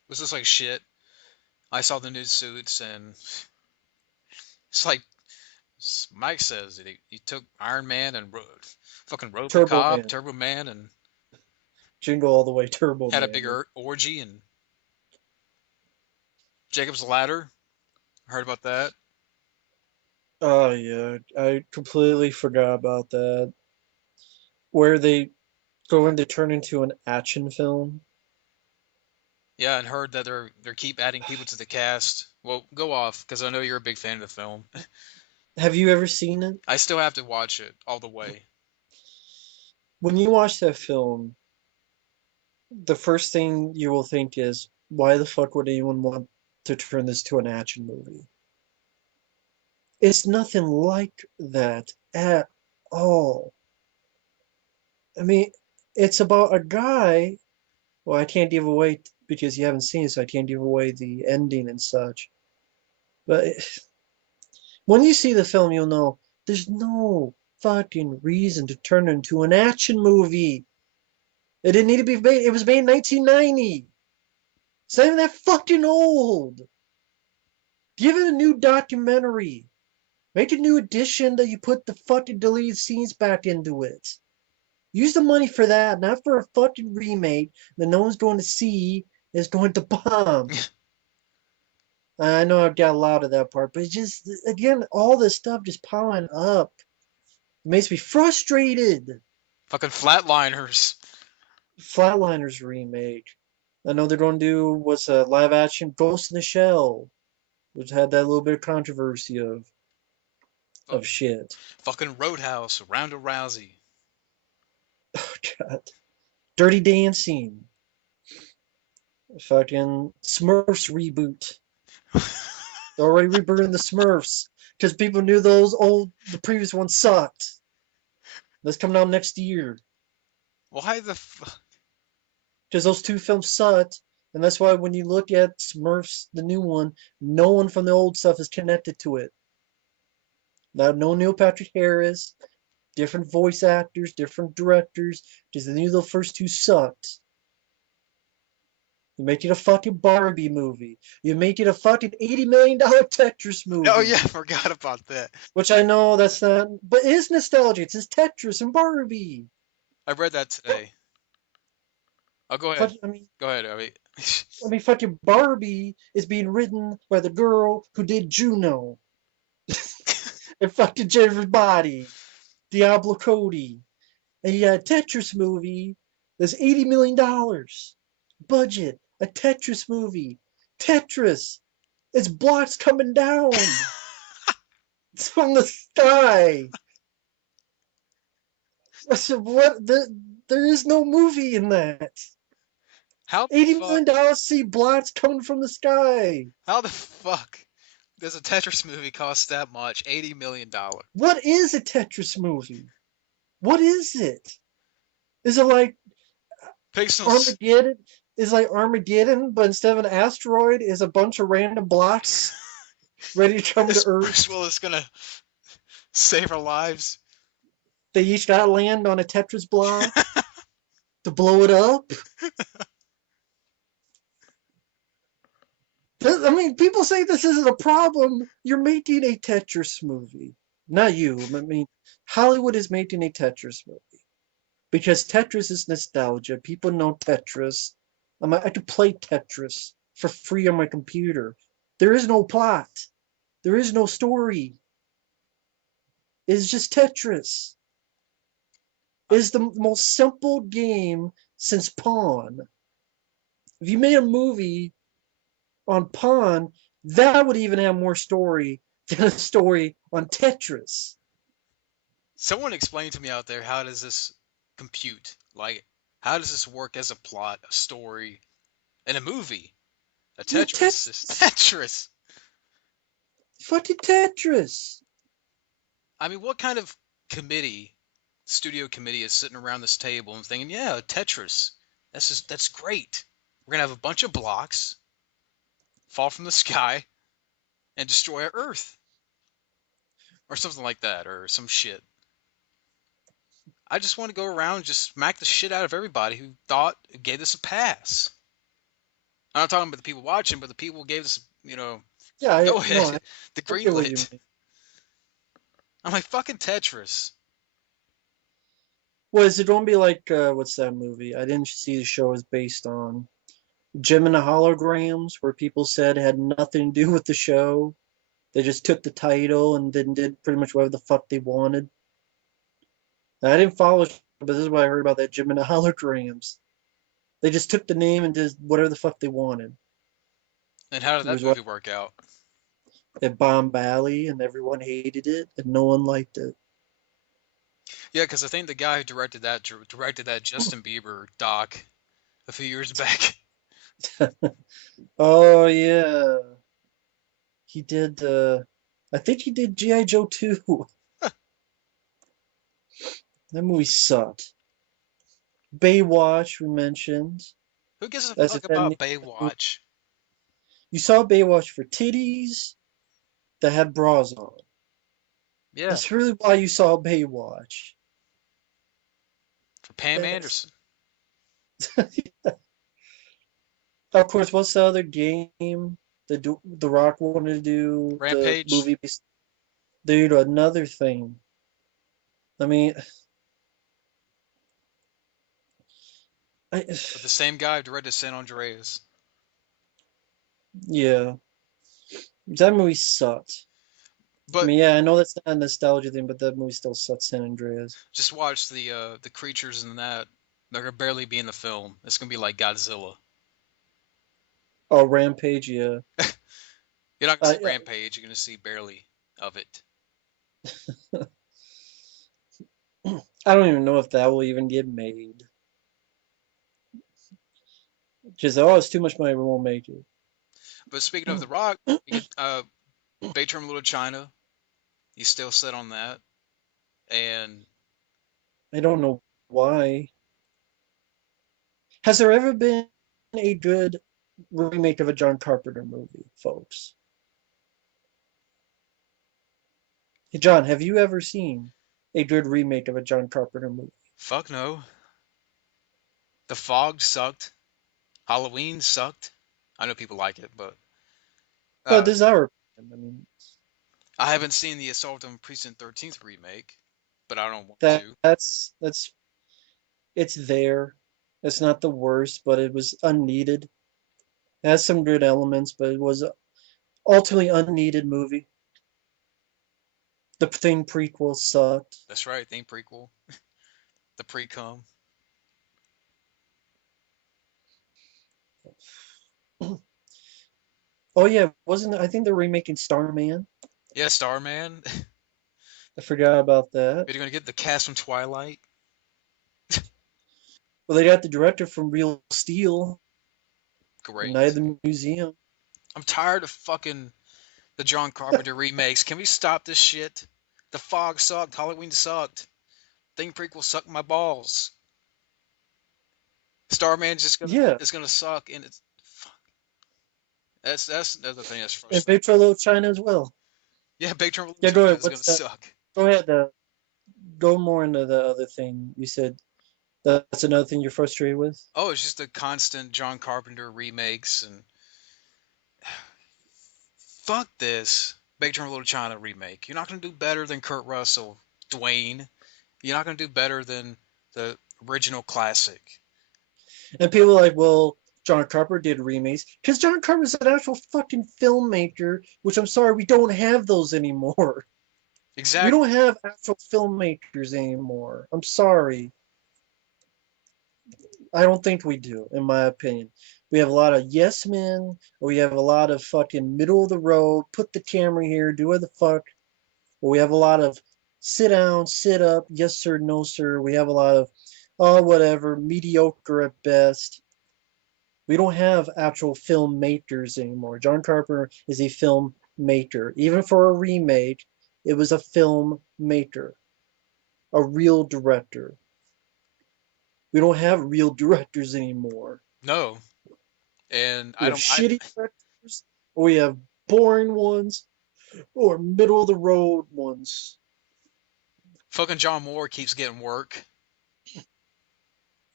was just like shit. I saw the new suits, and it's like Mike says that he took Iron Man and fucking Turbo RoboCop, Man, Turbo Man, and Jingle All the Way, Turbo had a Man. big orgy and Jacob's Ladder. Heard about that? Oh yeah, I completely forgot about that. Where they going to turn into an action film. Yeah, and heard that they're keep adding people to the cast. Well, go off because I know you're a big fan of the film. Have you ever seen it? I still have to watch it all the way. When you watch that film, the first thing you will think is, why the fuck would anyone want to turn this to an action movie? It's nothing like that at all. I mean, it's about a guy. Well, I can't give away because you haven't seen it, so I can't give away the ending and such. But when you see the film, you'll know there's no fucking reason to turn it into an action movie. It didn't need to be made. It was made in 1990. It's not even that fucking old. Give it a new documentary. Make a new edition that you put the fucking deleted scenes back into it. Use the money for that, not for a fucking remake that no one's going to see is going to bomb. I know I've got a lot of that part, but it's just, again, all this stuff just piling up. It makes me frustrated. Fucking Flatliners. Flatliners remake. I know they're going to do what's a live action Ghost in the Shell, which had that little bit of controversy of shit. Fucking Roadhouse. Ronda Rousey. God. Dirty Dancing. Fucking Smurfs reboot. They're already rebooting the Smurfs because people knew the previous ones sucked. That's coming out next year Why the fuck? because those two films sucked, and that's why when you look at Smurfs, the new one, no one from the old stuff is connected to it. Now, no Neil Patrick Harris, different voice actors, different directors, because they knew the first two sucked. You make it a fucking Barbie movie. You make it a fucking $80 million Tetris Oh yeah, movie. I forgot about that. Which I know that's not, but it is nostalgia. It's just Tetris and Barbie. I read that But, today. Oh, go ahead. fuck, I mean, Go ahead. I mean, I mean, fucking Barbie is being written by the girl who did Juno and fucking Jennifer's Body, Diablo Cody. And you got a Tetris movie that's $80 million budget. A Tetris movie. Tetris. It's blocks coming down. It's from the sky. I said, what? There is no movie in that. how the fuck? $80 million see blocks coming from the sky. How the fuck does a Tetris movie cost that much? $80 million. What is a Tetris movie? What is it? Is it like Pixels. Armageddon? Is like Armageddon, but instead of an asteroid, is a bunch of random blocks ready to come to Is Earth? Bruce Willis gonna save our lives? They each got to land on a Tetris block to blow it up. I mean, people say this isn't a problem. You're making a Tetris movie. Not you. I mean, Hollywood is making a Tetris movie. Because Tetris is nostalgia. People know Tetris. I could play Tetris for free on my computer. There is no plot. There is no story. It's just Tetris. It's the most simple game since Pawn. If you made a movie on Pawn, that would even have more story than a story on Tetris. Someone explain to me out there, how does this compute? Like, how does this work as a plot, a story, and a movie? A Yeah, Tetris is Tetris. fucking Tetris. I mean, what kind of committee, studio committee, is sitting around this table and thinking, yeah, Tetris. That's great. We're gonna have a bunch of blocks fall from the sky and destroy our Earth, or something like that, or some shit. I just want to go around and just smack the shit out of everybody who thought gave this a pass. I'm not talking about the people watching, but the people gave us, Yeah, go no, ahead, the I green get what you lit. mean. I'm like fucking Tetris. Well, is it going to be like what's that movie? I didn't see the show is based on Gem and the Holograms, where people said it had nothing to do with the show. They just took the title and then did pretty much whatever the fuck they wanted. I didn't follow, but this is what I heard about that Gem and the Holograms. They just took the name and did whatever the fuck they wanted. And how did It that was what movie work out? at Bomb Valley, and everyone hated it, and no one liked it. Yeah, because I think the guy who directed that Justin Bieber doc a few years back. Oh yeah, he did. I think he did GI Joe 2. That movie sucked. Baywatch we mentioned. Who gives a That's a fuck that about Baywatch? you saw Baywatch for titties that had bras on. Yeah, That's really why you saw Baywatch. for Pam That's Anderson. of course. What's the other game the Rock wanted to do? The Rampage. movie, dude. Another thing. I mean, I With the same guy who directed San Andreas. yeah, that movie sucked. I But mean, yeah, I know that's not a nostalgia thing, but that movie still sucks. San Andreas. just watch the creatures in that. They're gonna barely be in the film. It's gonna be like Godzilla. Oh, Rampage. Yeah, You're not gonna see I Rampage. You're gonna see barely of it. I don't even know if that will even get made. Just it's too much money. We won't make it. But speaking of The Rock, you get Big Term Little China. He's still set on that, and I don't know why. Has there ever been a good remake of a John Carpenter movie, folks? Hey, John, have you ever seen a good remake of a John Carpenter movie? fuck no. The Fog sucked. Halloween sucked. I know people like it, but But uh, this is our opinion. I mean, I haven't seen the Assault on Precinct 13th remake, but I don't want that to. that's it's there. It's not the worst, but it was unneeded. It has some good elements, but it was ultimately unneeded movie. The Thing prequel sucked. That's right, theme prequel, the pre-cum. Oh yeah, wasn't I think they're remaking Starman? Yeah, Starman. I forgot about that. You're gonna get the cast from Twilight. Well, they got the director from Real Steel, Night of Great. the Museum. I'm tired of fucking the John Carpenter remakes. Can we stop this shit? The Fog sucked. Halloween sucked. Thing prequel sucked my balls. Starman's just gonna Yeah, is gonna suck, and it's fuck. That's another thing that's and frustrating. Big Trouble in China as well. Yeah, Big Trouble in Yeah, go China ahead. is gonna What's that? suck. Go ahead. Go more into the other thing you said. That's another thing you're frustrated with. Oh, it's just the constant John Carpenter remakes and fuck this Big Trouble in Little China remake. You're not gonna do better than Kurt Russell, Dwayne. You're not gonna do better than the original classic. And people are like, well, John Carpenter did remakes because John Carpenter's an actual fucking filmmaker. Which I'm sorry, we don't have those anymore. We don't Exactly. have actual filmmakers anymore. I'm sorry. I don't think we do, in my opinion. We have a lot of yes men, or we have a lot of fucking middle of the road, put the camera here, do what the fuck. Or we have a lot of sit down, sit up, yes sir, no sir. We have a lot of oh whatever, mediocre at best. We don't have actual filmmakers anymore. John Carpenter is a filmmaker. Even for a remake, it was a filmmaker, a real director. We don't have real directors anymore. No, and We I have don't. I shitty directors, or we have boring ones, or middle of the road ones. fucking John Moore keeps getting work.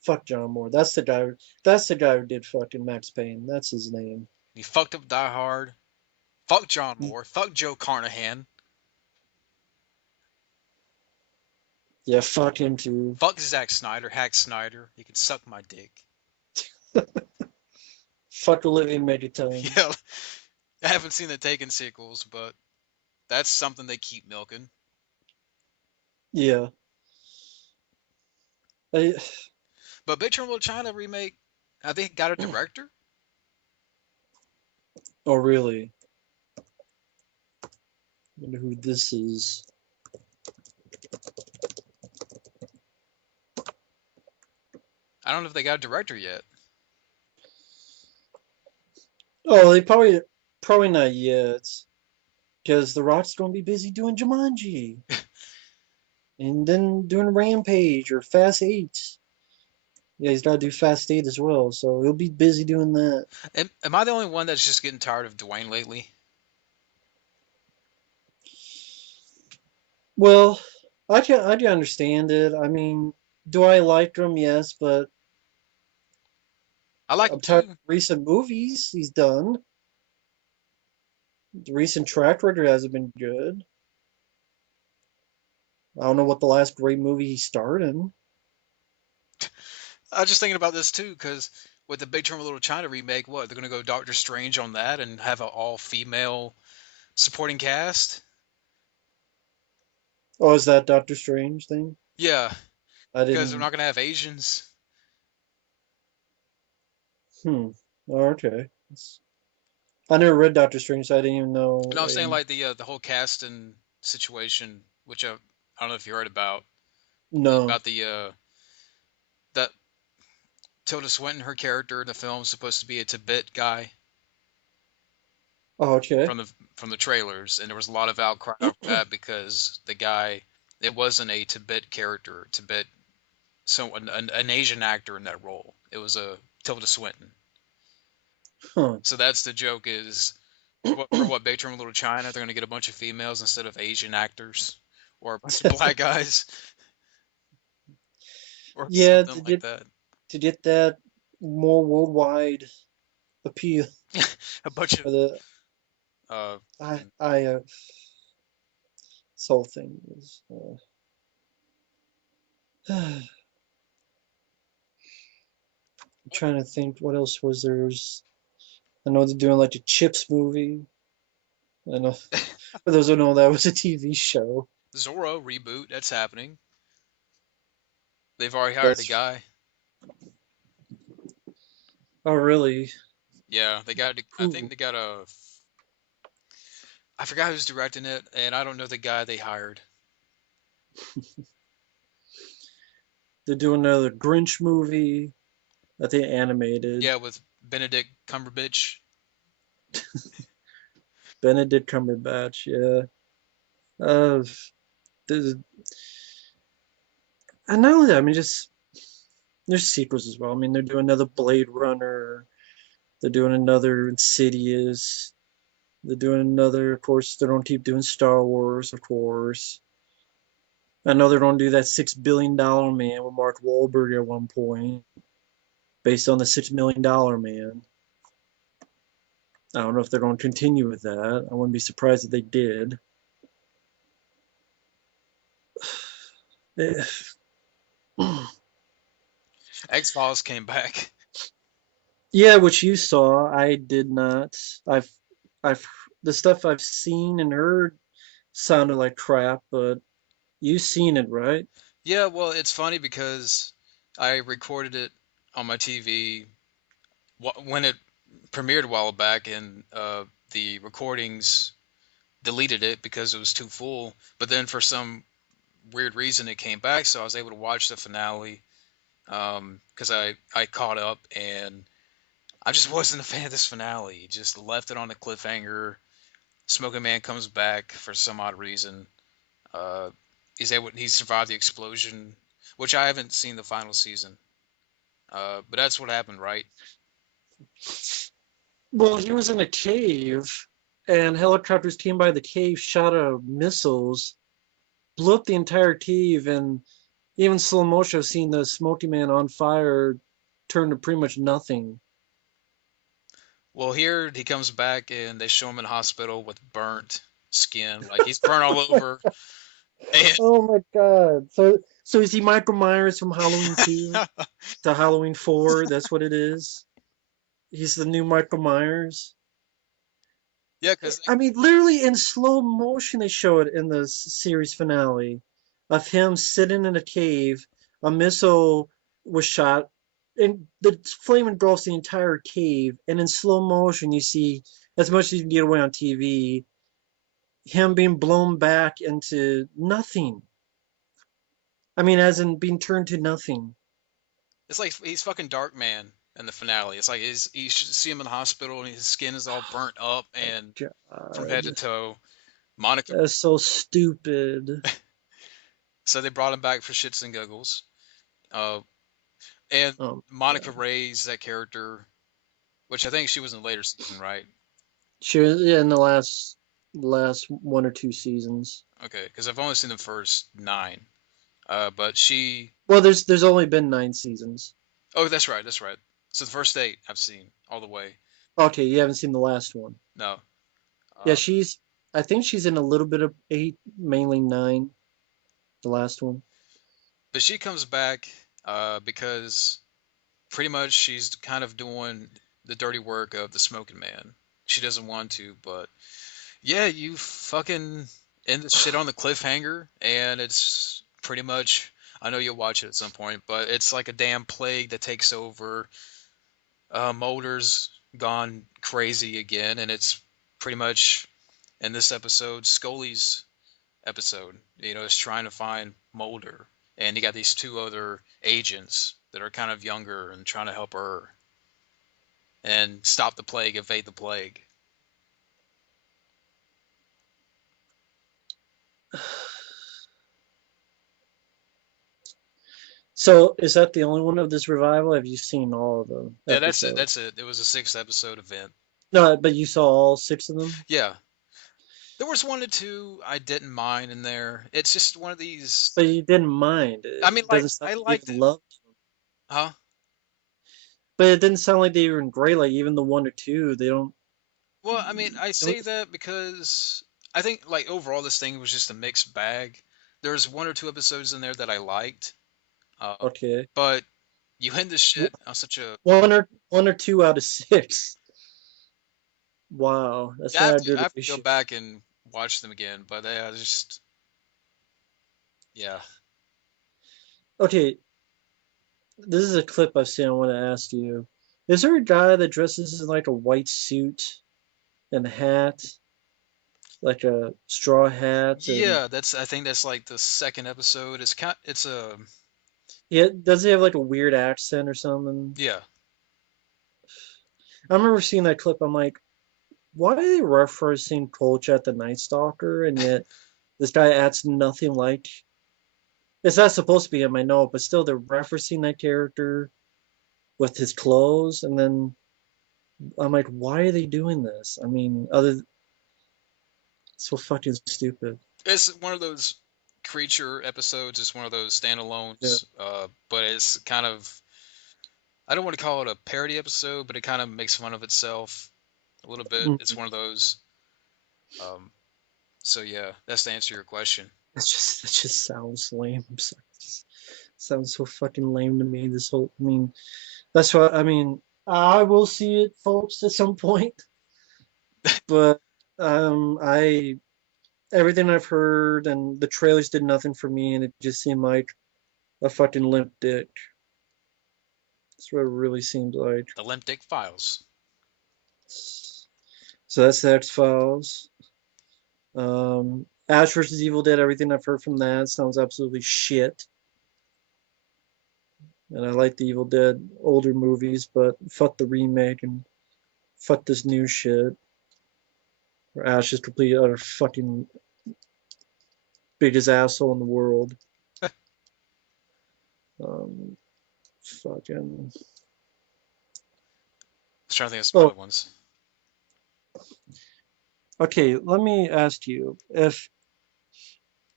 fuck John Moore. That's the guy. That's the guy who did fucking Max Payne. That's his name. He fucked up Die Hard. Fuck John Moore. Fuck Joe Carnahan. Yeah, fuck him too. Fuck Zack Snyder. Hack Snyder. He can suck my dick. Fuck Olivia Megatone. Yeah, I haven't seen the Taken sequels, but that's something they keep milking. Yeah. I, But Big Trouble in Little China remake, I think got a director. oh really? Wonder who this is. I don't know if they got a director yet. Oh, they probably not yet, because The Rock's gonna be busy doing Jumanji, and then doing Rampage or Fast Eight. Yeah, he's got to do Fast Eight as well, so he'll be busy doing that. Am I the only one that's just getting tired of Dwayne lately? Well, I can understand it. I mean, do I like him? Yes, but I like him I'm tired of too. recent movies he's done. The recent track record hasn't been good. I don't know what the last great movie he starred in. I was just thinking about this too, because with the Big Trouble in Little China remake, what they're gonna go Doctor Strange on that and have an all-female supporting cast? Oh, is that Doctor Strange thing? Yeah, I because they're didn't. not gonna have Asians. Hmm. Oh, okay. I never read Doctor Strange, so I didn't even No, know. I'm saying like the whole cast and situation, which I don't know if you heard No. about that Tilda Swinton, her character in the film, is supposed to be a Tibet guy Oh, okay. from the trailers, and there was a lot of outcry over that because the guy, it wasn't a Tibet character, Tibet, so an Asian actor in that role. It was a Tilda Swinton. Huh. So that's the joke is for what Big Trouble in Little China, they're gonna get a bunch of females instead of Asian actors or a bunch of black guys or Yeah, something to like get that. to get that more worldwide appeal A bunch of for the uh, I this whole thing is I'm trying to think what else was there's I know they're doing like a Chips movie. I know for those who know that was a TV show. Zorro reboot that's happening. They've already hired a That's guy. oh really Yeah, I think who they got a. I forgot who's directing it, and I don't know the guy they hired. they're doing another Grinch movie. I think animated. Yeah, with Benedict Cumberbatch. Benedict Cumberbatch, yeah. Uh, there's, and not only that, I mean, just there's sequels as well. I mean, they're doing another Blade Runner. They're doing another Insidious. They're doing another, of course, they don't keep doing Star Wars, of course. I know they're going to do that $6 billion man with Mark Wahlberg at one point, based on the $6 million man. I don't know if they're going to continue with that. I wouldn't be surprised if they did. X Files came back. Yeah, which you saw, I did not. I've, I've, the stuff I've seen and heard sounded like crap, but you've seen it, right? Yeah, well, it's funny because I recorded it on my TV when it premiered a while back, and the recordings deleted it because it was too full. But then for some weird reason, it came back, so I was able to watch the finale because I caught up, and I just wasn't a fan of this finale. Just left it on a cliffhanger. Smoking Man comes back for some odd reason. Uh, he survived the explosion, which I haven't seen the final season. But that's what happened, right? Well, he was in a cave, and helicopters came by the cave, shot out missiles, blew up the entire cave, and Even slow motion, I've seen the Smoky Man on fire turn to pretty much nothing. Well, here he comes back and they show him in hospital with burnt skin, like he's burnt all over. And Oh my god. So is he Michael Myers from Halloween 2 to Halloween 4? That's what it is. He's the new Michael Myers. yeah, because I mean, literally in slow motion, they show it in the series finale of him sitting in a cave. A missile was shot, and the flame engulfs the entire cave. And in slow motion, you see, as much as you can get away on TV, him being blown back into nothing. I mean, as in being turned to nothing. it's like he's fucking Dark Man in the finale. It's like you should see him in the hospital and his skin is all burnt up and from head to God, toe. Monica, that's so stupid. so they brought him back for shits and giggles. Uh, and Oh my Monica God. Ray's that character, which I think she was in the later season, right? She was, yeah, in the last one or two seasons. Okay, because I've only seen the first nine. But she. Well, there's only been 9 seasons. Oh, that's right, that's right. So the first eight I've seen all the way. Okay, you haven't seen the last one. No. Yeah, Uh, she's. I think she's in a little bit of 8, mainly 9. The last one. but she comes back because pretty much she's kind of doing the dirty work of the smoking man. She doesn't want to, but yeah, you fucking end the shit on the cliffhanger, and it's pretty much. I know you'll watch it at some point, but it's like a damn plague that takes over. Mulder's gone crazy again, and it's pretty much in this episode Scully's episode. Is trying to find Mulder, and you got these two other agents that are kind of younger and trying to help her and stop the plague, evade the plague. So, is that the only one of this revival? Have you seen all of the Yeah, that's it. episodes? That's it. It was a 6 episode event. No, but you saw all 6 of them. Yeah, there was one or two I didn't mind in there. It's just one of these. But you didn't mind. I mean, It like doesn't sound I like you liked even it, loved them. huh? But it didn't sound like they were great. Like even the 1 or 2, they don't. Well, I mean, I It say was, that because I think like overall this thing was just a mixed bag. There's one or two episodes in there that I liked, uh, okay. but you end this shit on such a. 1 or 2 out of 6. Wow, that's I not have a to, I good have to go ratio. back and watch them again, but yeah, just yeah. Okay, this is a clip I've seen. I want to ask you: is there a guy that dresses in like a white suit and hat, like a straw hat, and Yeah, that's I think that's like the second episode. It's a yeah, does he have like a weird accent or something? yeah. I remember seeing that clip. I'm like, why are they referencing Kolchat the Night Stalker, and yet this guy acts nothing like. It's not supposed to be him, I know, but still they're referencing that character with his clothes, and then I'm like, why are they doing this? I mean, so fucking stupid. It's one of those creature episodes. It's one of those Yeah. standalones, but it's kind of I don't want to call it a parody episode, but it kind of makes fun of itself a little bit. It's Mhm. one of those. Um, so yeah, that's to answer your question. That just sounds lame. I'm sorry. It just sounds so fucking lame to me. This whole, I mean, that's what I mean. I will see it, folks, at some point. But I everything I've heard and the trailers did nothing for me, and it just seemed like a fucking limp dick. That's what it really seemed like. The Limp Dick Files. So that's the X Files. Ash versus Evil Dead. Everything I've heard from that sounds absolutely shit. And I like the Evil Dead older movies, but fuck the remake and fuck this new shit. Where Ash is completely utter fucking biggest asshole in the world. Um, fucking. I was trying to think of some other Oh, ones. okay. Let me ask you if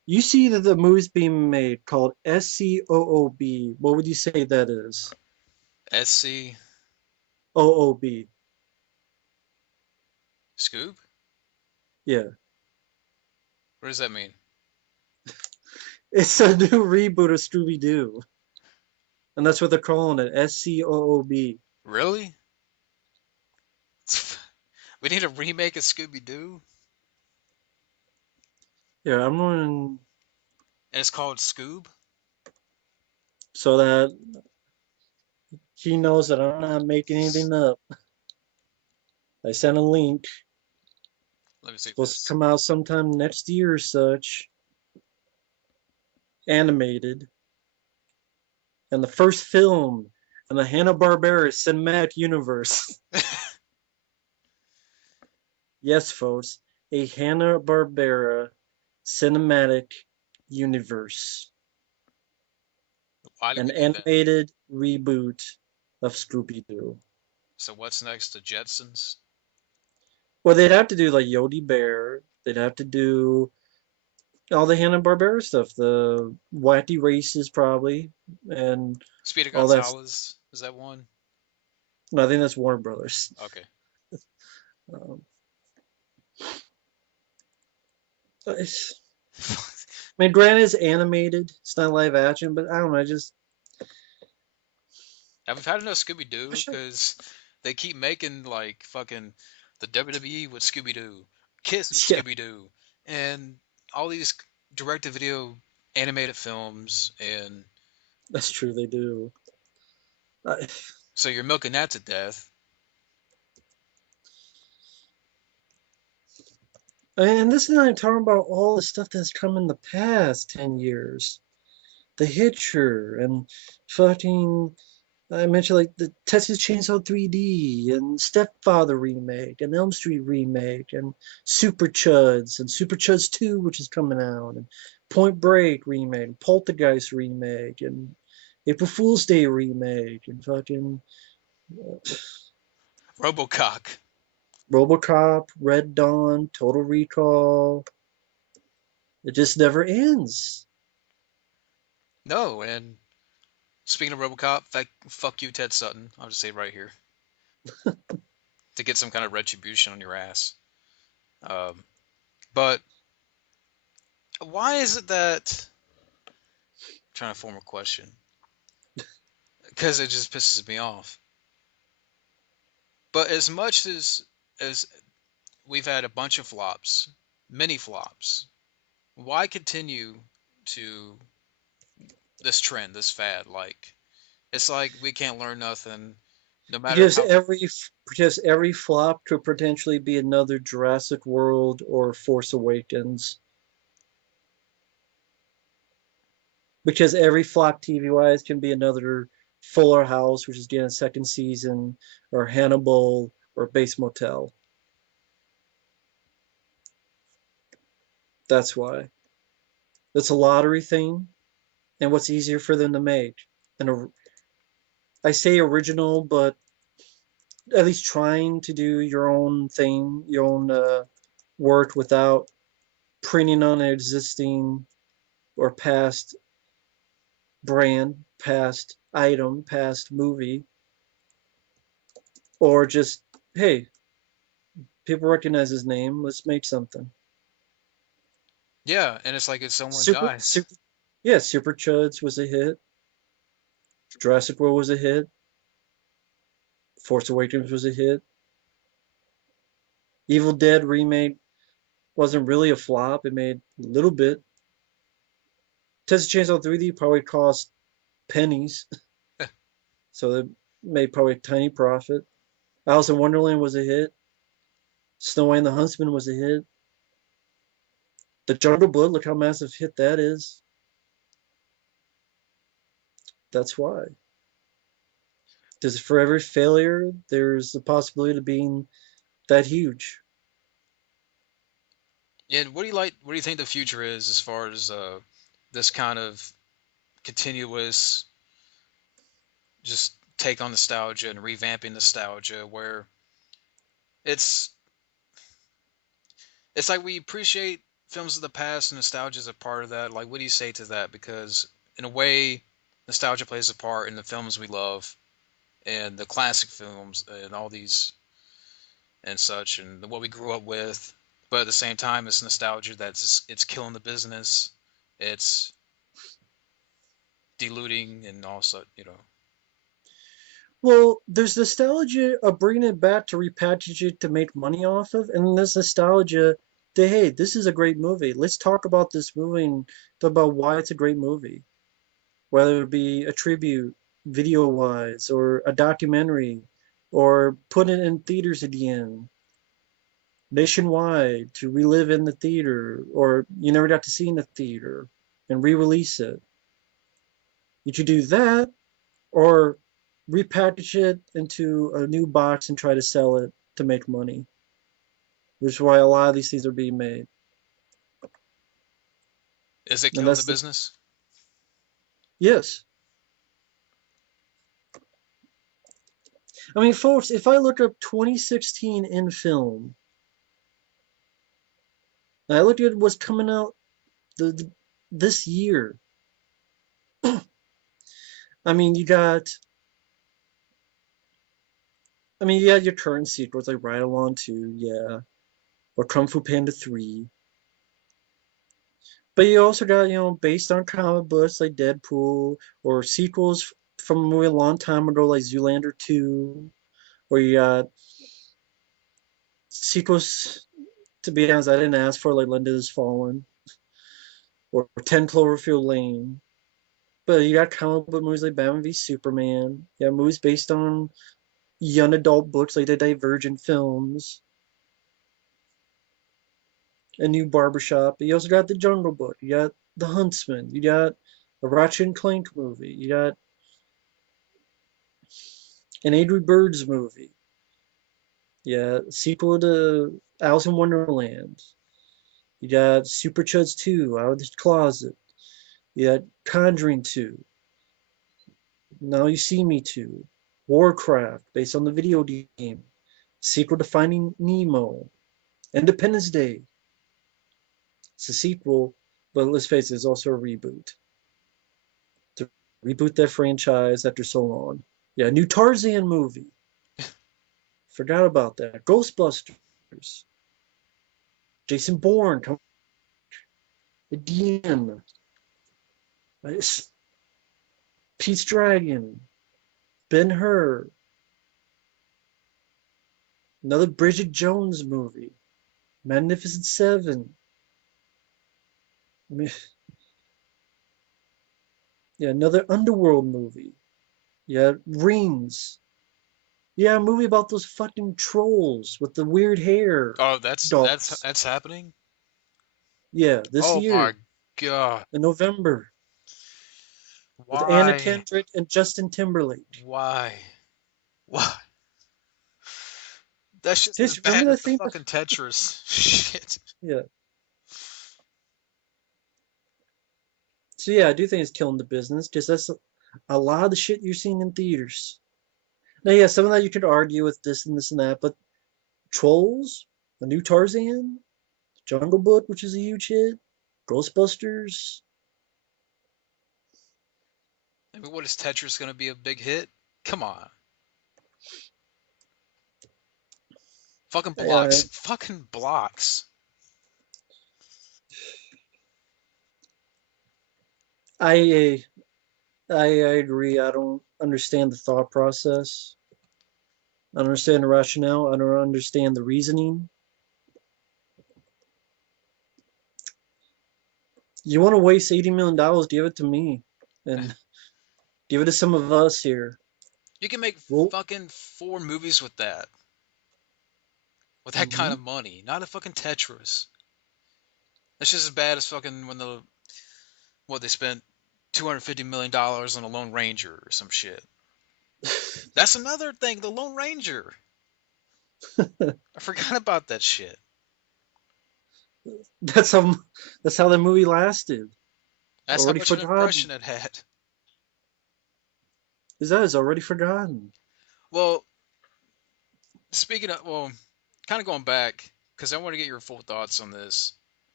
You see that the movie's being made called SCOOB. What would you say that is? SC OOB. Scoob? Yeah. What does that mean? It's a new reboot of Scooby Doo. And that's what they're calling it. SCOOB. Really? We need a remake of Scooby Doo, Yeah, I'm going and it's called Scoob. so that he knows that I'm not making anything up. I sent a link. Let me see Supposed to this. come out sometime next year or such. Animated. And the first film in the Hanna-Barbera cinematic universe. Yes, folks, a Hanna-Barbera cinematic universe. Why do An we need that? animated reboot of Scooby-Doo. So what's next? The Jetsons? Well, they'd have to do like Yogi Bear. They'd have to do all the Hanna-Barbera stuff, the wacky races probably, and Speed of all that. Gonzalez? Is that one? No, I think that's Warner Brothers. Okay. Um, I mean, granted, it's animated. It's not live action, but I don't know. I just Have we had enough Scooby Doo? wish I, Because they keep making like fucking the WWE with Scooby Doo, Kiss with yeah, Scooby Doo, and all these direct to video animated films. And that's true. They do. I, so you're milking that to death. and this is not even talking about all the stuff that's come in the past 10 years. The Hitcher and fucking I mentioned like the Texas Chainsaw 3D and Stepfather remake and Elm Street remake and Super Chuds and Super Chuds 2, which is coming out, and Point Break remake, Poltergeist remake, and April Fool's Day remake, and fucking RoboCop. RoboCop, Red Dawn, Total Recall. It just never ends. No, and speaking of RoboCop, fuck you, Ted Sutton. I'll just say it right here to get some kind of retribution on your ass. Um, but why is it that? I'm trying to form a question because it just pisses me off. But as much as we've had a bunch of flops, many flops, why continue to this trend, this fad? Like it's like we can't learn nothing, no matter Because how. every flop could potentially be another Jurassic World or Force Awakens. Because every flop TV wise can be another Fuller House, which is getting a second season, or Hannibal, or Base Motel. That's why. It's a lottery thing, and what's easier for them to make. And I say original, but at least trying to do your own thing, your own work without printing on an existing or past brand, past item, past movie, or just, hey, people recognize his name, let's make something. Yeah, and it's like if someone Super, dies. super, yeah, Super Chuds was a hit. Jurassic World was a hit. Force Awakens was a hit. Evil Dead remake wasn't really a flop. It made a little bit. Texas Chainsaw 3D probably cost pennies, so they made probably a tiny profit. Alice in Wonderland was a hit. Snow White and the Huntsman was a hit. The Jungle Book, look how massive hit that is. That's why. Because for every failure, there's the possibility of being that huge. And what do you like? What do you think the future is as far as this kind of continuous just take on nostalgia and revamping nostalgia, where it's it's like we appreciate films of the past, nostalgia is a part of that. Like, what do you say to that? Because in a way, nostalgia plays a part in the films we love and the classic films and all these and such and what we grew up with. But at the same time, it's nostalgia it's killing the business. It's diluting and all such. Well, there's nostalgia of bringing it back to repackage it to make money off of, and there's nostalgia that hey, this is a great movie. Let's talk about this movie and talk about why it's a great movie, whether it be a tribute, video wise, or a documentary, or put it in theaters again, nationwide to relive in the theater, or you never got to see in the theater and re-release it. You could do that, or repackage it into a new box and try to sell it to make money, which is why a lot of these things are being made. Is it And killing the that's the business? yes. I mean, folks, if I look up 2016 in film, and I look at what's coming out the this year. I mean, you got your current sequels like Ride Along 2, yeah, or Kung Fu Panda 3. But you also got, based on comic books like Deadpool, or sequels from a movie a long time ago like Zoolander 2, or you got sequels, to be honest, I didn't ask for, like Linda Has Fallen, or 10 Cloverfield Lane. But you got comic book movies like Batman v Superman. You got movies based on young adult books like the Divergent films, a new Barbershop. But you also got the Jungle Book. You got the Huntsman. You got a Ratchet and Clank movie. You got an Angry Birds movie. Yeah, sequel to Alice in Wonderland. You got Super Chuds 2, Out of the Closet. You got Conjuring 2. Now You See Me 2. Warcraft, based on the video game. Sequel to Finding Nemo. Independence Day. It's a sequel, but let's face it, it's also a reboot. To reboot that franchise after so long. Yeah, new Tarzan movie. Forgot about that. Ghostbusters. Jason Bourne. Again. Pete's Dragon. Ben-Hur. Another Bridget Jones movie. Magnificent Seven. I mean, yeah, another Underworld movie. Yeah, Rings. Yeah, a movie about those fucking trolls with the weird hair Oh, that's dolls. that's happening. Yeah, this Oh my year god. in November with Anna Why? Kendrick and Justin Timberlake. Why? Why? That's just as Just remember bad as that the theme? fucking Tetris shit. Yeah. So yeah, I do think it's killing the business because that's a lot of the shit you're seeing in theaters. Now, yeah, some of that you could argue with this and this and that, but Trolls, the new Tarzan, Jungle Book, which is a huge hit, Ghostbusters. I mean, what is Tetris gonna be a big hit? Come on. Fucking Yeah, blocks. Fucking blocks. I I agree. I don't understand the thought process. I don't understand the rationale. I don't understand the reasoning. You want to waste $80 million? Give it to me, and give it to some of us here. You can make Well, fucking 4 movies with that kind mm-hmm. of money. Not a fucking Tetris. That's just as bad as fucking when they spent $250 million on a Lone Ranger or some shit. That's another thing, the Lone Ranger. I forgot about that shit. that's how that's how the movie lasted. That's how Already much of an forgotten. impression it had. Is that is already forgotten? Well, speaking of, kind of going back, because I want to get your full thoughts on this.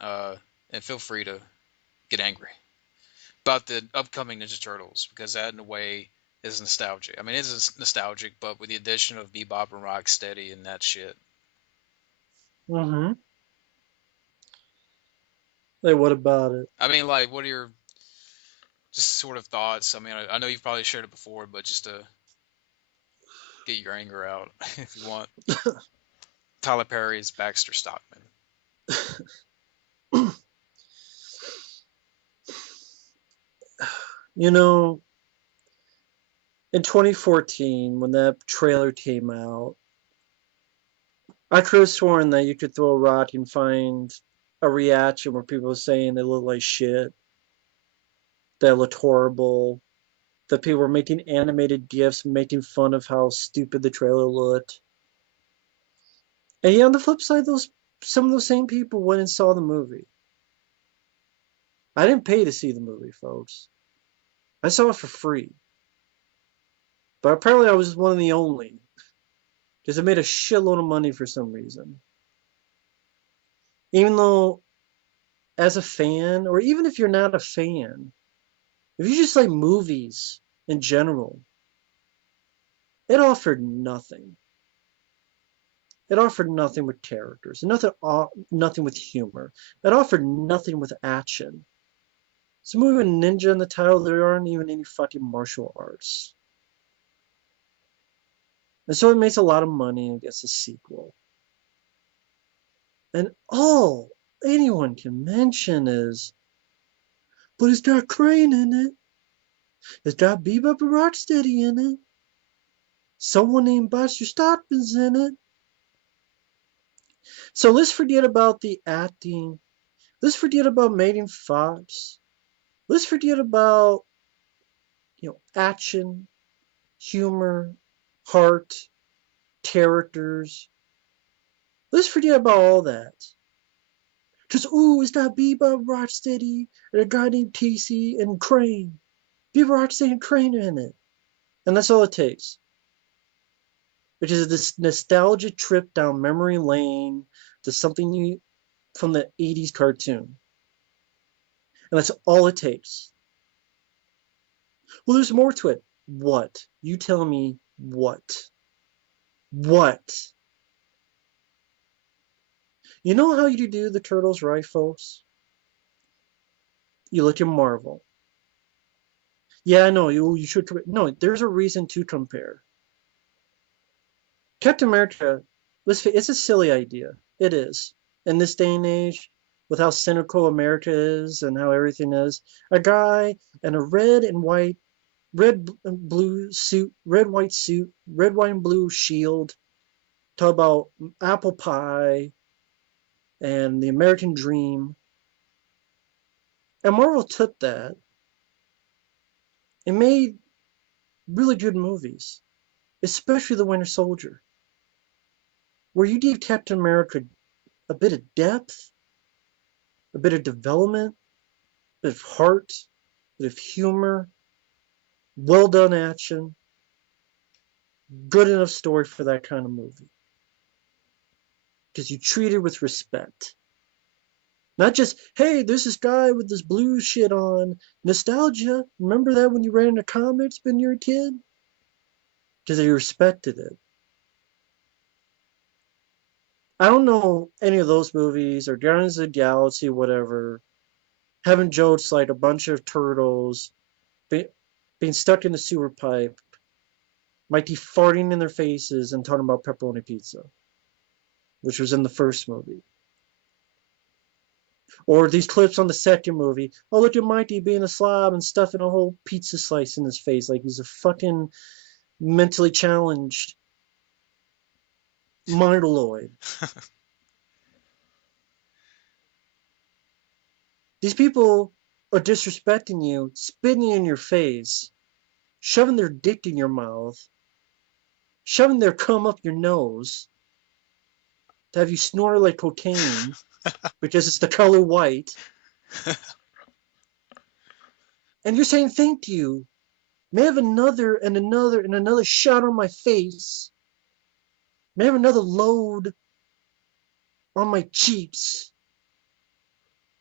and feel free to get angry about the upcoming Ninja Turtles because that, in a way, is nostalgic. I mean, it is nostalgic, but with the addition of Bebop and Rocksteady and that shit. Mm-hmm. Like, what about it? I mean, like, what are your just sort of thoughts? I mean, I know you've probably shared it before, but just to get your anger out, if you want. Tyler Perry's Baxter Stockman. You know, in 2014, when that trailer came out, I could have sworn that you could throw a rock and find a reaction where people were saying they look like shit, they looked horrible, that people were making animated gifs making fun of how stupid the trailer looked. And yeah, on the flip side, those some of those same people went and saw the movie. I didn't pay to see the movie, folks. I saw it for free. But apparently I was one of the only. Because it made a shitload of money for some reason. Even though, as a fan, or even if you're not a fan, if you just like movies in general, it offered nothing. It offered nothing with characters, nothing with humor. It offered nothing with action. It's a movie with ninja in the title. There aren't even any fucking martial arts. And so it makes a lot of money and gets a sequel. And all anyone can mention is, but it's got Crane in it. It's got Bebop and Rocksteady in it. Someone named Buster Stockman's in it. So let's forget about the acting. Let's forget about Megan Fox. Let's forget about, action, humor, heart, characters. Let's forget about all that. Just, ooh, it's got Bebop, Rocksteady, and a guy named Casey and Crane. Bebop, Rocksteady, and Crane are in it. And that's all it takes. Which is this nostalgia trip down memory lane to something from the 80s cartoon. And that's all it takes. Well, there's more to it. What? You tell me what? What? You know how you do the Turtles right, folks? You look at Marvel. Yeah, I know, you should. No, there's a reason to compare. Captain America, it's a silly idea. It is. In this day and age, with how cynical America is and how everything is, a guy in a red and blue suit, red, white suit, red, white, and blue shield, talk about apple pie and the American dream. And Marvel took that and made really good movies, especially The Winter Soldier, where you gave Captain America a bit of depth, a bit of development, a bit of heart, a bit of humor, well done action, good enough story for that kind of movie. Because you treat it with respect. Not just, hey, there's this guy with this blue shit on. Nostalgia. Remember that when you read in the comics when you were a kid? Because they respected it. I don't know any of those movies or Guardians of the Galaxy, whatever, having jokes like a bunch of turtles being stuck in the sewer pipe, Mikey farting in their faces and talking about pepperoni pizza, which was in the first movie. Or these clips on the second movie. Oh, look at Mikey being a slob and stuffing a whole pizza slice in his face like he's a fucking mentally challenged mongoloid. These people are disrespecting you, spitting in your face, shoving their dick in your mouth, shoving their cum up your nose to have you snore like cocaine because it's the color white. And you're saying thank you. May I have another and another and another shot on my face. May I have another load on my cheeks.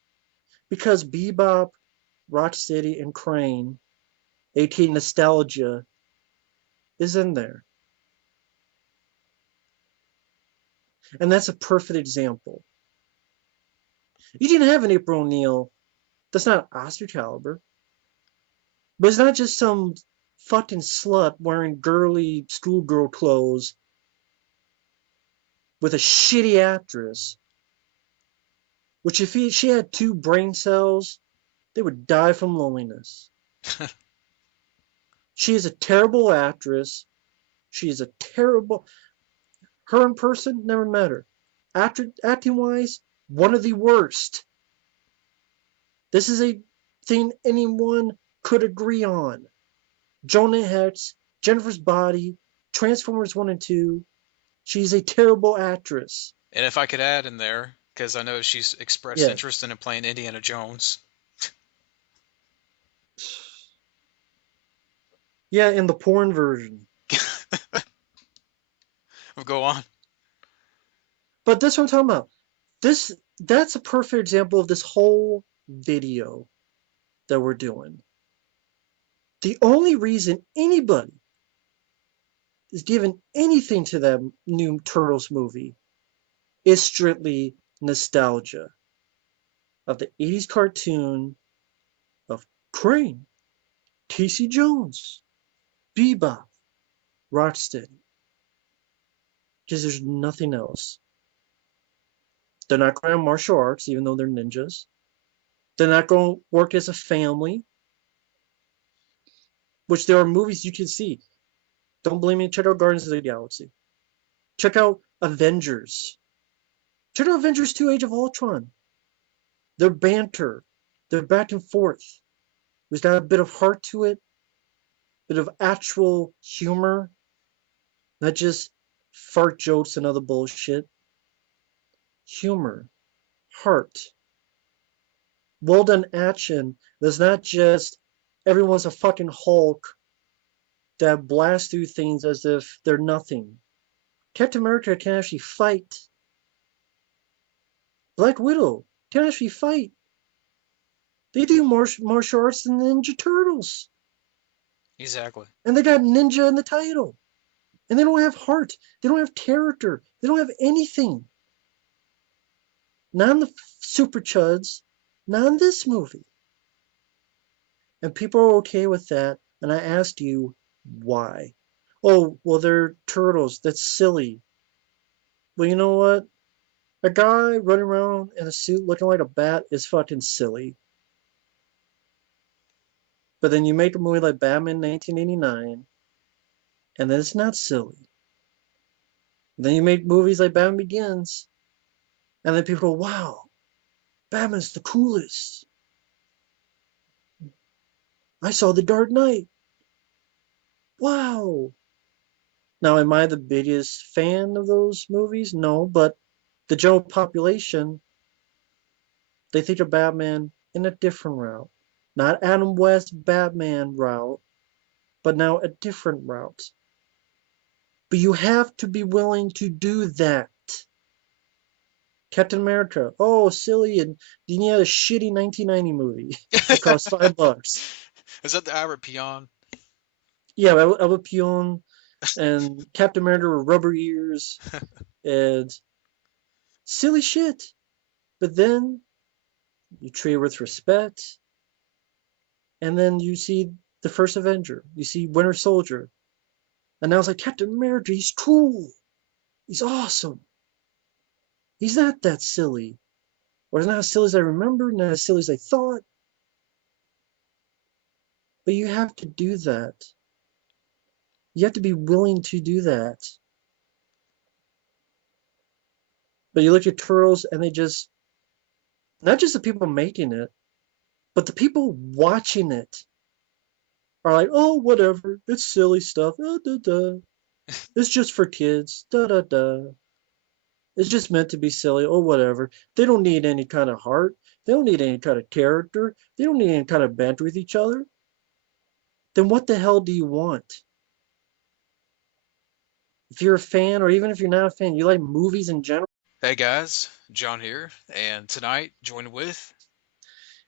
Because Bebop, Rocksteady, and Crane, aka Nostalgia, is in there. And that's a perfect example. You didn't have an April O'Neil. That's not Oscar caliber. But it's not just some fucking slut wearing girly schoolgirl clothes with a shitty actress. Which if she had two brain cells, they would die from loneliness. She is a terrible actress. She is a terrible. Her in person, never met her. Acting wise, one of the worst. This is a thing anyone could agree on. Jonah Hex, Jennifer's Body, Transformers 1 and 2. She's a terrible actress. And if I could add in there, because I know she's expressed Yeah. interest in playing Indiana Jones. Yeah, in the porn version. Go on. But that's what I'm talking about. That's a perfect example of this whole video that we're doing. The only reason anybody is giving anything to that new Turtles movie is strictly nostalgia of the 80s cartoon of Crane, Casey Jones, Bebop, Rocksteady. Because there's nothing else. They're not going to martial arts, even though they're ninjas. They're not going to work as a family, which there are movies you can see. Don't blame me. Check out Guardians of the Galaxy. Check out Avengers. Check out Avengers 2 Age of Ultron. Their banter, their back and forth. There's got a bit of heart to it, a bit of actual humor, not just fart jokes and other bullshit. Humor, heart, well done action. There's not just everyone's a fucking Hulk that blasts through things as if they're nothing. Captain America can actually fight. Black Widow can actually fight. They do more martial arts than the Ninja Turtles. Exactly. And they got ninja in the title. And they don't have heart. They don't have character. They don't have anything. Not in the Super Chuds. Not in this movie. And people are okay with that. And I asked you, why? Oh, well, they're turtles. That's silly. Well, you know what? A guy running around in a suit looking like a bat is fucking silly. But then you make a movie like Batman 1989, and then it's not silly. Then you make movies like Batman Begins, and then people go, wow, Batman's the coolest. I saw The Dark Knight. Wow. Now, am I the biggest fan of those movies? No, but the general population, they think of Batman in a different route. Not Adam West Batman route, but now a different route. But you have to be willing to do that. Captain America, oh, silly, and then you had a shitty 1990 movie that cost $5. Is that the Ira Peon? Yeah, El Pion and Captain America with rubber ears and silly shit. But then you treat her with respect, and then you see the first Avenger, you see Winter Soldier, and now it's like Captain America, he's cool, he's awesome, he's not that silly, or he's not as silly as I remember, not as silly as I thought. But you have to do that. You have to be willing to do that. But you look at Turtles, and they just, not just the people making it, but the people watching it are like, oh, whatever, it's silly stuff. Da, da. It's just for kids. Da da da. It's just meant to be silly. Oh, whatever. They don't need any kind of heart. They don't need any kind of character. They don't need any kind of banter with each other. Then what the hell do you want? If you're a fan, or even if you're not a fan, you like movies in general. Hey guys, John here, and tonight joined with.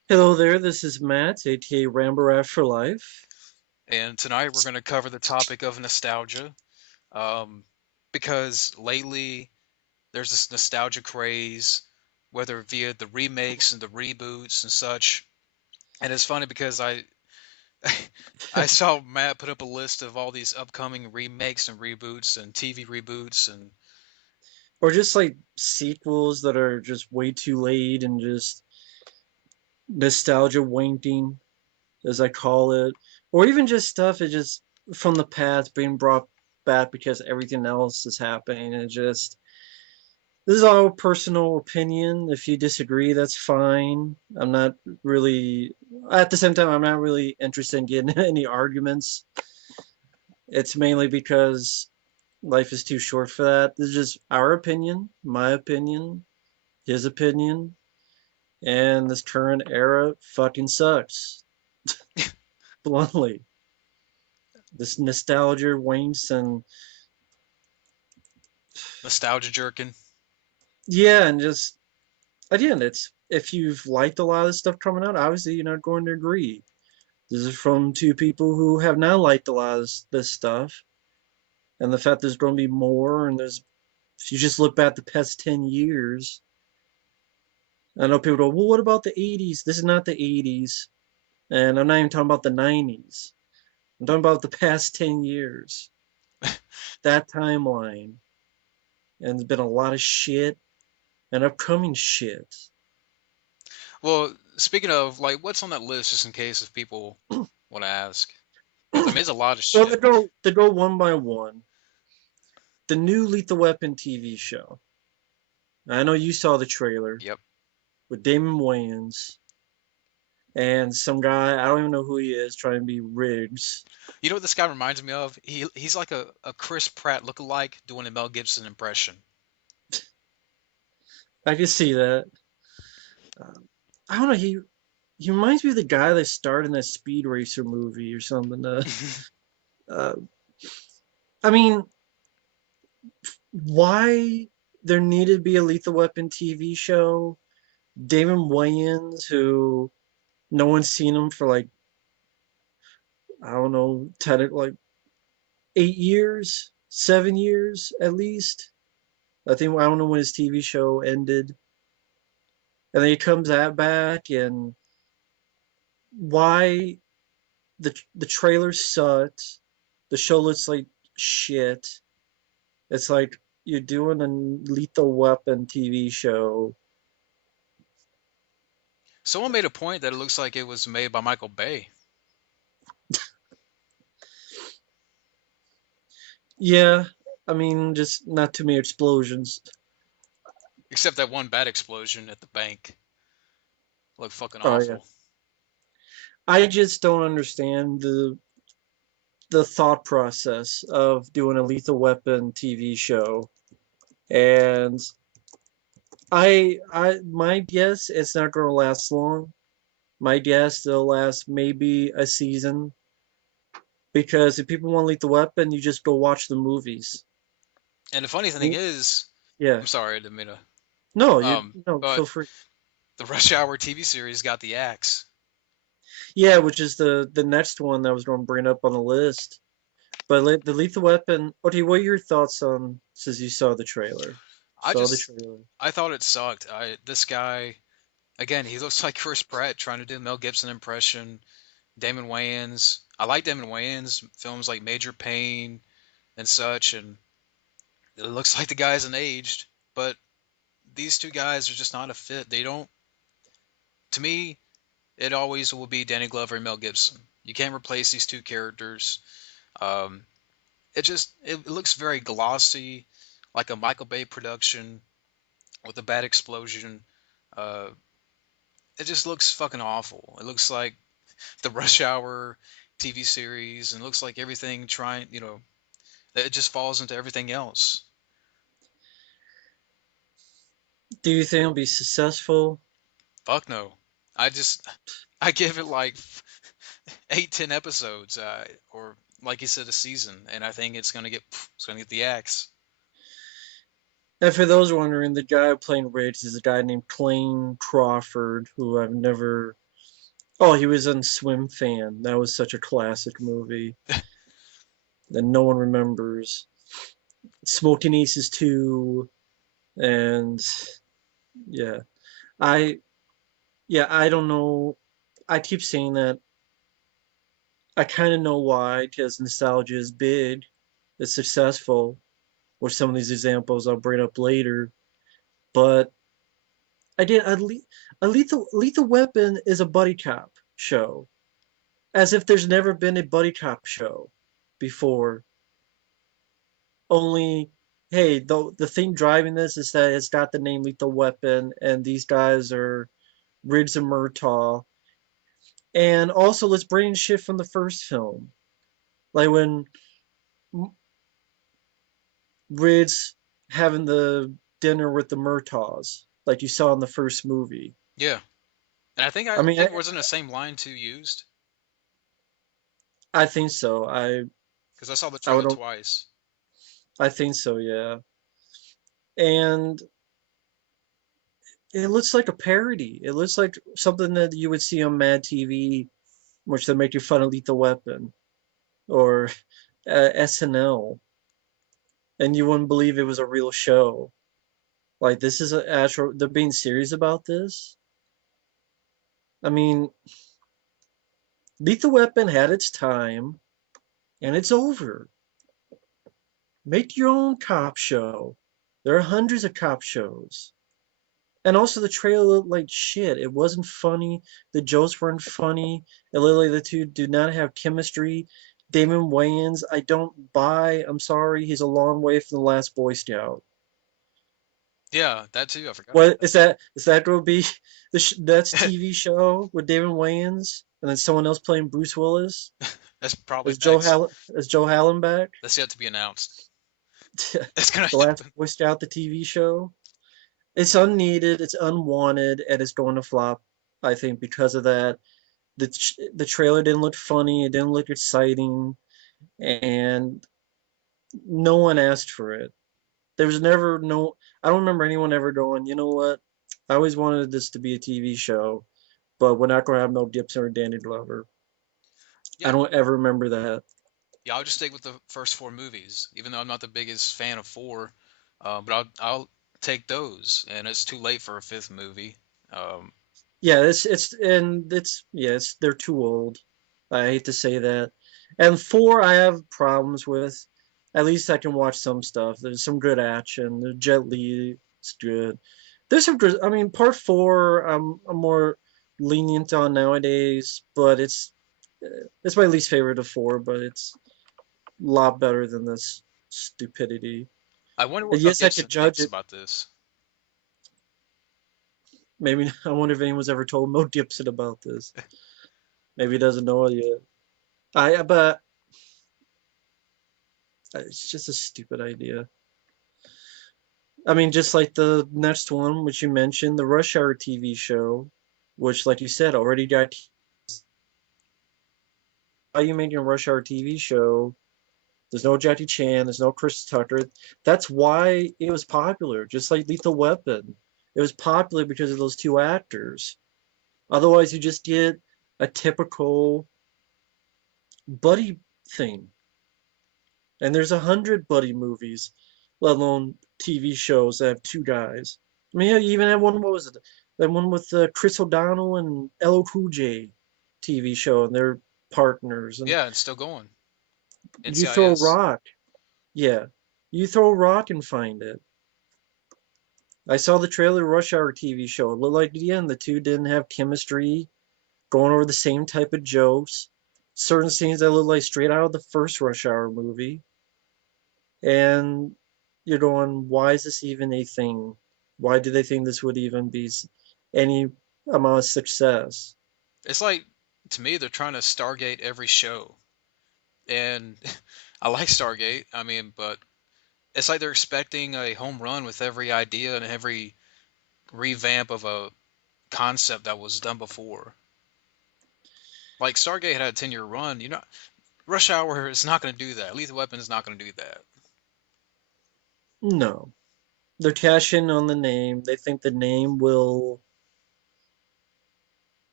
Hello there, this is Matt, aka Rambarat for Life. And tonight we're going to cover the topic of nostalgia. Um, because lately there's this nostalgia craze, whether via the remakes and the reboots and such. And it's funny because I saw Matt put up a list of all these upcoming remakes and reboots and TV reboots and Or just like sequels that are just way too late and just nostalgia wanking, as I call it. Or even just stuff that just from the past being brought back because everything else is happening. And just, this is all personal opinion. If you disagree, that's fine. I'm not really, at the same time, I'm not really interested in getting any arguments. It's mainly because life is too short for that. This is just our opinion, my opinion, his opinion, and this current era fucking sucks. Bluntly. This nostalgia winks and nostalgia jerking. yeah, and just again, it's if you've liked a lot of this stuff coming out, obviously you're not going to agree. This is from two people who have not liked a lot of this stuff, and the fact there's going to be more, and there's if you just look back the past 10 years, I know people go, well, what about the 80s? This is not the 80s. And I'm not even talking about the 90s. I'm talking about the past 10 years. That timeline. And there's been a lot of shit and upcoming shit. Well, speaking of, like, what's on that list, just in case if people want to ask? Because I mean, it's a lot of Well, shit. they go one by one. The new Lethal Weapon TV show. I know you saw the trailer Yep. with Damon Wayans and some guy, I don't even know who he is, trying to be Riggs. You know what this guy reminds me of? He's like a Chris Pratt lookalike doing a Mel Gibson impression. I can see that. I don't know, he reminds me of the guy that starred in that Speed Racer movie or something. Uh, I mean, why there needed to be a Lethal Weapon TV show. Damon Wayans, who no one's seen him for like I don't know, like 8 years, 7 years at least. I think I don't know when his TV show ended, and then he comes out back, and why the trailer sucked. The show looks like shit. It's like you're doing a Lethal Weapon TV show. Someone made a point that it looks like it was made by Michael Bay, Yeah, I mean, just not too many explosions. except that one bad explosion at the bank looked fucking Oh yeah, awful. I just don't understand the thought process of doing a Lethal Weapon TV show. And my guess it's not going to last long. My guess it'll last maybe a season because if people want Lethal Weapon, you just go watch the movies. And the funny thing is, Yeah, I'm sorry, I didn't mean to. no, you no But feel free. the Rush Hour TV series got the axe. Yeah, which is the next one that I was going to bring up on the list. But the Lethal Weapon. Okay, what are your thoughts on since you saw the trailer? I Saw the just, trailer. I thought it sucked. This guy, again, he looks like Chris Pratt trying to do Mel Gibson impression. Damon Wayans. I like Damon Wayans films like Major Pain and such, and it looks like the guy hasn't aged. But these two guys are just not a fit. They don't. To me, it always will be Danny Glover and Mel Gibson. You can't replace these two characters. Um, it looks very glossy, like a Michael Bay production with a bad explosion. Uh, it just looks fucking awful. It looks like the Rush Hour TV series, and it looks like everything trying, it just falls into everything else. Do you think it'll be successful? Fuck no. I just I give it like 8, 10 episodes, or like you said, a season, and I think it's gonna get the axe. And for those wondering, the guy playing Riggs is a guy named Clayne Crawford, who I've never. Oh, he was in Swim Fan. That was such a classic movie that no one remembers. Smoking Aces 2, and yeah. I yeah, I don't know. I keep saying that. I kind of know why, because nostalgia is big, it's successful, with some of these examples I'll bring up later. But I did a Lethal Weapon is a buddy cop show, as if there's never been a buddy cop show before. Only, hey, the thing driving this is that it's got the name Lethal Weapon, and these guys are Riggs and Murtaugh. And also, let's bring shit from the first film, like when Riggs having the dinner with the Murtaughs, like you saw in the first movie. Yeah, and I I mean, think wasn't the same line too used I think so. because I saw the I trailer would twice. I think so, yeah. And it looks like a parody. It looks like something that you would see on Mad TV, which they make you fun of Lethal Weapon or SNL, and you wouldn't believe it was a real show. Like this is a actual. They're being serious about this. I mean, Lethal Weapon had its time, and it's over. Make your own cop show. There are hundreds of cop shows. And also the trailer looked like shit. It wasn't funny. The jokes weren't funny. It looked like the two did not have chemistry. Damon Wayans, I don't buy. I'm sorry, he's a long way from the last Boy Scout. Yeah, that too. I forgot about What that. is that? Is that going to be that's TV show with Damon Wayans and then someone else playing Bruce Willis? That's probably Is next. Joe Hallen back? That's yet to be announced. That's gonna The last happen. Boy Scout, the TV show. It's unneeded. It's unwanted, and it's going to flop. I think because of that. The trailer didn't look funny. It didn't look exciting, and no one asked for it. There was never no. I don't remember anyone ever going. You know what? I always wanted this to be a TV show, but we're not going to have Mel Gibson or Danny Glover. I Yeah, don't ever remember that. yeah. I'll just stick with the first four movies, even though I'm not the biggest fan of four. But I'll take those, and it's too late for a fifth movie. Um, Yeah, it's yeah, it's they're too old. I hate to say that. And four, I have problems with. At least I can watch some stuff. There's some good action. The Jet Li is good. There's some good. I mean, part four, I'm more lenient on nowadays, but it's my least favorite of four. But it's a lot better than this stupidity. I wonder And what Mel yes, I could Gibson judge thinks it. about this. Maybe I wonder if anyone's ever told Mo Gibson about this. Maybe he doesn't know it yet. But it's just a stupid idea. I mean, just like the next one, which you mentioned, the Rush Hour TV show, which, like you said, already got. Why are you making a Rush Hour TV show? There's no Jackie Chan, there's no Chris Tucker. That's why it was popular, just like Lethal Weapon. It was popular because of those two actors. Otherwise, you just get a typical buddy thing. And there's 100 buddy movies, let alone TV shows that have two guys. I mean, you even had one. What was it? That one with Chris O'Donnell and LL Cool J TV show, and they're partners. And Yeah, it's still going. you throw a NCIS. rock, yeah, you throw a rock and find it. I saw the trailer Rush Hour TV show. It looked like again the two didn't have chemistry, going over the same type of jokes. Certain scenes that look like straight out of the first Rush Hour movie. And you're going, why is this even a thing? Why do they think this would even be any amount of success? It's like to me they're trying to Stargate every show, and I like Stargate. I mean, but it's like they're expecting a home run with every idea and every revamp of a concept that was done before. Like Stargate had a 10-year run. You know, Rush Hour is not going to do that. Lethal Weapon is not going to do that. No. They're cashing on the name. They think the name will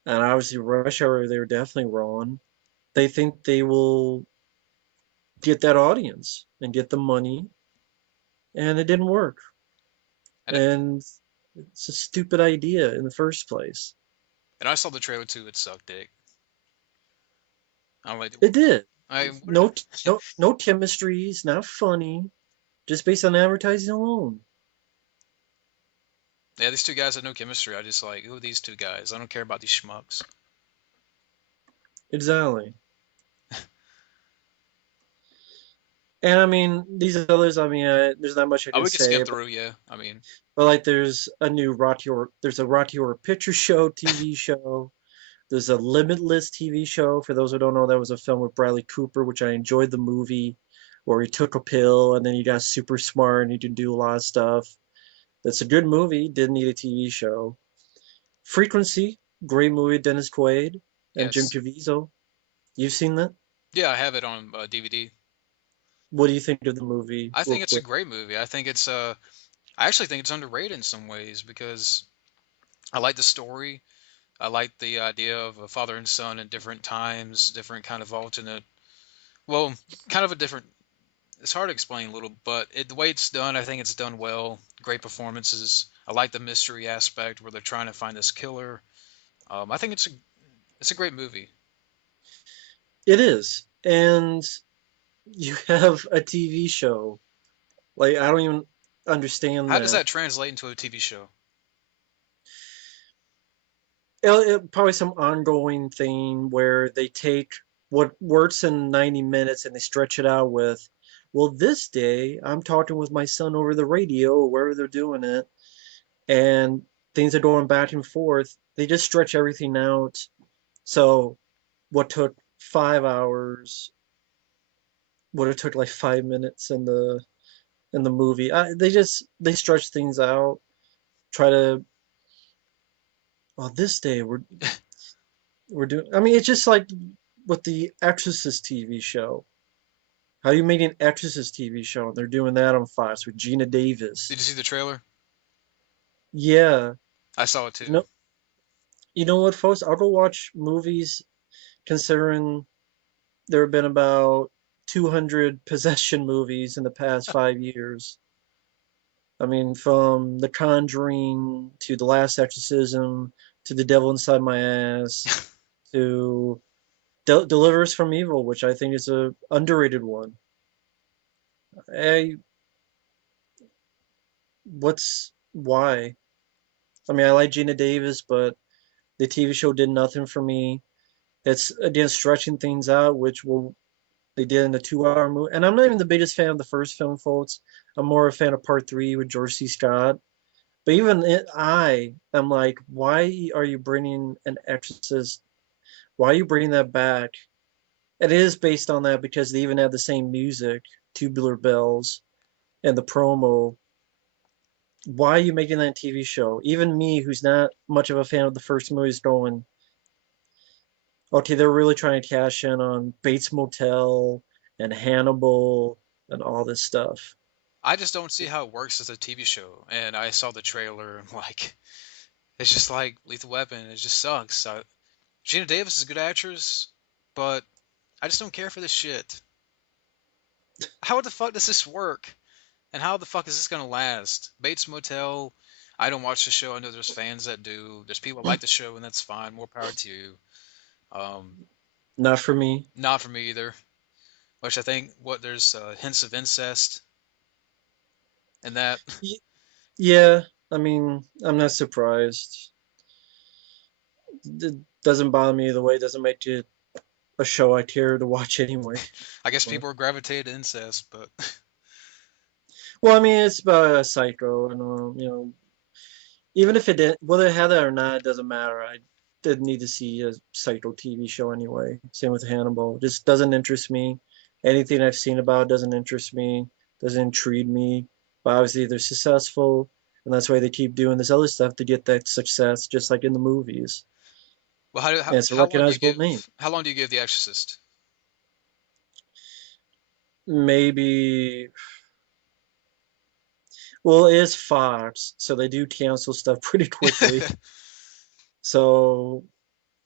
and obviously Rush Hour, they were definitely wrong. They think they will get that audience and get the money, and it didn't work. And And it's a stupid idea in the first place. and I saw the trailer too. It sucked dick. I'm like, It did. I what No, no chemistries, not funny, just based on advertising alone. yeah, these two guys have no chemistry. I just like, who are these two guys? I don't care about these schmucks. Exactly. And I mean, these others, I mean, there's not much I Oh, can we could skip say, through, yeah. I mean, but like there's a Rocky Horror Picture Show TV show. There's a Limitless TV show. For those who don't know, that was a film with Bradley Cooper, which I enjoyed the movie, where he took a pill and then he got super smart and he could do a lot of stuff. That's a good movie. Didn't need a TV show. Frequency, great movie, Dennis Quaid and Jim yes. Caviezel. You've seen that? Yeah, I have it on DVD. What do you think of the movie, I real think it's a quick? great movie. I actually think it's underrated in some ways because I like the story. I like the idea of a father and son in different times, different kind of alternate, well, kind of a different. It's hard to explain a little, but the way it's done, I think it's done well. Great performances. I like the mystery aspect where they're trying to find this killer. I think it's a great movie. It is. And you have a TV show. Like, I don't even understand How does that. that translate into a TV show? Probably some ongoing thing where they take what works in 90 minutes and they stretch it out with, well, this day I'm talking with my son over the radio or wherever they're doing it, and things are going back and forth. They just stretch everything out. So what took 5 hours would have took like 5 minutes in the movie. They stretch things out, try to, well, this day we're doing. I mean, it's just like with the Exorcist TV show. How do you make an Exorcist TV show? And they're doing that on Fox with Gina Davis. Did you see the trailer? Yeah, I saw it you too. know, you know what, folks? I'll go watch movies considering there have been about 200 possession movies in the past 5 years. I mean, from The Conjuring to The Last Exorcism to The Devil Inside My Ass to Deliver Us from Evil, which I think is a underrated one. I what's why? I mean, I like Gina Davis, but the TV show did nothing for me. It's again stretching things out, which will they did in the 2 hour movie. And I'm not even the biggest fan of the first film, folks. I'm more a fan of part three with George C. Scott. But even I am like, why are you bringing an Exorcist? Why are you bringing that back? It is based on that because they even have the same music, Tubular Bells, and the promo. Why are you making that TV show? Even me, who's not much of a fan of the first movie, is going, okay, they're really trying to cash in on Bates Motel and Hannibal and all this stuff. I just don't see how it works as a TV show. And I saw the trailer, and like, it's just like Lethal Weapon. It just sucks. Gina Davis is a good actress, but I just don't care for this shit. How the fuck does this work? And how the fuck is this gonna last? Bates Motel. I don't watch the show. I know there's fans that do. There's people that like the show, and that's fine. More power to you. Um, Not for me. Not for me either. Which I think what there's hints of incest in that. Yeah, I mean, I'm not surprised. It doesn't bother me either way. It doesn't make it a show I care to watch anyway. I guess people are gravitated to incest, but Well, I mean, it's about a psycho, and even if it didn't, whether it had that or not, it doesn't matter. I didn't need to see a psycho TV show anyway. Same with Hannibal. It just doesn't interest me. Anything I've seen about it doesn't interest me, doesn't intrigue me. But obviously, they're successful, and that's why they keep doing this other stuff to get that success, just like in the movies. well, how, how And it's a how long do you recognizable name. give how long do you give The Exorcist? Maybe, well, it is Fox, so they do cancel stuff pretty quickly. So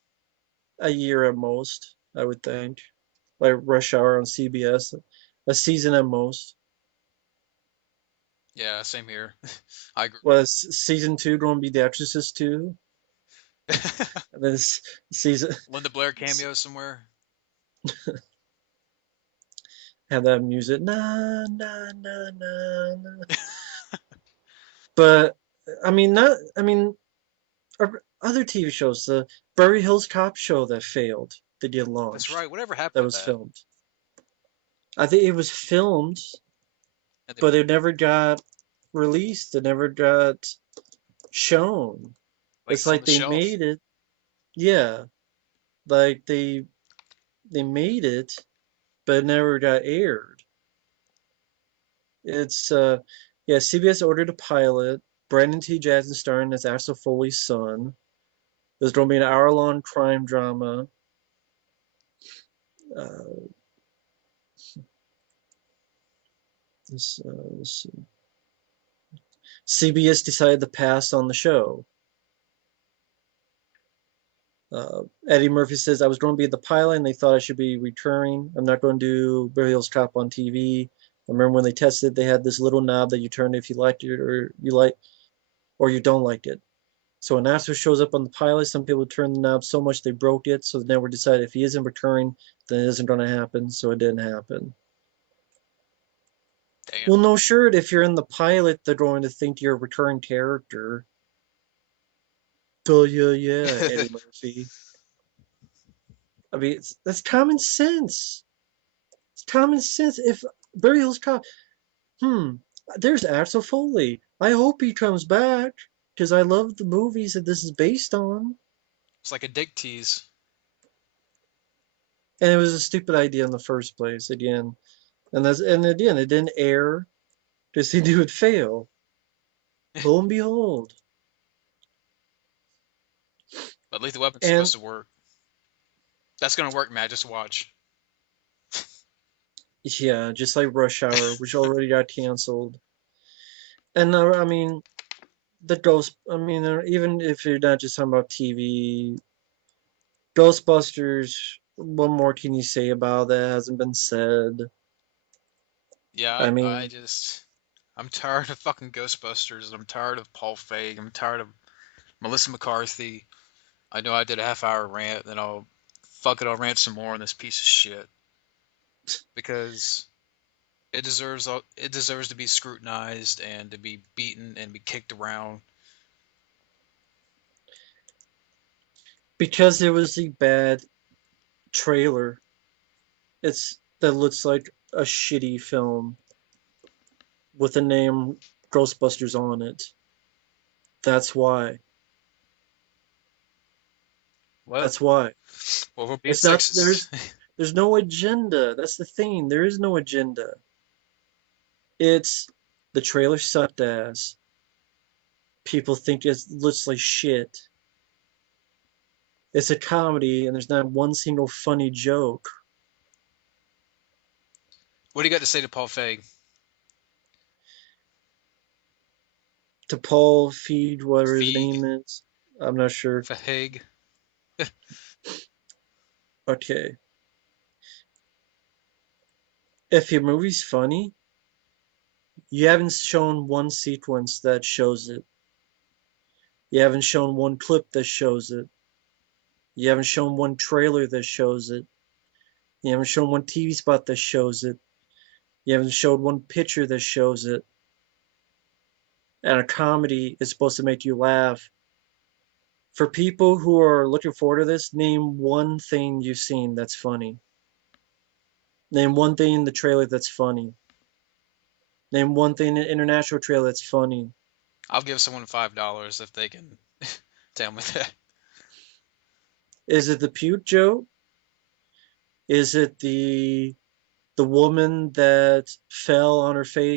a year at most, I would think. Like Rush Hour on CBS, a season at most. Yeah, same here. I agree. Was season two going to be The Exorcist 2? And then season Linda Blair cameo somewhere. have that music, na na na na na. But I mean, not. I mean, other TV shows, the Beverly Hills Cop show that failed, that get That's launched, right. Whatever that happened to was that? filmed. I think it was filmed, And they but put it never got released. It never got shown. like It's it's on like the they shelf. made it. Yeah, like they made it, but it never got aired. It's yeah, CBS ordered a pilot. Brandon T. Jackson starring as Axel Foley's son. There's going to be an hour-long crime drama. Uh, let's see. CBS decided to pass on the show. Eddie Murphy says, I was going to be the pilot and they thought I should be returning. I'm not going to do Beverly Hills Cop on TV. I remember when they tested, they had this little knob that you turn if you liked it or you don't like it. So when Astro shows up on the pilot, some people turn the knob so much they broke it. So the network decided if he isn't returning, then it isn't going to happen. So it didn't happen. Damn. Well, no, sure. If you're in the pilot, they're going to think you're a recurring character. Duh, yeah, yeah, Eddie Murphy. I mean, that's common sense. It's common sense. If Barry Hills Cop, hmm, there's Axel Foley. I hope he comes back because I love the movies that this is based on. It's like a dick tease. And it was a stupid idea in the first place again. And again, it didn't air because he knew it'd fail. Lo and behold. But Lethal Weapon's And supposed to work. That's gonna work, Matt. Just watch. yeah, just like Rush Hour, which already got canceled. And I mean, the Ghost, I mean, even if you're not just talking about TV, Ghostbusters, what more can you say about that hasn't been said? Yeah, I I mean, just I'm tired of fucking Ghostbusters. I'm tired of Paul Feig. I'm tired of Melissa McCarthy. I know I did a half hour rant, then I'll rant some more on this piece of shit because it deserves to be scrutinized and to be beaten and be kicked around. because it was a bad trailer. It's that looks like a shitty film with the name Ghostbusters on it. That's why. Well, That's why. well, we're being It's not sexist. there's no agenda. That's the thing. There is no agenda. It's the trailer sucked ass. People think it looks like shit. It's a comedy and there's not one single funny joke. What do you got to say to Paul Feig? To Paul Feed, whatever his Feig, name is. I'm not sure. Feig. Okay. If your movie's funny, you haven't shown one sequence that shows it. You haven't shown one clip that shows it. You haven't shown one trailer that shows it. You haven't shown one TV spot that shows it. You haven't showed one picture that shows it. And a comedy is supposed to make you laugh. For people who are looking forward to this, name one thing you've seen that's funny. Name one thing in the trailer that's funny. Name one thing in the international trailer that's funny. I'll give someone $5 if they can tell me that. Is it the puke joke? Is it the woman that fell on her face